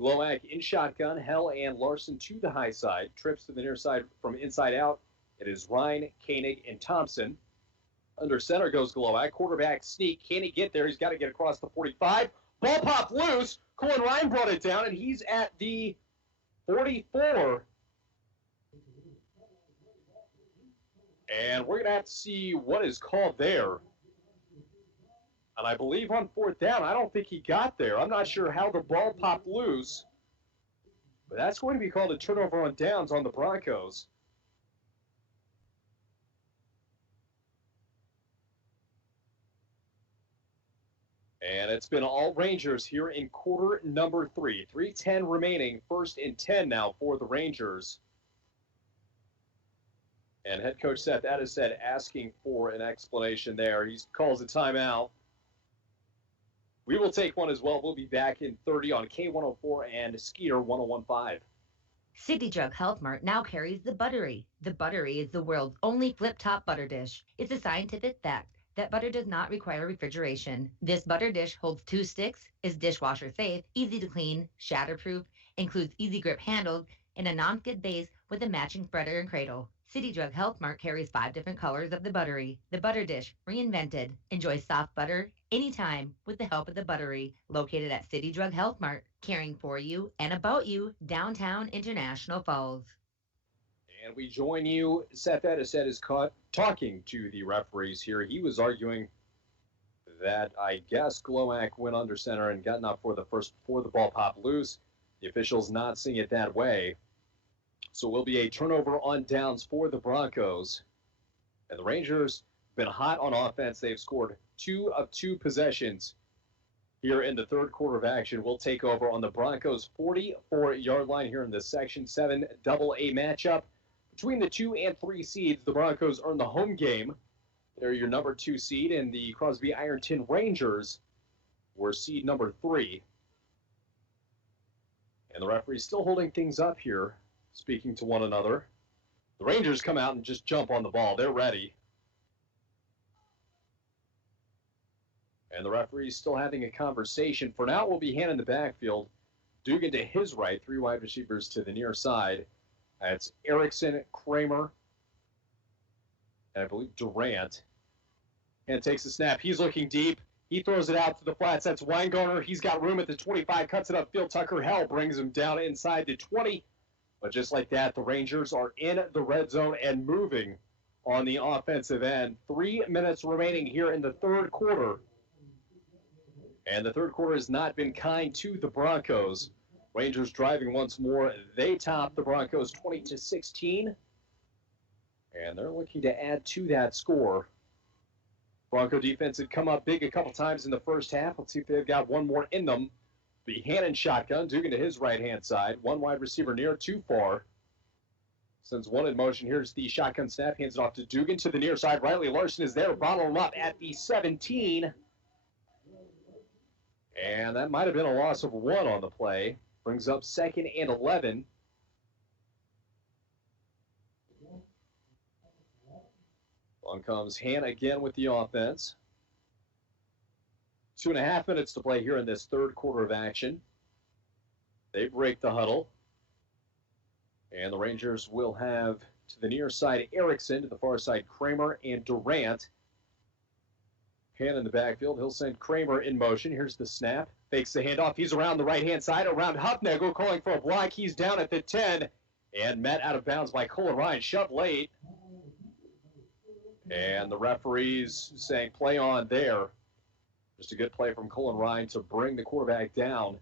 Glowacz in shotgun, Hell and Larson to the high side. Trips to the near side from inside out. It is Ryan, Koenig, and Thompson. Under center goes Glowacz. Quarterback sneak. Can he get there? He's got to get across the 45. Ball popped loose. Colin Ryan brought it down, and he's at the 44. And we're going to have to see what is called there. And I believe on fourth down, I don't think he got there. I'm not sure how the ball popped loose. But that's going to be called a turnover on downs on the Broncos. And it's been all Rangers here in quarter number 3. 3:10 remaining, 1st and 10 now for the Rangers. And head coach Seth Addisett asking for an explanation there. He calls a timeout. We will take one as well. We'll be back in 30 on K104 and Skeeter 101.5. City Drug Health Mart now carries the Buttery. The Buttery is the world's only flip-top butter dish. It's a scientific fact that butter does not require refrigeration. This butter dish holds 2 sticks, is dishwasher safe, easy to clean, shatterproof, includes easy grip handles, and a non-skid base with a matching spreader and cradle. City Drug Health Mart carries 5 different colors of the Buttery. The butter dish, reinvented. Enjoy soft butter anytime with the help of the Buttery. Located at City Drug Health Mart, caring for you and about you, downtown International Falls. And we join you. Seth Addisett is talking to the referees here. He was arguing that I guess Glowacz went under center and got enough for the ball popped loose. The officials not seeing it that way. So it will be a turnover on downs for the Broncos. And the Rangers been hot on offense. They've scored 2 of 2 possessions here in the third quarter of action. We'll take over on the Broncos' 44-yard line here in the Section 7 AA matchup. Between the 2 and 3 seeds, the Broncos earn the home game. They're your number 2 seed, and the Crosby Ironton Rangers were seed number 3. And the referee's still holding things up here, speaking to one another. The Rangers come out and just jump on the ball. They're ready. And the referee's still having a conversation. For now, we'll be handing the backfield. Dugan to his right, 3 wide receivers to the near side. That's Erickson, Kramer, and I believe Durant. And takes the snap. He's looking deep. He throws it out to the flats. That's Weingartner. He's got room at the 25. Cuts it upfield. Tucker Hell brings him down inside the 20. But just like that, the Rangers are in the red zone and moving on the offensive end. 3 minutes remaining here in the third quarter. And the third quarter has not been kind to the Broncos. Rangers driving once more. They top the Broncos 20-16. And they're looking to add to that score. Bronco defense had come up big a couple times in the first half. Let's see if they've got one more in them. The Hannon shotgun, Dugan to his right-hand side. 1 wide receiver near, 2 far. Sends 1 in motion. Here's the shotgun snap. Hands it off to Dugan to the near side. Riley Larson is there. Bottle him up at the 17. And that might have been a loss of 1 on the play. Brings up 2nd and 11. On comes Han again with the offense. 2.5 minutes to play here in this third quarter of action. They break the huddle. And the Rangers will have to the near side Erickson, to the far side Kramer and Durant. Han in the backfield. He'll send Kramer in motion. Here's the snap. Fakes the handoff. He's around the right-hand side, around Hupnagel, calling for a block. He's down at the 10 and met out of bounds by Colin Ryan. Shoved late. And the referees saying play on there. Just a good play from Colin Ryan to bring the quarterback down.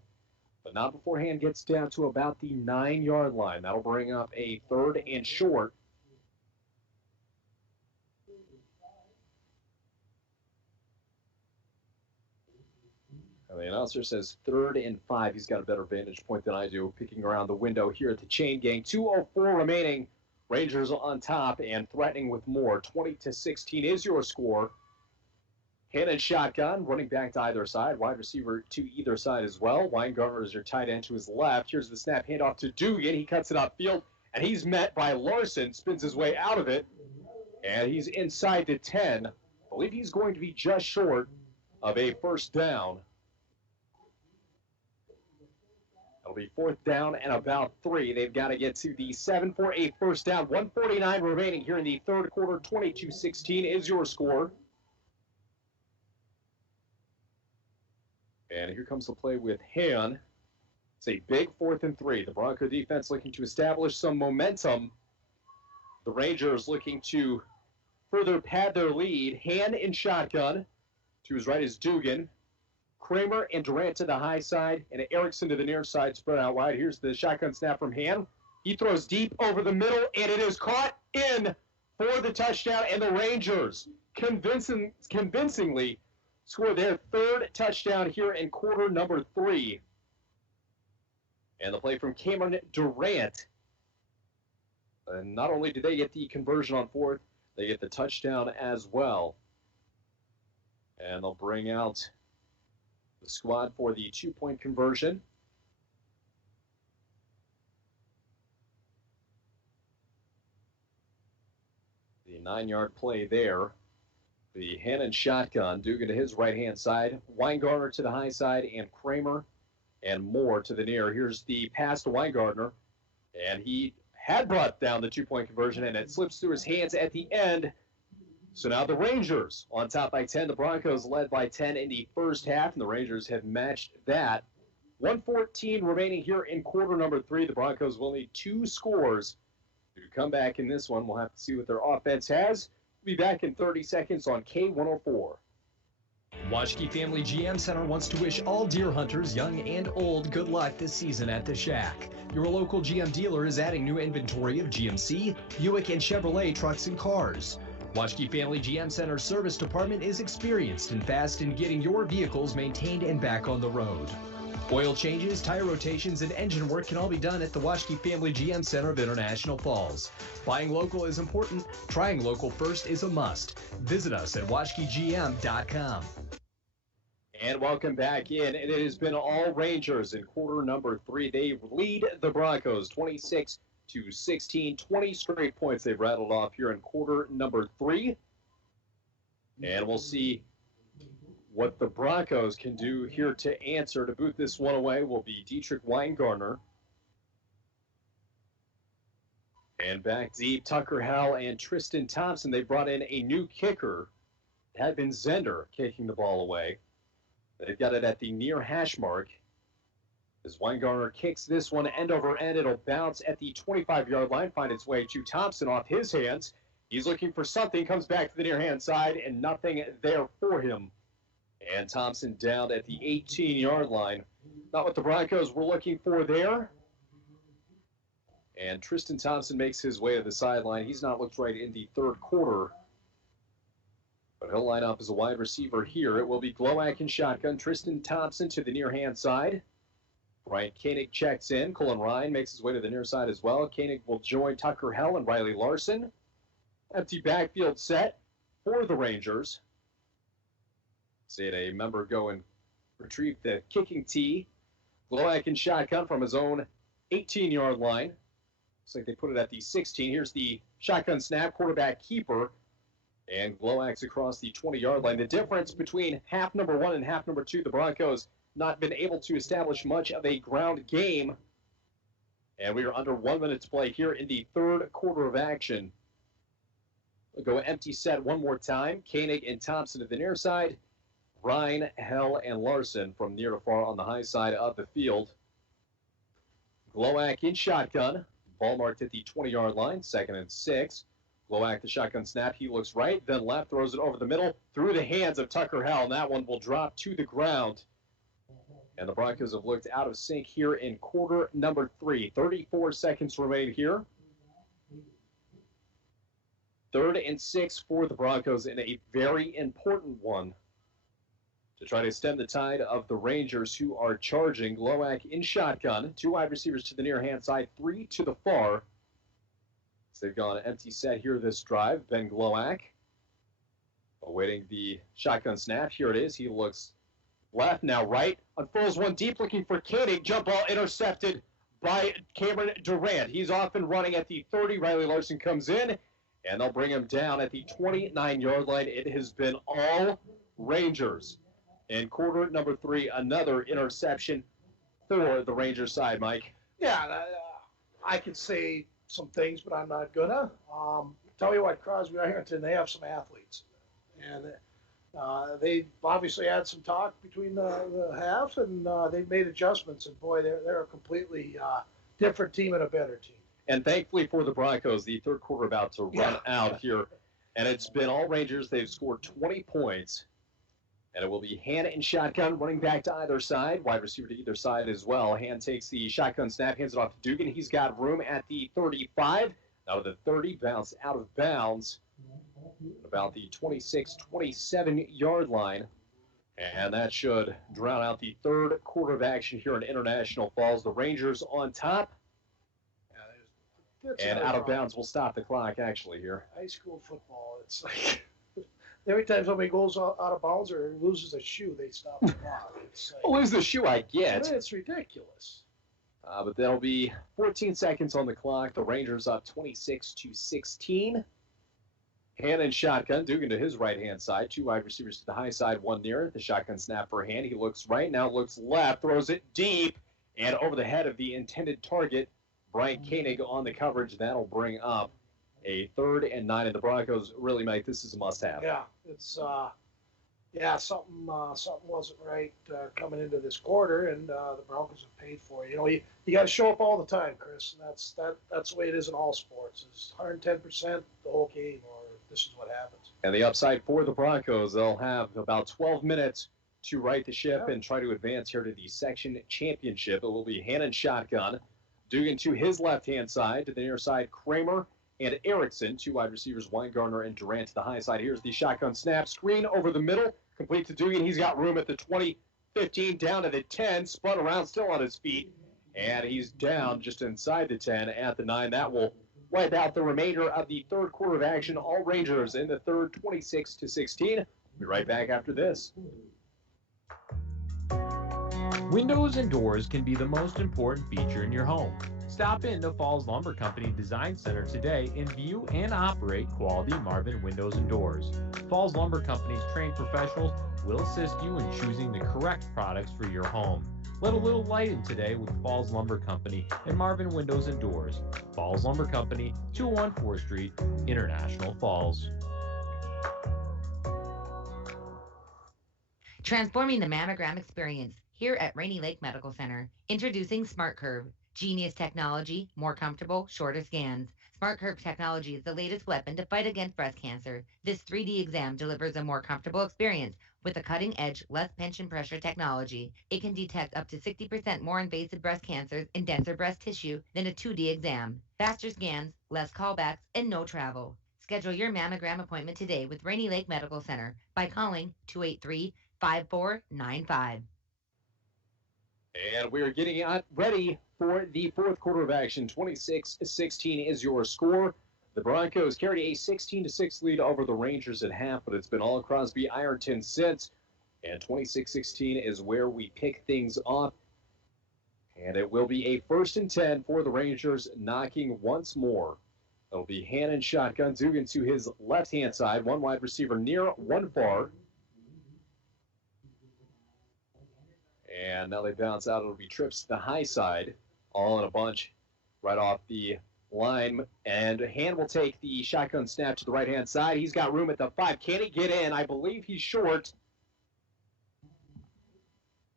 But not before Han gets down to about the 9-yard line. That'll bring up a 3rd and short. And the announcer says 3rd and 5. He's got a better vantage point than I do, picking around the window here at the chain gang. 2:04 remaining. Rangers on top and threatening with more. 20-16 is your score. Hannon shotgun, running back to either side. Wide receiver to either side as well. Weingartner is your tight end to his left. Here's the snap handoff to Dugan. He cuts it upfield, and he's met by Larson. Spins his way out of it, and he's inside the 10. believe he's going to be just short of a first down. It'll be 4th down and about 3. They've got to get to the 7 for a first down. 1:49 remaining here in the third quarter. 22-16 is your score. And here comes the play with Han. It's a big 4th and 3. The Bronco defense looking to establish some momentum. The Rangers looking to further pad their lead. Han in shotgun. To his right is Dugan. Kramer and Durant to the high side, and Erickson to the near side, spread out wide. Here's the shotgun snap from Han. He throws deep over the middle, and it is caught in for the touchdown, and the Rangers convincingly score their 3rd touchdown here in quarter number 3. And the play from Cameron Durant. And not only do they get the conversion on 4th, they get the touchdown as well. And they'll bring out the squad for the 2-point conversion. The 9-yard play there. The Hannon shotgun, Dugan to his right-hand side, Weingartner to the high side, and Kramer and Moore to the near. Here's the pass to Weingartner, and he had brought down the 2-point conversion, and it slips through his hands at the end. So now the Rangers on top by 10. The Broncos led by 10 in the first half, and the Rangers have matched that. 1:14 remaining here in quarter number 3. The Broncos will need 2 scores to come back in this one. We'll have to see what their offense has. We'll be back in 30 seconds on K104. Washke Family GM Center wants to wish all deer hunters, young and old, good luck this season at the Shack. Your local GM dealer is adding new inventory of GMC, Buick, and Chevrolet trucks and cars. Washke Family GM Center Service Department is experienced and fast in getting your vehicles maintained and back on the road. Oil changes, tire rotations, and engine work can all be done at the Washke Family GM Center of International Falls. Buying local is important. Trying local first is a must. Visit us at washkegm.com. And welcome back in. And it has been all Rangers in quarter number 3. They lead the Broncos 26-16. 20 straight points they've rattled off here in quarter number 3. And we'll see what the Broncos can do here to answer. To boot this one away will be Dietrich Weingartner. And back deep, Tucker Howell and Tristan Thompson. They brought in a new kicker. It had been Zender kicking the ball away. They've got it at the near hash mark. As Weingartner kicks this one end over end, it'll bounce at the 25-yard line, find its way to Thompson off his hands. He's looking for something, comes back to the near-hand side, and nothing there for him. And Thompson down at the 18-yard line. Not what the Broncos were looking for there. And Tristan Thompson makes his way to the sideline. He's not looked right in the third quarter. But he'll line up as a wide receiver here. It will be Glowak in shotgun. Tristan Thompson to the near-hand side. Ryan Koenig checks in. Colin Ryan makes his way to the near side as well. Koenig will join Tucker Hell and Riley Larson. Empty backfield set for the Rangers. See a member go and retrieve the kicking tee. Glowak in shotgun from his own 18-yard line. Looks like they put it at the 16. Here's the shotgun snap, quarterback keeper. And Glowak's across the 20-yard line. The difference between half number 1 and half number 2, the Broncos not been able to establish much of a ground game. And we are under 1 minute to play here in the third quarter of action. We'll go empty set one more time. Koenig and Thompson to the near side. Ryan, Hell, and Larson from near to far on the high side of the field. Glowak in shotgun. Ball marked at the 20-yard line, 2nd and 6. Glowak the shotgun snap. He looks right, then left, throws it over the middle, through the hands of Tucker Hell, and that one will drop to the ground. And the Broncos have looked out of sync here in quarter number 3. 34 seconds remain here. 3rd and 6 for the Broncos in a very important one to try to stem the tide of the Rangers, who are charging. Glowak in shotgun. 2 wide receivers to the near-hand side, 3 to the far. So they've gone empty set here this drive. Ben Glowak awaiting the shotgun snap. Here it is. He looks left, now right. Unfurls one deep, looking for Koenig. Jump ball intercepted by Cameron Durant. He's off and running at the 30. Riley Larson comes in, And they'll bring him down at the 29-yard line. It has been all Rangers. In quarter number 3, another interception for the Rangers side, Mike. Yeah, I could say some things, but I'm not gonna. Tell you what, Crosby Ironton, they have some athletes. And they obviously had some talk between the half, and they've made adjustments. And boy, they're a completely different team and a better team. And thankfully for the Broncos, the third quarter about to run out here. And it's been all Rangers. They've scored 20 points. And it will be Hand in shotgun, running back to either side, wide receiver to either side as well. Hand takes the shotgun snap, hands it off to Dugan. He's got room at the 35. Now to the 30, bounce out of bounds. About the 26, 27-yard line. And that should drown out the third quarter of action here in International Falls. The Rangers on top. And out of bounds will stop the clock, actually, here. High school football, it's like every time somebody goes out of bounds or loses a shoe, they stop the clock. It's like, Lose the shoe, I get. It's ridiculous. But there'll be 14 seconds on the clock. The Rangers up 26-16. Hand and shotgun. Dugan to his right-hand side. 2 wide receivers to the high side, 1 near. The shotgun snap for Hand. He looks right, now looks left, throws it deep, and over the head of the intended target. Bryant Koenig on the coverage. That'll bring up a 3rd and 9. And the Broncos really make this is a must-have. Yeah, it's something wasn't right coming into this quarter, and the Broncos have paid for it. You know, you got to show up all the time, Chris. And that's the way it is in all sports. It's 110% the whole game, or this is what happens. And the upside for the Broncos, they'll have about 12 minutes to right the ship and try to advance here to the section championship. It will be Hand and shotgun. Dugan to his left-hand side, to the near side, Kramer and Erickson, 2 wide receivers, Weingartner and Durant to the high side. Here's the shotgun snap, screen over the middle, complete to Dugan. He's got room at the 20, 15, down to the 10, spun around, still on his feet, and he's down just inside the 10 at the 9. That will wipe out the remainder of the third quarter of action. All Rangers in the third, 26-16. We'll be right back after this. Windows and doors can be the most important feature in your home. Stop in to Falls Lumber Company Design Center today and view and operate quality Marvin windows and doors. Falls Lumber Company's trained professionals will assist you in choosing the correct products for your home. Let a little light in today with Falls Lumber Company and Marvin Windows and Doors. Falls Lumber Company, 201 4th Street, International Falls. Transforming the mammogram experience here at Rainy Lake Medical Center. Introducing Smart Curve. Genius technology, more comfortable, shorter scans. Smart Curve technology is the latest weapon to fight against breast cancer. This 3D exam delivers a more comfortable experience with a cutting-edge, less pinch and pressure technology. It can detect up to 60% more invasive breast cancers in denser breast tissue than a 2D exam. Faster scans, less callbacks, and no travel. Schedule your mammogram appointment today with Rainy Lake Medical Center by calling 283-5495. And we're getting ready for the fourth quarter of action. 26-16 is your score. The Broncos carried a 16-6 lead over the Rangers at half, but it's been all Crosby Ironton since. And 26-16 is where we pick things off. And it will be a 1st and 10 for the Rangers, knocking once more. It'll be Hand and shotgun. Dugan to his left-hand side. 1 wide receiver near, 1 far. And now they bounce out. It'll be trips to the high side, all in a bunch right off the line. And Hand will take the shotgun snap to the right-hand side. He's got room at the 5. Can he get in? I believe he's short.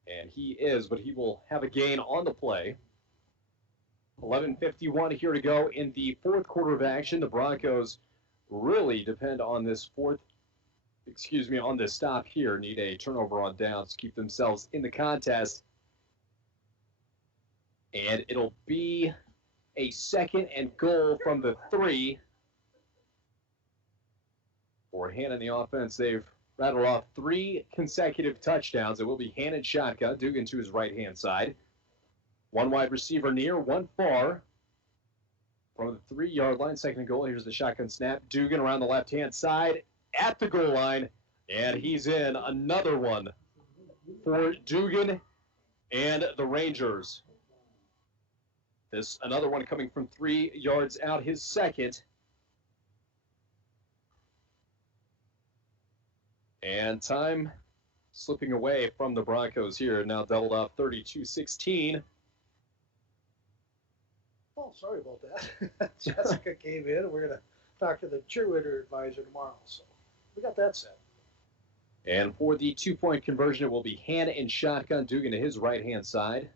And he is, but he will have a gain on the play. 11:51 here to go in the fourth quarter of action. The Broncos really depend on this on this stop here. Need a turnover on downs to keep themselves in the contest. And it'll be a 2nd and goal from the 3. For Hand in the offense, they've rattled off 3 consecutive touchdowns. It will be Hand and shotgun. Dugan to his right-hand side. 1 wide receiver near, 1 far. From the 3-yard line, 2nd and goal. Here's the shotgun snap. Dugan around the left-hand side at the goal line. And he's in. Another one for Dugan and the Rangers. Another one coming from 3 yards out, his 2nd. And time slipping away from the Broncos here. Now doubled up 32-16. Oh, sorry about that. Jessica came in, and we're going to talk to the cheerleader advisor tomorrow. So we got that set. And for the two-point conversion, it will be Hannah in shotgun. Dugan to his right-hand side.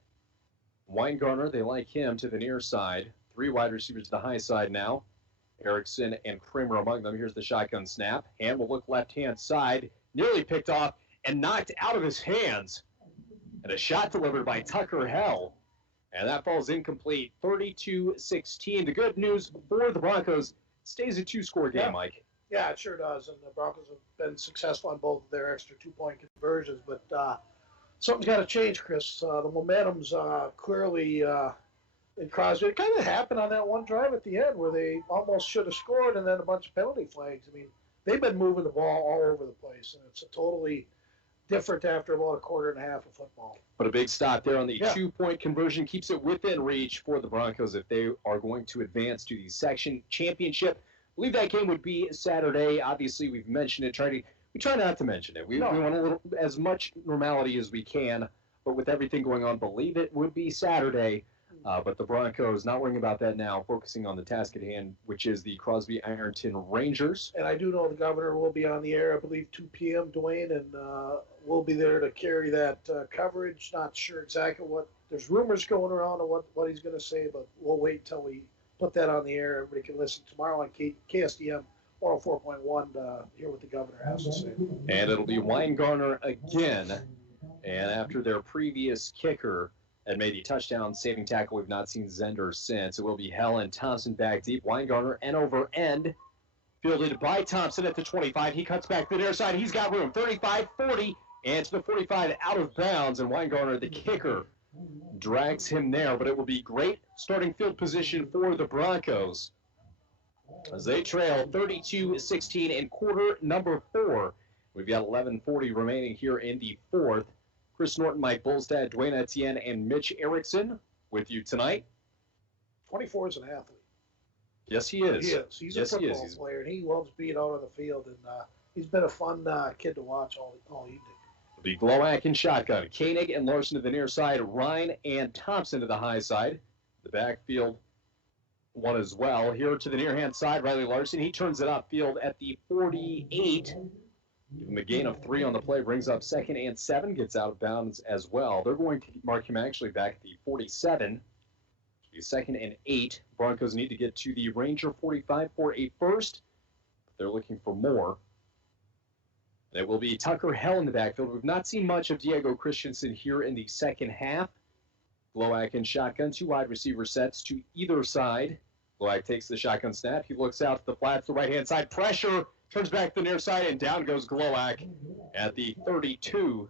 Weingartner, they like him to the near side. 3 wide receivers to the high side now. Erickson and Kramer among them. Here's the shotgun snap. Hand will look left-hand side. Nearly picked off and knocked out of his hands. And a shot delivered by Tucker Hell. And that falls incomplete. 32-16. The good news for the Broncos, stays a 2-score game, Mike. Yeah, it sure does. And the Broncos have been successful on both of their extra 2-point conversions. But something's got to change, Chris. The momentum's clearly in Crosby. It kind of happened on that one drive at the end where they almost should have scored, and then a bunch of penalty flags. I mean, they've been moving the ball all over the place, and it's a totally different after about a quarter and a half of football. But a big stop there on the 2-point conversion keeps it within reach for the Broncos if they are going to advance to the section championship. I believe that game would be Saturday. Obviously, we've mentioned it. We try not to mention it. We want a little as much normality as we can, but with everything going on, believe it would be Saturday. But the Broncos not worrying about that now, focusing on the task at hand, which is the Crosby Ironton Rangers. And I do know the governor will be on the air, I believe, 2 p.m., Dwayne, and we'll be there to carry that coverage. Not sure exactly what. There's rumors going around of what he's going to say, but we'll wait until we put that on the air. Everybody can listen tomorrow on KSDM 104.1 to hear what the governor has to say. And it'll be Weingartner again. And after their previous kicker had made the touchdown-saving tackle, we've not seen Zender since. It will be Helen Thompson back deep. Weingartner end over end. Fielded by Thompson at the 25. He cuts back to the near side. He's got room. 35, 40, and to the 45 out of bounds. And Weingartner, the kicker, drags him there. But it will be great starting field position for the Broncos as they trail 32-16 in quarter number 4. We've got 11:40 remaining here in the 4th. Chris Norton, Mike Bolstad, Dwayne Etienne, and Mitch Erickson with you tonight. 24 is an athlete. Yes, he is. He is. He's a football player, and he loves being out on the field, and he's been a fun kid to watch all evening. It'll be Glowak and shotgun. Koenig and Larson to the near side. Ryan and Thompson to the high side. The backfield one as well. Here to the near-hand side, Riley Larson. He turns it upfield at the 48. Give him a gain of 3 on the play, brings up 2nd and 7, gets out of bounds as well. They're going to mark him actually back at the 47. It'll be 2nd and 8. Broncos need to get to the Ranger 45 for a first. They're looking for more. It will be Tucker Hell in the backfield. We've not seen much of Diego Christensen here in the second half. Glowak in shotgun, 2 wide receiver sets to either side. Glowak takes the shotgun snap. He looks out to the flats, the right-hand side. Pressure. Turns back to the near side, and down goes Glowak at the 32.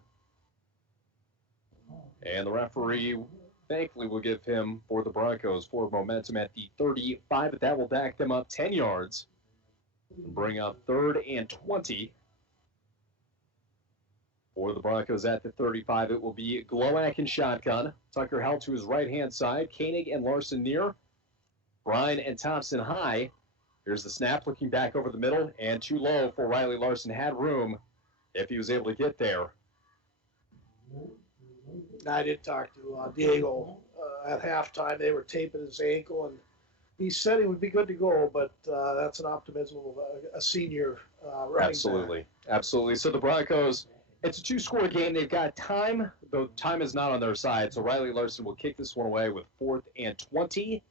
And the referee, thankfully, will give him, for the Broncos, forward momentum at the 35, but that will back them up 10 yards. Bring up 3rd and 20. For the Broncos at the 35, it will be Glowak and shotgun. Tucker Hell to his right-hand side. Koenig and Larson near. Bryan and Thompson high. Here's the snap, looking back over the middle, and too low for Riley Larson. Had room if he was able to get there. I did talk to Diego at halftime. They were taping his ankle, and he said he would be good to go, but that's an optimism of a senior running Absolutely. Absolutely. So the Broncos, it's a 2-score game. They've got time, though time is not on their side, so Riley Larson will kick this one away with 4th and 20.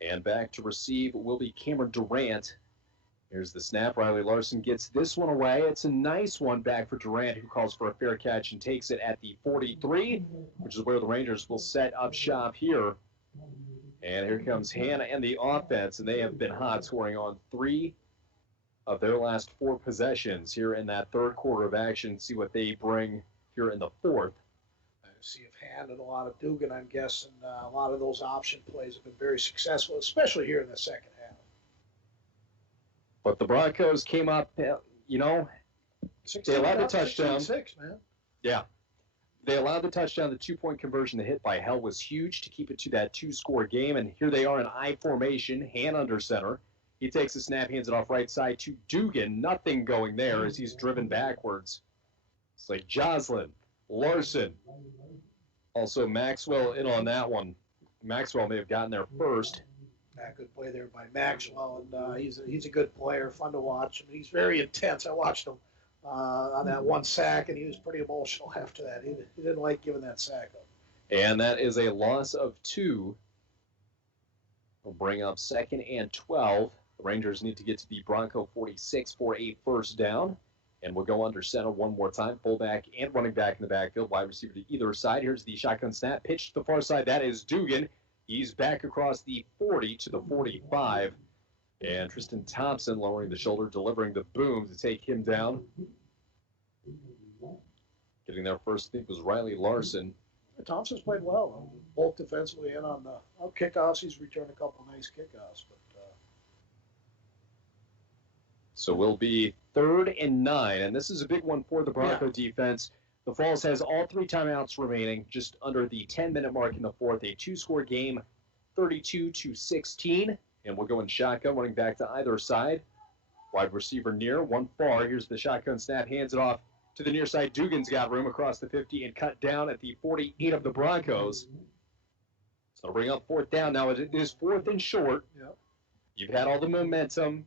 And back to receive will be Cameron Durant. Here's the snap. Riley Larson gets this one away. It's a nice one back for Durant, who calls for a fair catch and takes it at the 43, which is where the Rangers will set up shop here. And here comes Hannah and the offense, and they have been hot, scoring on 3 of their last 4 possessions here in that 3rd quarter of action. See what they bring here in the 4th. See if Hand and a lot of Dugan, I'm guessing, a lot of those option plays have been very successful, especially here in the second half. But the Broncos came up, they allowed the touchdown. 6, man. Yeah. They allowed the touchdown. The 2-point conversion, the hit by Hell was huge to keep it to that 2-score game. And here they are in I formation, Hand under center. He takes the snap, hands it off right side to Dugan. Nothing going there as he's driven backwards. It's like Joslin, Larson. Also Maxwell in on that one. Maxwell may have gotten there first. Yeah, good play there by Maxwell, and he's a good player, fun to watch. I mean, he's very intense. I watched him on that one sack, and he was pretty emotional after that. He didn't like giving that sack up. And that is a loss of 2. We'll bring up 2nd and 12. The Rangers need to get to the Bronco 46 for a first down. And we'll go under center one more time. Fullback and running back in the backfield. Wide receiver to either side. Here's the shotgun snap. Pitch to the far side. That is Dugan. He's back across the 40 to the 45. And Tristan Thompson lowering the shoulder, delivering the boom to take him down. Getting there first, I think, was Riley Larson. Thompson's played well, both defensively and on the kickoffs. He's returned a couple nice kickoffs. So we'll be 3rd and 9, and this is a big one for the Bronco defense. The Falls has all 3 timeouts remaining, just under the 10-minute mark in the 4th. A 2-score game, 32-16, and we'll go in shotgun, running back to either side. Wide receiver near, one far. Here's the shotgun snap, hands it off to the near side. Dugan's got room across the 50 and cut down at the 48 of the Broncos. So it'll bring up 4th down. Now it is 4th and short. Yep. You've had all the momentum.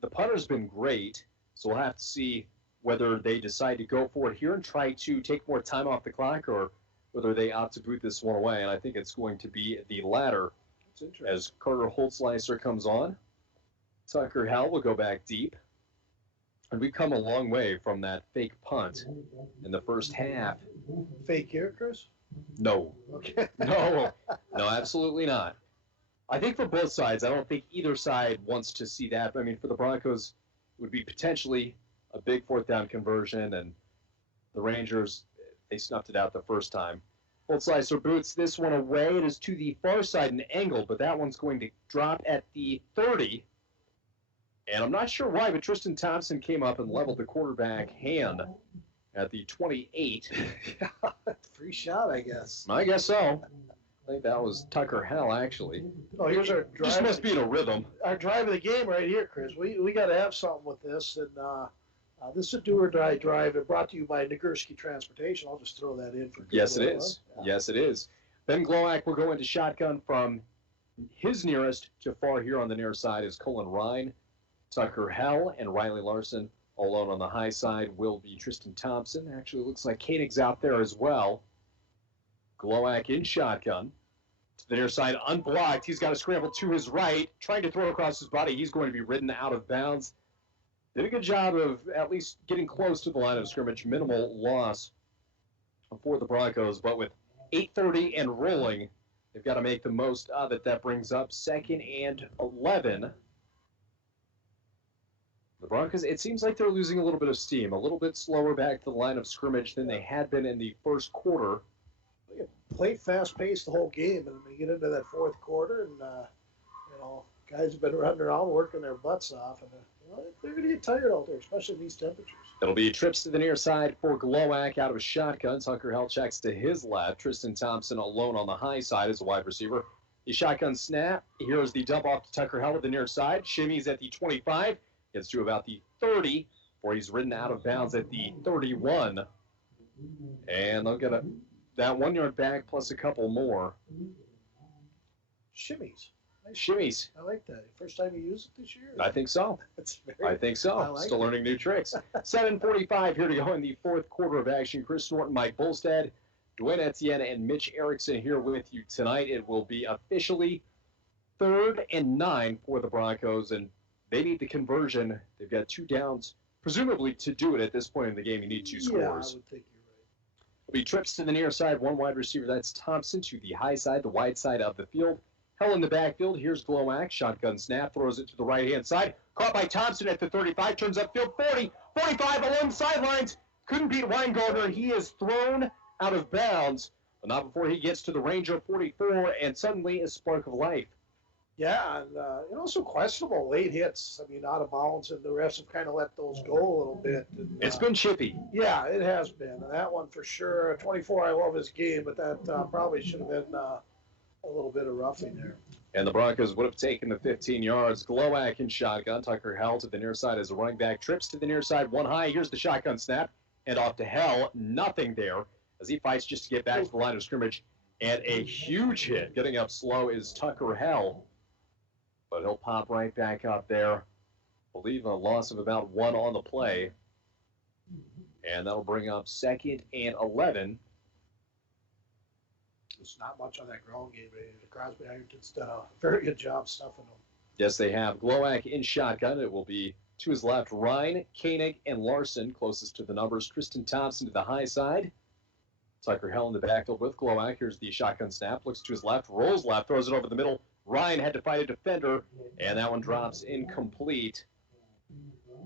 The punter's been great, so we'll have to see whether they decide to go for it here and try to take more time off the clock, or whether they opt to boot this one away. And I think it's going to be the latter. That's interesting. As Carter Holtzleiser comes on. Tucker Howell will go back deep. And we've come a long way from that fake punt in the first half. Fake here, Chris? No. Okay. No, absolutely not. I think for both sides, I don't think either side wants to see that. I mean, for the Broncos, it would be potentially a big 4th down conversion, and the Rangers, they snuffed it out the first time. Holtzleiser boots this one away. It is to the far side and angle, but that one's going to drop at the 30. And I'm not sure why, but Tristan Thompson came up and leveled the quarterback hand at the 28. Free shot, I guess. I guess so. I think that was Tucker Hell, actually. Oh, here's our drive. Just must be in a rhythm. Our drive of the game right here, Chris. We got to have something with this, and this is a do-or-die drive. It brought to you by Nagurski Transportation. I'll just throw that in for. Yes, it is. Yeah. Yes, it is. Ben Glowak will go into shotgun from his nearest to far here on the near side is Colin Ryan. Tucker Hell and Riley Larson alone on the high side will be Tristan Thompson. Actually, it looks like Koenig's out there as well. Glowak in shotgun. To the near side, unblocked. He's got to scramble to his right, trying to throw across his body. He's going to be ridden out of bounds. Did a good job of at least getting close to the line of scrimmage. Minimal loss for the Broncos, but with 8:30 and rolling, they've got to make the most of it. That brings up 2nd and 11. The Broncos, it seems like they're losing a little bit of steam, a little bit slower back to the line of scrimmage than they had been in the first quarter. They played fast-paced the whole game, and they get into that 4th quarter, and guys have been running around working their butts off, and they're going to get tired out there, especially in these temperatures. It'll be trips to the near side for Glowak out of a shotgun. Tucker Hell checks to his left. Tristan Thompson alone on the high side as a wide receiver. The shotgun snap. Here's the dump off to Tucker Hell at the near side. Shimmies at the 25. Gets to about the 30, where he's ridden out of bounds at the 31. And they'll get that 1 yard back plus a couple more. Shimmies. Nice. Shimmies. I like that. First time you used it this year? I think so. I think so. Still learning new tricks. 7:45 here to go in the 4th quarter of action. Chris Norton, Mike Bolstad, Dwayne Etienne, and Mitch Erickson here with you tonight. It will be officially 3rd and 9 for the Broncos, and they need the conversion. They've got 2 downs, presumably to do it at this point in the game. You need 2 scores. Yeah, I would think you're right. It'll be trips to the near side, 1 wide receiver. That's Thompson to the high side, the wide side of the field. Hell in the backfield. Here's Glowak. Shotgun snap. Throws it to the right-hand side. Caught by Thompson at the 35. Turns upfield. 40. 45 along the sidelines. Couldn't beat Weingartner. He is thrown out of bounds. But not before he gets to the Ranger 44. And suddenly a spark of life. Yeah, and some questionable late hits. I mean, out of bounds, and the refs have kind of let those go a little bit. And, it's been chippy. Yeah, it has been. And that one for sure. 24, I love his game, but that probably should have been a little bit of roughing there. And the Broncos would have taken the 15 yards. Glowak in shotgun. Tucker Hell to the near side as a running back. Trips to the near side, one high. Here's the shotgun snap. And off to Hell. Nothing there as he fights just to get back to the line of scrimmage. And a huge hit. Getting up slow is Tucker Hell. But he'll pop right back up there. I believe a loss of about 1 on the play. And that'll bring up 2nd and 11. There's not much on that ground game. Crosby Ironton's done a very good job stuffing them. Yes, they have. Glowak in shotgun. It will be to his left, Ryan, Koenig, and Larson closest to the numbers. Tristan Thompson to the high side. Tucker Hell in the backfield with Glowak. Here's the shotgun snap. Looks to his left, rolls left, throws it over the middle. Ryan had to fight a defender, and that one drops incomplete.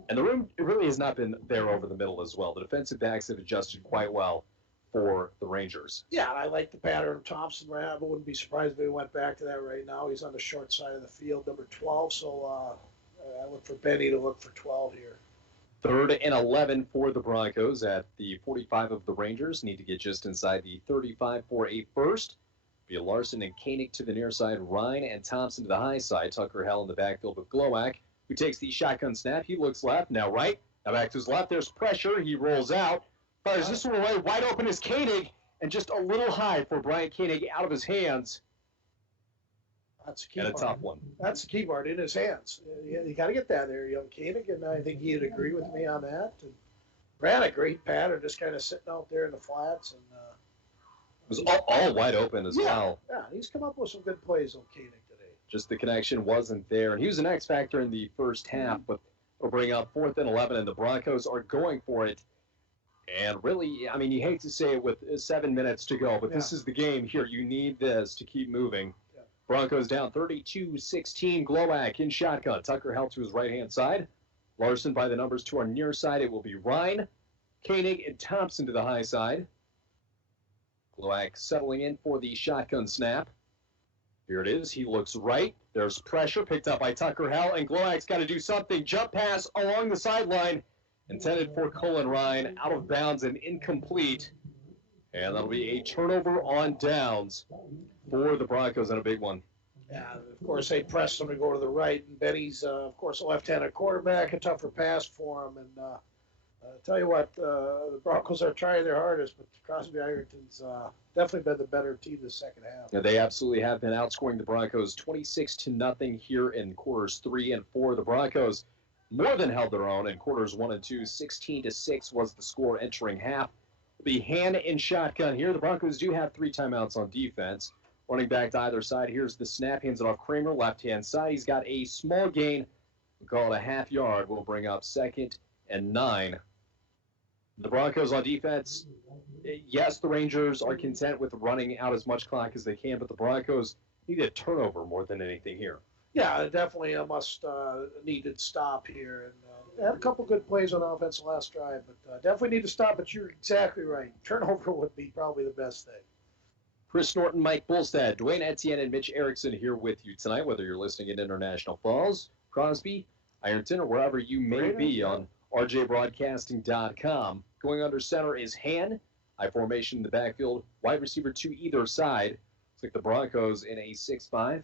And the room really has not been there over the middle as well. The defensive backs have adjusted quite well for the Rangers. Yeah, I like the pattern Thompson ran. I wouldn't be surprised if he went back to that right now. He's on the short side of the field, number 12. So I look for Benny to look for 12 here. 3rd and 11 for the Broncos at the 45 of the Rangers. Need to get just inside the 35 for a first. Be Larson and Koenig to the near side, Ryan and Thompson to the high side. Tucker Hell in the backfield with Glowak, who takes the shotgun snap. He looks left, now right. Now back to his left. There's pressure. He rolls out. Fires this one away. Wide open is Koenig, and just a little high for Brian Koenig out of his hands. That's a key and part. A tough one. That's the key part, in his hands. You got to get that there, young Koenig, and I think he'd agree with me on that. And ran a great pattern, just kind of sitting out there in the flats. And it was all wide open as well. Yeah, he's come up with some good plays on Koenig today. Just the connection wasn't there. And he was an X factor in the first half, but it'll bring up 4th and 11, and the Broncos are going for it. And really, I mean, you hate to say it with 7 minutes to go, but this is the game here. You need this to keep moving. Yeah. Broncos down 32-16. Glowak in shotgun. Tucker Hell to his right-hand side. Larson by the numbers to our near side. It will be Ryan, Koenig, and Thompson to the high side. Glowak settling in for the shotgun snap. Here it is. He looks right. There's pressure picked up by Tucker Hell, and Glowak's got to do something. Jump pass along the sideline. Intended for Colin Ryan, out of bounds and incomplete. And that'll be a turnover on downs for the Broncos, and a big one. Yeah, of course, they pressed him to go to the right, and Benny's, of course, a left-handed quarterback, a tougher pass for him. And tell you what, the Broncos are trying their hardest, but Crosby Ironton's definitely been the better team this second half. Yeah, they absolutely have been outscoring the Broncos 26-0 here in quarters 3 and 4. The Broncos more than held their own in quarters 1 and 2. 16-6 was the score entering half. The hand in shotgun here. The Broncos do have 3 timeouts on defense. Running back to either side. Here's the snap. Hands it off Kramer, left-hand side. He's got a small gain. We'll call it a half yard. We'll bring up 2nd and 9. The Broncos on defense, yes, the Rangers are content with running out as much clock as they can, but the Broncos need a turnover more than anything here. Yeah, definitely a must-needed stop here. And had a couple good plays on offense last drive, but definitely need to stop. But you're exactly right. Turnover would be probably the best thing. Chris Norton, Mike Bulstad, Dwayne Etienne, and Mitch Erickson here with you tonight, whether you're listening in International Falls, Crosby, Ironton, or wherever you may be on rjbroadcasting.com. Going under center is Han. High formation in the backfield. Wide receiver to either side. Looks like the Broncos in a 6-5.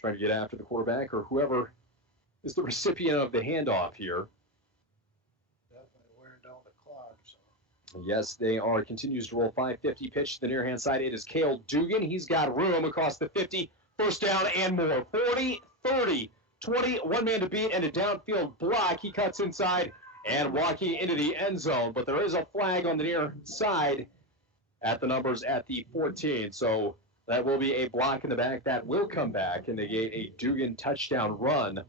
Trying to get after the quarterback or whoever is the recipient of the handoff here. Definitely wearing down the clock. So. Yes, they are. Continues to roll 5-50 pitch to the near-hand side. It is Cale Dugan. He's got room across the 50. First down and more. 40, 30, 20. One man to beat and a downfield block. He cuts inside and walking into the end zone. But there is a flag on the near side at the numbers at the 14. So that will be a block in the back. That will come back and negate a Dugan touchdown run.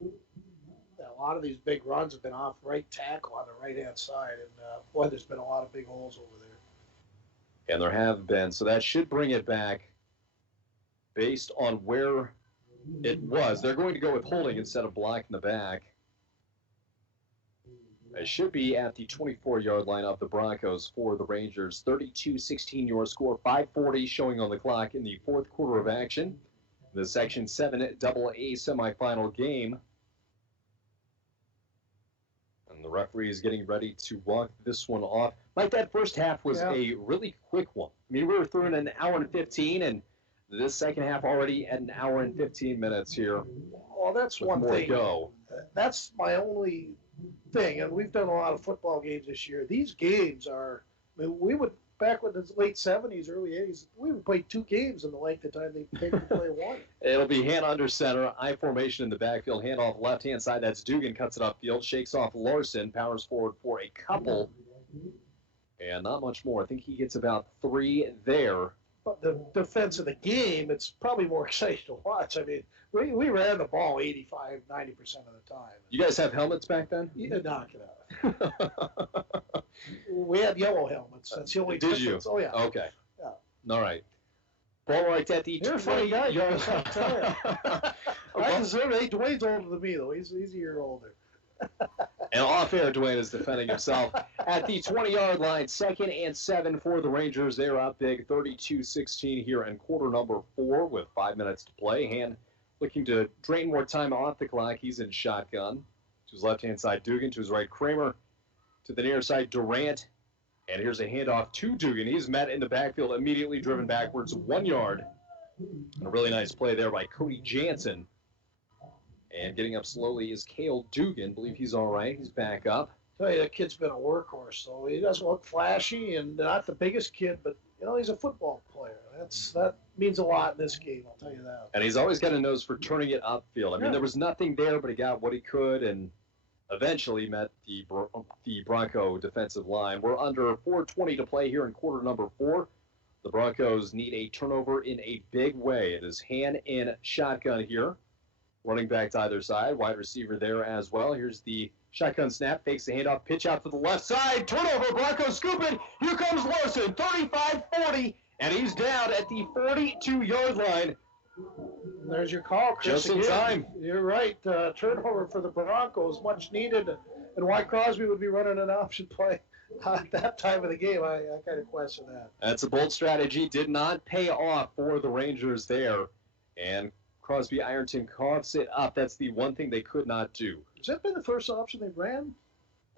A lot of these big runs have been off right tackle on the right-hand side. And, boy, there's been a lot of big holes over there. And there have been. So that should bring it back based on where it was. They're going to go with holding instead of blocking the back. It should be at the 24-yard line of the Broncos for the Rangers. 32-16 your score. 5:40 showing on the clock in the fourth quarter of action. The Section 7 AA semifinal game. And the referee is getting ready to walk this one off. Mike, that first half was a really quick one. I mean, we were through in an hour and 15, and This second half already at an hour and 15 minutes here. Well, that's with one more thing. to go. That's my only thing, and we've done a lot of football games this year. These games are, I mean, we would, back in the late 70s, early 80s, we would play 2 games in the length of time they take to play one. It'll be hand under center, I formation in the backfield, handoff left-hand side. That's Dugan, cuts it upfield, shakes off Larson, powers forward for a couple, and not much more. I think he gets about 3 there. But the defense of the game, it's probably more exciting to watch. I mean, we ran the ball 85, 90% of the time. You guys have helmets back then? You knock it out. We had yellow helmets. That's the only Did difference. you? Oh, yeah. Okay. Yeah. All right. Ball right at the You're a funny guy, 20 guys. I'll tell you. I deserve it. Hey, Dwayne's older than me, though. He's a year older. And off air, Dwayne is defending himself at the 20-yard line. 2nd and 7 for the Rangers. They're up big, 32-16 here in quarter number 4 with 5 minutes to play. Hand looking to drain more time off the clock. He's in shotgun. To his left-hand side, Dugan. To his right, Kramer. To the near side, Durant. And here's a handoff to Dugan. He's met in the backfield, immediately driven backwards 1 yard. And a really nice play there by Cody Jansen. And getting up slowly is Cale Dugan. Believe he's all right. He's back up. Tell you, that kid's been a workhorse, though. He doesn't look flashy and not the biggest kid, but, you know, he's a football player. That means a lot in this game, I'll tell you that. And he's always got a nose for turning it upfield. I mean, there was nothing there, but he got what he could and eventually met the Bronco defensive line. We're under 4:20 to play here in quarter number 4. The Broncos need a turnover in a big way. It is hand in shotgun here. Running back to either side, wide receiver there as well. Here's the shotgun snap, fakes the handoff, pitch out to the left side, turnover, Broncos scoop it. Here comes Larson, 35-40, and he's down at the 42-yard line. There's your call, Chris. Just in time. You're right. Turnover for the Broncos, much needed. And why Crosby would be running an option play at that time of the game, I kind of question that. That's a bold strategy. Did not pay off for the Rangers there. And Crosby Ironton coughs it up. That's the one thing they could not do. Has that been the first option they've ran?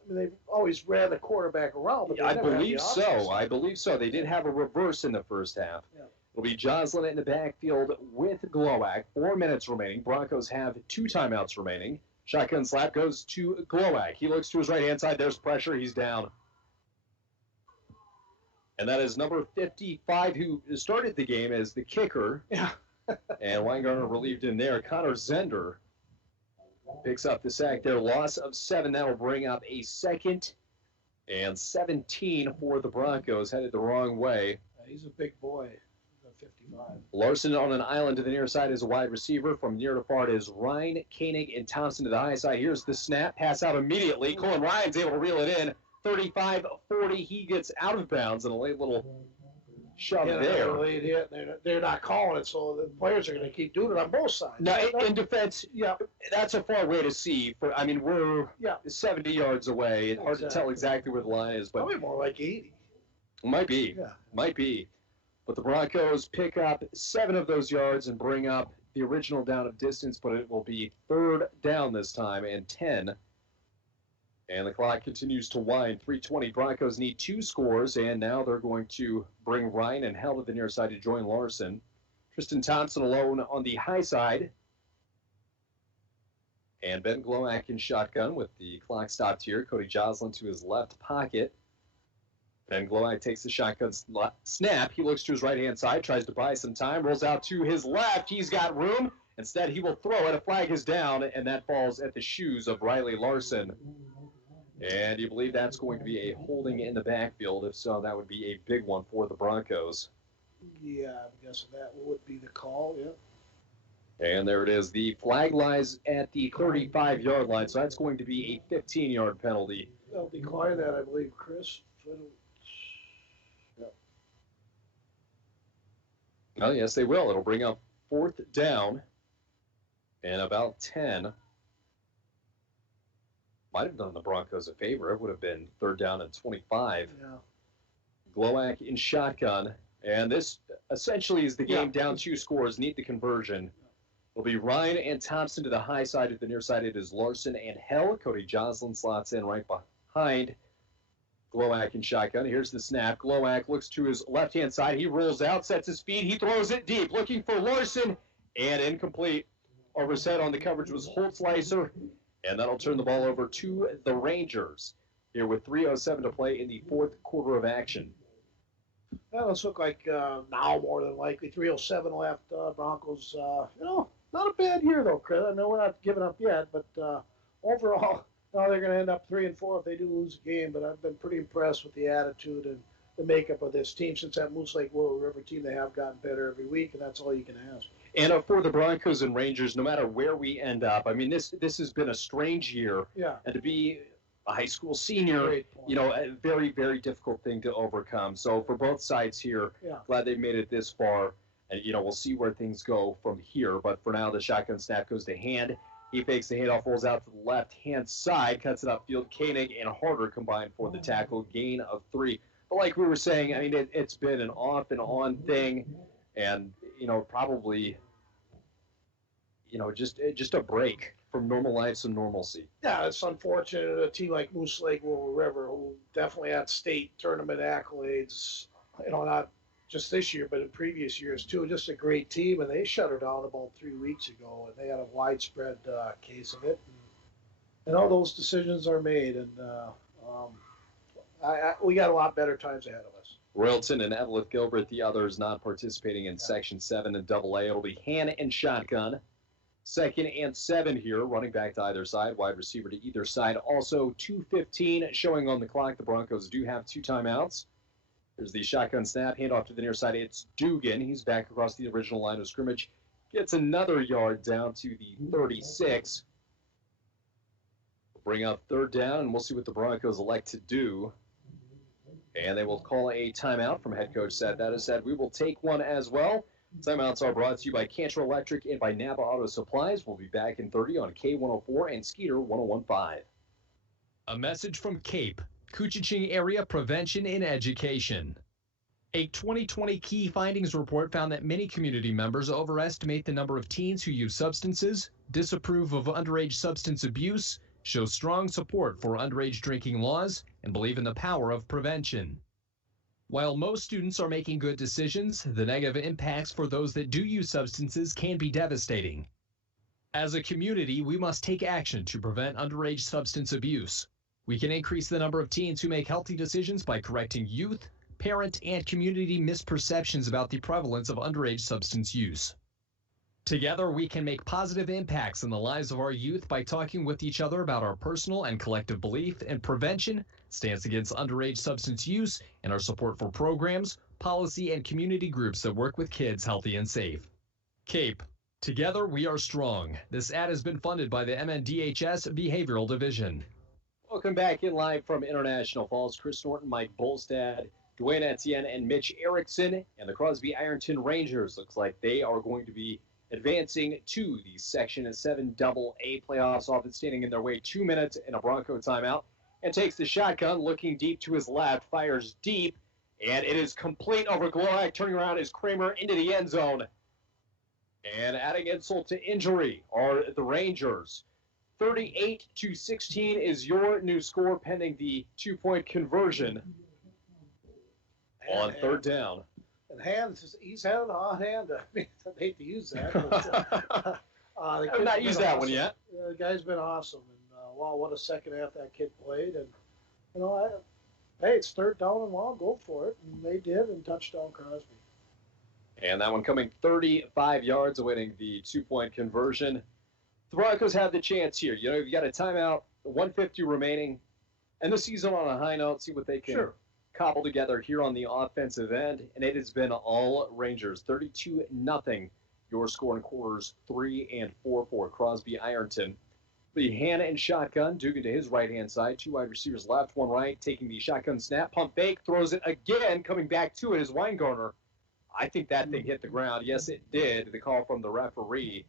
I mean, they've always ran the quarterback around, but they I never had the believe options. so. I believe so. They did have a reverse in the first half. Yeah. It'll be Joslin in the backfield with Glowak. 4 minutes remaining. Broncos have 2 timeouts remaining. Shotgun slap goes to Glowak. He looks to his right-hand side. There's pressure. He's down. And that is number 55, who started the game as the kicker. Yeah. And Weingartner relieved him there. Connor Zender picks up the sack there. Loss of 7. That will bring up a 2nd and 17 for the Broncos. Headed the wrong way. He's a big boy. 55. Larson on an island to the near side is a wide receiver. From near to far it is Ryan, Koenig, and Thompson to the high side. Here's the snap. Pass out immediately. Colin Ryan's able to reel it in. 35-40. He gets out of bounds and a late little shove there. Late hit. They're not calling it, so the players are going to keep doing it on both sides. Now, in defense, that's a far way to see. I mean, we're 70 yards away. It's hard to tell exactly where the line is. But probably more like 80. Might be. Yeah. Might be. But the Broncos pick up 7 of those yards and bring up the original down of distance, but it will be 3rd down this time and 10. And the clock continues to wind. 3:20. Broncos need 2 scores, and now they're going to bring Ryan and Hell to the near side to join Larson. Tristan Thompson alone on the high side. And Ben Glowak in shotgun with the clock stopped here. Cody Joslin to his left pocket. Ben Glowak takes the shotgun snap. He looks to his right-hand side, tries to buy some time, rolls out to his left. He's got room. Instead, he will throw it. A flag is down, and that falls at the shoes of Riley Larson. And you believe that's going to be a holding in the backfield? If so, that would be a big one for the Broncos. Yeah, I'm guessing that would be the call, yeah. And there it is. The flag lies at the 35-yard line, so that's going to be a 15-yard penalty. They'll decline that, I believe, Chris. Oh, yes, they will. It'll bring up 4th down and about 10. Might have done the Broncos a favor. It would have been 3rd down and 25. Yeah. Glowak in shotgun. And this essentially is the game down 2 scores. Need the conversion. It'll be Ryan and Thompson to the high side. At the near side, it is Larson and Hell. Cody Joslin slots in right behind Glowacz in shotgun. Here's the snap. Glowacz looks to his left-hand side. He rolls out, sets his speed. He throws it deep, looking for Larson, and incomplete. Over his head on the coverage was Holtzleiser, and that'll turn the ball over to the Rangers here with 3:07 to play in the fourth quarter of action. That looks look like now more than likely 3:07 left. Broncos, not a bad year though, Chris. I know we're not giving up yet, but overall, now they're going to end up 3-4 if they do lose a game. But I've been pretty impressed with the attitude and the makeup of this team since that Moose Lake Willow River team. They have gotten better every week, and that's all you can ask. And for the Broncos and Rangers, no matter where we end up, I mean, this has been a strange year. Yeah. And to be a high school senior, a very, very difficult thing to overcome. So for both sides here, glad they made it this far. And, we'll see where things go from here. But for now, the shotgun snap goes to Hand. He fakes the handoff, rolls out to the left-hand side, cuts it upfield. Koenig and Harder combined for the tackle, gain of 3. But like we were saying, I mean, it's been an off and on thing. And, probably, just a break from normal life and normalcy. Yeah, it's unfortunate a team like Moose Lake Willow River, who definitely had state tournament accolades, not just this year, but in previous years too. Just a great team, and they shut her down about 3 weeks ago, and they had a widespread case of it. And all those decisions are made, and we got a lot better times ahead of us. Royalton and Evelyn Gilbert, the others not participating in Section 7 and AA. It'll be Hannah and shotgun. 2nd and 7 here, running back to either side, wide receiver to either side. Also 2:15 showing on the clock. The Broncos do have 2 timeouts. There's the shotgun snap, handoff to the near side. It's Dugan. He's back across the original line of scrimmage. Gets another yard down to the 36. Bring up 3rd down, and we'll see what the Broncos elect to do. And they will call a timeout from head coach Seth. That is said, we will take one as well. Timeouts are brought to you by Cantor Electric and by Napa Auto Supplies. We'll be back in 30 on K104 and Skeeter 101.5. A message from CAPE, Coochiching Area Prevention and Education. A 2020 key findings report found that many community members overestimate the number of teens who use substances, disapprove of underage substance abuse, show strong support for underage drinking laws, and believe in the power of prevention. While most students are making good decisions, the negative impacts for those that do use substances can be devastating. As a community, we must take action to prevent underage substance abuse. We can increase the number of teens who make healthy decisions by correcting youth, parent, and community misperceptions about the prevalence of underage substance use. Together, we can make positive impacts in the lives of our youth by talking with each other about our personal and collective belief in prevention, stance against underage substance use, and our support for programs, policy, and community groups that work with kids healthy and safe. CAPE. Together, we are strong. This ad has been funded by the MNDHS Behavioral Division. Welcome back in live from International Falls. Chris Norton, Mike Bolstad, Dwayne Etienne, and Mitch Erickson. And the Crosby Ironton Rangers looks like they are going to be advancing to the Section 7 AA playoffs. Off and standing in their way, 2 minutes and a Bronco timeout. And takes the shotgun, looking deep to his left, fires deep, and it is complete over Glowacz. Turning around is Kramer into the end zone. And adding insult to injury are the Rangers. 38-16 is your new score, pending the 2-point conversion on 3rd down. And he's had an odd hand. I mean, I hate to use that. But, I've not used that one yet. The guy's been awesome. And, wow, what a second half that kid played. And, hey, it's 3rd down and long. Go for it. And they did, and touchdown Crosby. And that one coming 35 yards, awaiting the 2-point conversion. The Broncos have the chance here. You've got a timeout, 150 remaining, and the season on a high note. See what they can cobble together here on the offensive end. And it has been all Rangers, 32-0. Your score in quarters 3 and 4 for Crosby Ironton. The Hannah and shotgun, Dugan to his right-hand side. 2 wide receivers left, 1 right, taking the shotgun snap. Pump fake, throws it again, coming back to it is Weingartner. I think that thing hit the ground. Yes, it did. The call from the referee.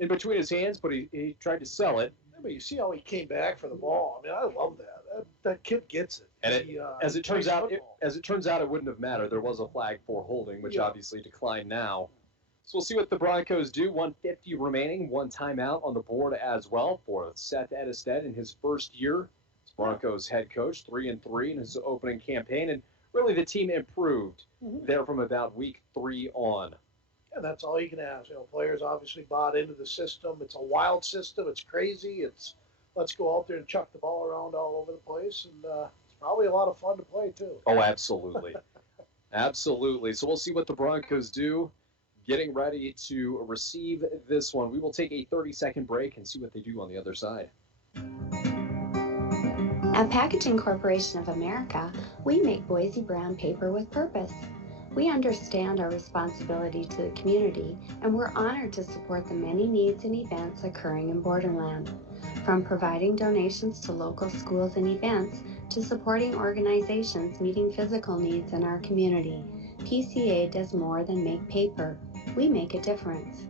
In between his hands, but he tried to sell it. Yeah, but you see how he came back for the ball. I mean, I love that. That kid gets it. And as it turns out, it wouldn't have mattered. There was a flag for holding, which obviously declined now. So we'll see what the Broncos do. 150 remaining, 1 timeout on the board as well for Seth Edisted in his first year. Broncos head coach, 3-3 in his opening campaign, and really the team improved there from about week 3 on. And that's all you can ask. Players obviously bought into the system. It's a wild system. It's crazy. It's let's go out there and chuck the ball around all over the place, and it's probably a lot of fun to play too. Oh, absolutely. Absolutely. So we'll see what the Broncos do. Getting ready to receive this one. We will take a 30-second break and see what they do on the other side. At Packaging Corporation of America, we make Boise brown paper with purpose. We understand our responsibility to the community, and we're honored to support the many needs and events occurring in Borderland. From providing donations to local schools and events, to supporting organizations meeting physical needs in our community, PCA does more than make paper. We make a difference.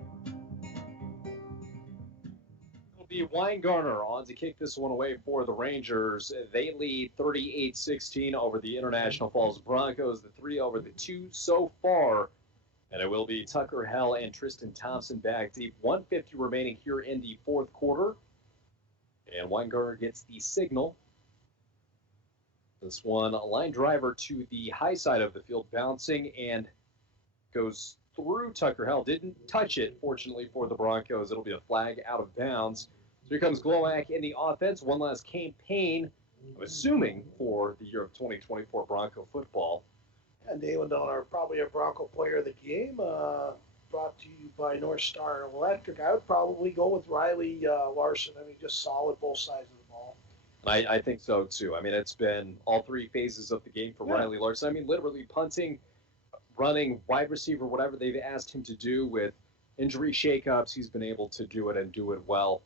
It'll be Weingartner on to kick this one away for the Rangers. They lead 38-16 over the International Falls Broncos, the 3 over the 2 so far. And it will be Tucker Hell and Tristan Thompson back deep. 1:50 remaining here in the fourth quarter. And Weingartner gets the signal. This one, a line driver to the high side of the field, bouncing and goes through Tucker Hell. Didn't touch it, fortunately for the Broncos. It'll be a flag out of bounds. So here comes Glowak in the offense. One last campaign, I'm assuming, for the year of 2024 Bronco football. And Dalen Donner, probably a Bronco player of the game, brought to you by North Star Electric. I would probably go with Riley Larson. I mean, just solid both sides of the ball. I think so, too. I mean, it's been all 3 phases of the game for Riley Larson. I mean, literally punting, running, wide receiver, whatever they've asked him to do with injury shakeups, he's been able to do it and do it well.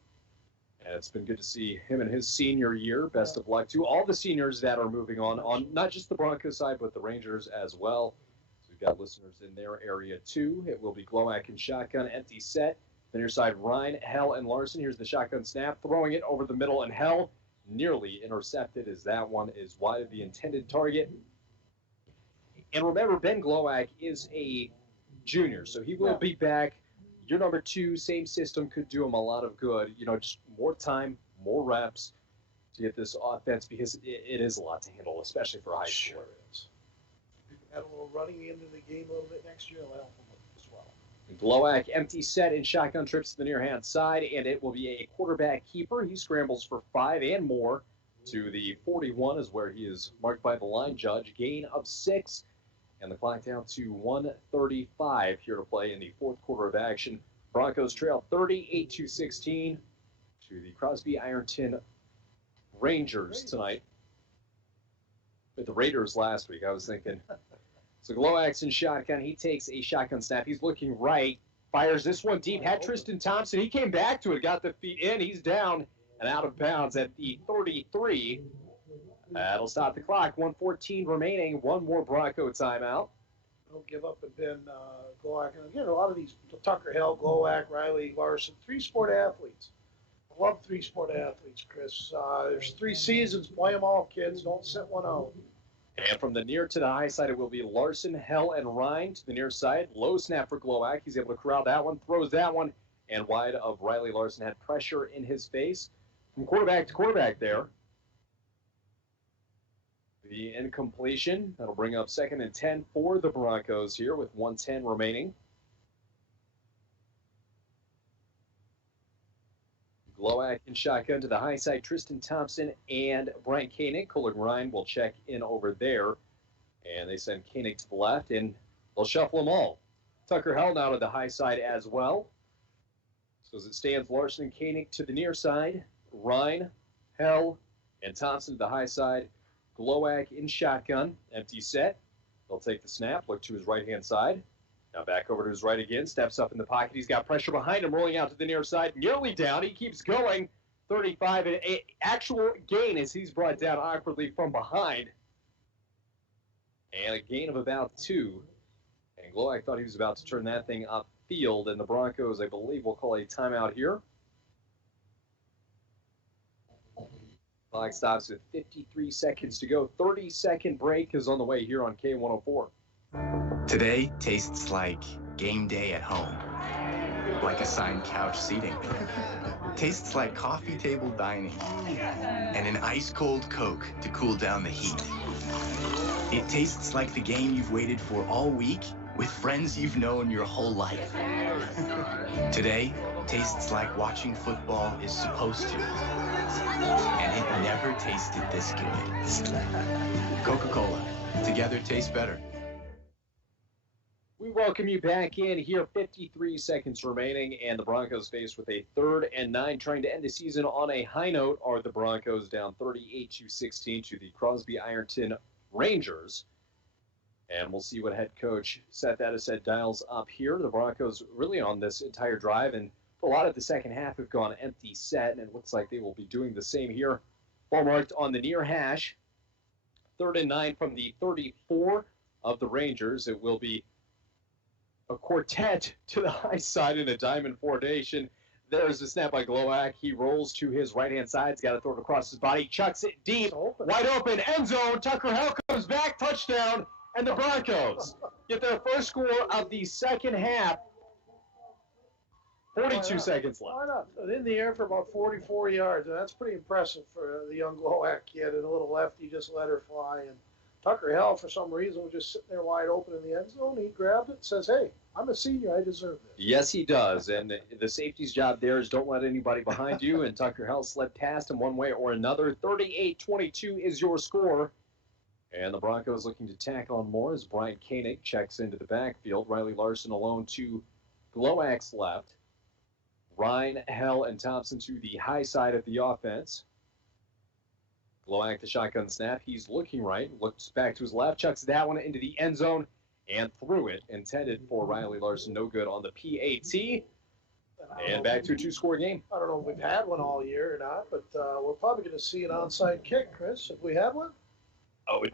And it's been good to see him in his senior year. Best of luck to all the seniors that are moving on not just the Broncos side, but the Rangers as well. So we've got listeners in their area, too. It will be Glowak and shotgun, empty set. The near side, Ryan, Hell, and Larson. Here's the shotgun snap, throwing it over the middle, and Hell nearly intercepted as that one is wide of the intended target. And remember, Ben Glowak is a junior, so he will be back. Your number 2, same system, could do him a lot of good. Just more time, more reps to get this offense, because it is a lot to handle, especially for a high schooler. Add a little running into the game a little bit next year. It'll help him as well. Glowak, empty set and shotgun trips to the near-hand side, and it will be a quarterback keeper. He scrambles for 5 and more to the 41 is where he is marked by the line judge. Gain of 6, and the clock down to 1:35 here to play in the fourth quarter of action. Broncos trail 38-16 to the Crosby Ironton Rangers tonight. With the Raiders last week, I was thinking. So Glowak's in shotgun. He takes a shotgun snap. He's looking right. Fires this one deep. Had Tristan Thompson. He came back to it. Got the feet in. He's down and out of bounds at the 33. That'll stop the clock. 1:14 remaining. One more Bronco timeout. Don't give up and Ben Glowak. And again, a lot of these, Tucker Hell, Glowak, Riley Larson, 3-sport athletes. I love 3-sport athletes, Chris. There's 3 seasons. Play them all, kids. Don't sit one out. And from the near to the high side, it will be Larson, Hell, and Ryan to the near side. Low snap for Glowak. He's able to corral that one, throws that one, and wide of Riley Larson. Had pressure in his face. From quarterback to quarterback there. The incompletion. That'll bring up 2nd and 10 for the Broncos here with 1:10 remaining. Glowak in shotgun to the high side. Tristan Thompson and Brian Koenig. Kohler Ryan will check in over there. And they send Koenig to the left, and they'll shuffle them all. Tucker Hell now to the high side as well. So as it stands, Larson and Koenig to the near side. Ryan, Hell, and Thompson to the high side. Glowak in shotgun. Empty set. They'll take the snap, look to his right-hand side. Now back over to his right again, steps up in the pocket. He's got pressure behind him, rolling out to the near side, nearly down. He keeps going. 35, and actual gain as he's brought down awkwardly from behind. And a gain of about 2. And Glowak thought he was about to turn that thing upfield, and the Broncos, I believe, will call a timeout here. Clock stops with 53 seconds to go. 30-second break is on the way here on K104. Today tastes like game day at home. like assigned couch seating. Tastes like coffee table dining and an ice-cold Coke to cool down the heat. It tastes like the game you've waited for all week with friends you've known your whole life. Today tastes like watching football is supposed to. And it never tasted this good. Coca-Cola. Together tastes better. We welcome you back in here. 53 seconds remaining, and the Broncos faced with a 3rd and 9. Trying to end the season on a high note are the Broncos, down 38-16 to the Crosby Ironton Rangers. And we'll see what head coach Seth Edison dials up here. The Broncos really on this entire drive, and a lot of the second half have gone empty set, and it looks like they will be doing the same here. Ball marked on the near hash. 3rd and 9 from the 34 of the Rangers. It will be a quartet to the high side in a diamond formation. There's the snap by Glowak. He rolls to his right-hand side. He's got to throw it across his body. Chucks it deep. Wide open. End zone. Tucker Hell comes back. Touchdown. And the Broncos get their first score of the second half. 42 seconds left. Why not? In the air for about 44 yards. And that's pretty impressive for the young Glowak kid. And a little lefty just let her fly. And Tucker Hell, for some reason, was just sitting there wide open in the end zone. He grabbed it and says, hey, I'm a senior. I deserve this. Yes, he does. And the safety's job there is don't let anybody behind you. And Tucker Hell slid past him one way or another. 38-22 is your score. And the Broncos looking to tack on more as Brian Koenig checks into the backfield. Riley Larson alone to Glowak's left. Ryan, Hell, and Thompson to the high side of the offense. Glowak, the shotgun snap. He's looking right, looks back to his left, chucks that one into the end zone, and threw it. Intended for Riley Larson, no good on the PAT. And back to a 2-score game. I don't know if we've had one all year or not, but we're probably going to see an onside kick, Chris. Have we had one? Oh,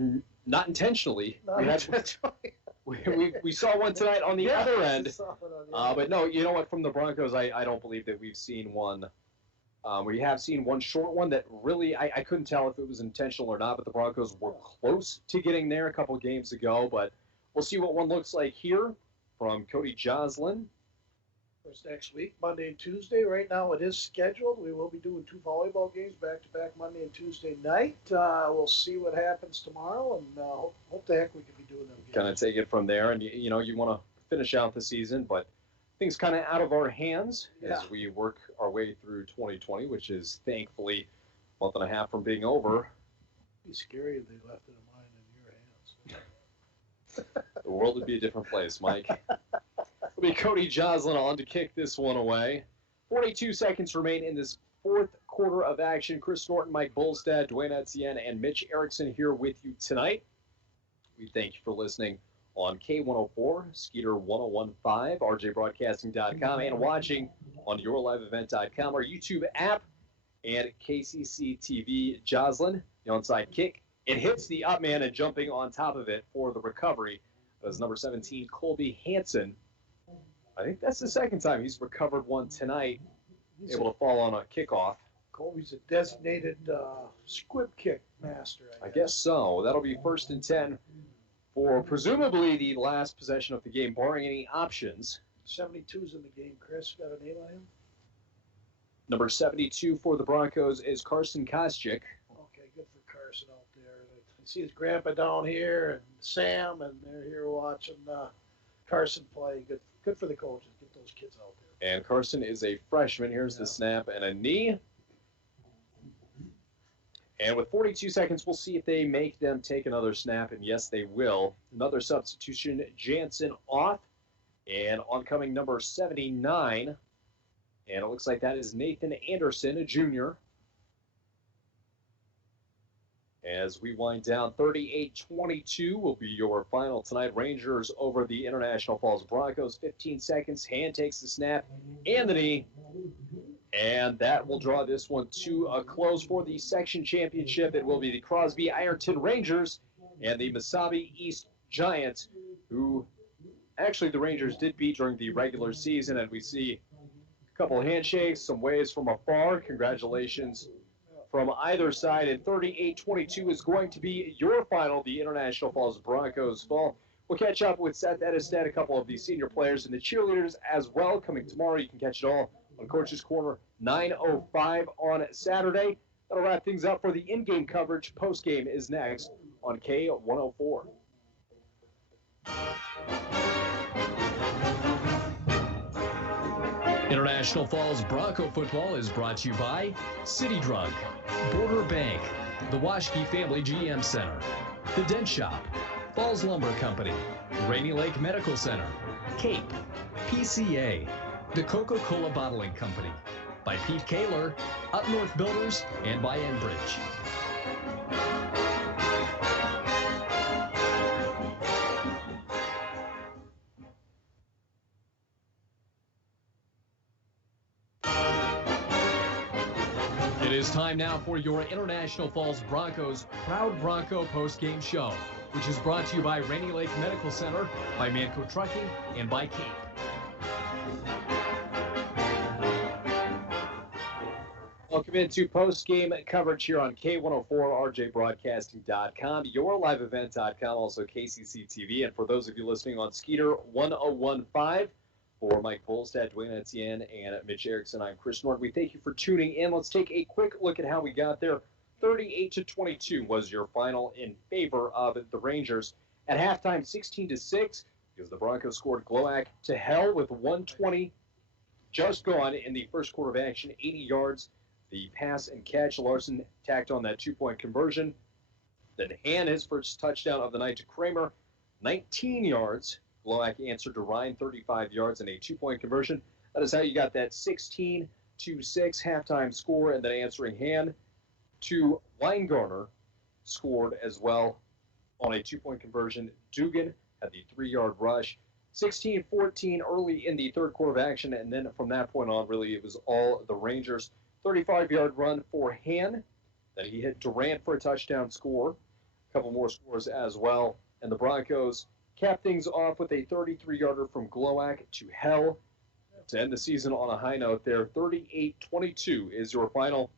not intentionally. Not intentionally. We saw one tonight on the other end. But no, you know what? From the Broncos, I don't believe that we've seen one. We have seen one short one that really, I couldn't tell if it was intentional or not, but the Broncos were close to getting there a couple games ago. But we'll see what one looks like here from Cody Joslin. First next week, Monday and Tuesday. Right now it is scheduled. We will be doing 2 volleyball games back-to-back Monday and Tuesday night. We'll see what happens tomorrow, and hope the heck we can be doing them games. Kind of take it from there, and you know you want to finish out the season, but things kind of out of our hands as we work our way through 2020, which is thankfully a month and a half from being over. It'd be scary if they left it in mine in your hands. The world would be a different place, Mike. It'll be Cody Joslin on to kick this one away. 42 seconds remain in this 4th quarter of action. Chris Norton, Mike Bolstad, Dwayne Etienne, and Mitch Erickson here with you tonight. We thank you for listening on K104, Skeeter 1015, rjbroadcasting.com, and watching on yourliveevent.com, our YouTube app, and KCC TV. Joslin, the onside kick. It hits the up man, and jumping on top of it for the recovery was number 17, Colby Hansen. I think that's the second time he's recovered one tonight, able to fall on a kickoff. Colby's a designated squib kick master, I guess so. That'll be 1st and 10 for presumably the last possession of the game, barring any options. 72's in the game, Chris. Got a name on him? Number 72 for the Broncos is Carson Koscheck. Okay, good for Carson out there. I see his grandpa down here and Sam, and they're here watching Carson play. Good for the coaches. Get those kids out there. And Carson is a freshman. Here's the snap and a knee. And with 42 seconds, we'll see if they make them take another snap. And yes, they will. Another substitution, Jansen off. And oncoming number 79. And it looks like that is Nathan Anderson, a junior. As we wind down, 38-22 will be your final tonight. Rangers over the International Falls Broncos. 15 seconds. Hand takes the snap and the knee. And that will draw this one to a close for the section championship. It will be the Crosby Ironton Rangers and the Mesabi East Giants, who actually the Rangers did beat during the regular season. And we see a couple of handshakes, some waves from afar. Congratulations from either side. And 38-22 is going to be your final. The International Falls Broncos fall. We'll catch up with Seth Edestead, a couple of the senior players and the cheerleaders as well, coming tomorrow. You can catch it all on Coach's Corner, 9:05 on Saturday. That'll wrap things up for the in-game coverage. Post-game is next on K104. International Falls Bronco football is brought to you by City Drug, Border Bank, the Washke Family GM Center, The Dent Shop, Falls Lumber Company, Rainy Lake Medical Center, Cape, PCA, the Coca-Cola Bottling Company, by Pete Kaler, Up North Builders, and by Enbridge. It is time now for your International Falls Broncos Proud Bronco post-game show, which is brought to you by Rainy Lake Medical Center, by Manco Trucking, and by Cape. Welcome into post-game coverage here on K104, RJBroadcasting.com, YourLiveEvent.com, also KCC TV, and for those of you listening on Skeeter 1015, for Mike Bolstad, Dwayne Etienne, and Mitch Erickson, I'm Chris Norton. We thank you for tuning in. Let's take a quick look at how we got there. 38-22 was your final in favor of the Rangers. At halftime, 16-6, because the Broncos scored Gloak to hell with 1:20 just gone in the first quarter of action, 80 yards. The pass and catch, Larson tacked on that two-point conversion. Then hand his first touchdown of the night to Kramer, 19 yards. Gloak answered to Ryan, 35 yards and a two-point conversion. That is how you got that 16-6 halftime score, and then answering hand to Weingarner scored as well on a two-point conversion. Dugan had the 3-yard rush. 16-14 early in the third quarter of action, and then from that point on, really, it was all the Rangers. 35-yard run for Han. Then he hit Durant for a touchdown score. A couple more scores as well. And the Broncos cap things off with a 33-yarder from Gloak to hell to end the season on a high note there. 38-22 is your final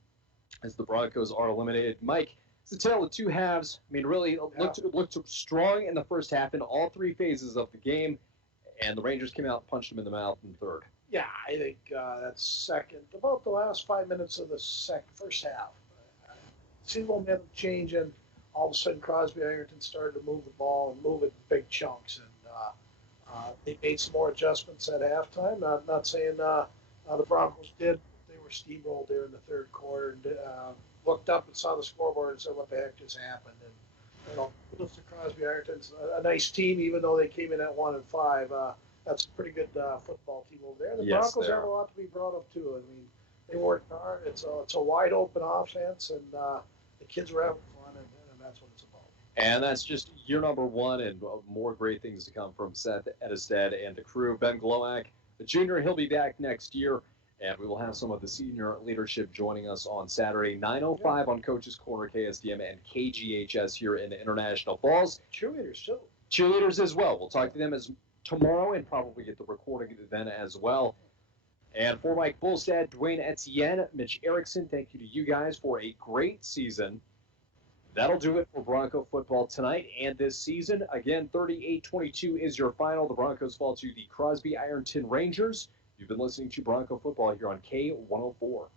as the Broncos are eliminated. Mike, it's a tale of two halves. I mean, really looked strong in the first half in all three phases of the game, and the Rangers came out and punched them in the mouth in the third. Yeah, I think that's second. About the last 5 minutes of the first half. See the momentum changing. All of a sudden, Crosby Ironton started to move the ball and move it in big chunks. And they made some more adjustments at halftime. Not saying the Broncos did. They were steamrolled there in the third quarter and looked up and saw the scoreboard and said, what the heck just happened? And, kudos to Crosby Ironton's a nice team, even though they came in at 1-5. That's a pretty good football team over there. The Broncos have a lot to be proud of, too. I mean, they worked hard. It's a wide-open offense, and the kids were having fun, and that's what it's about. And that's just year number one, and more great things to come from Seth Edestead and the crew. Ben Gloak, the junior, he'll be back next year, and we will have some of the senior leadership joining us on Saturday, 9:05 on Coach's Corner, KSDM, and KGHS here in the International Falls. Cheerleaders, too. Cheerleaders as well. We'll talk to them tomorrow and probably get the recording then as well. And for Mike Bolstad, Dwayne Etienne, Mitch Erickson, thank you to you guys for a great season. That'll do it for Bronco football tonight and this season. Again, 38-22 is your final. The Broncos fall to the Crosby Ironton Rangers. You've been listening to Bronco football here on K104.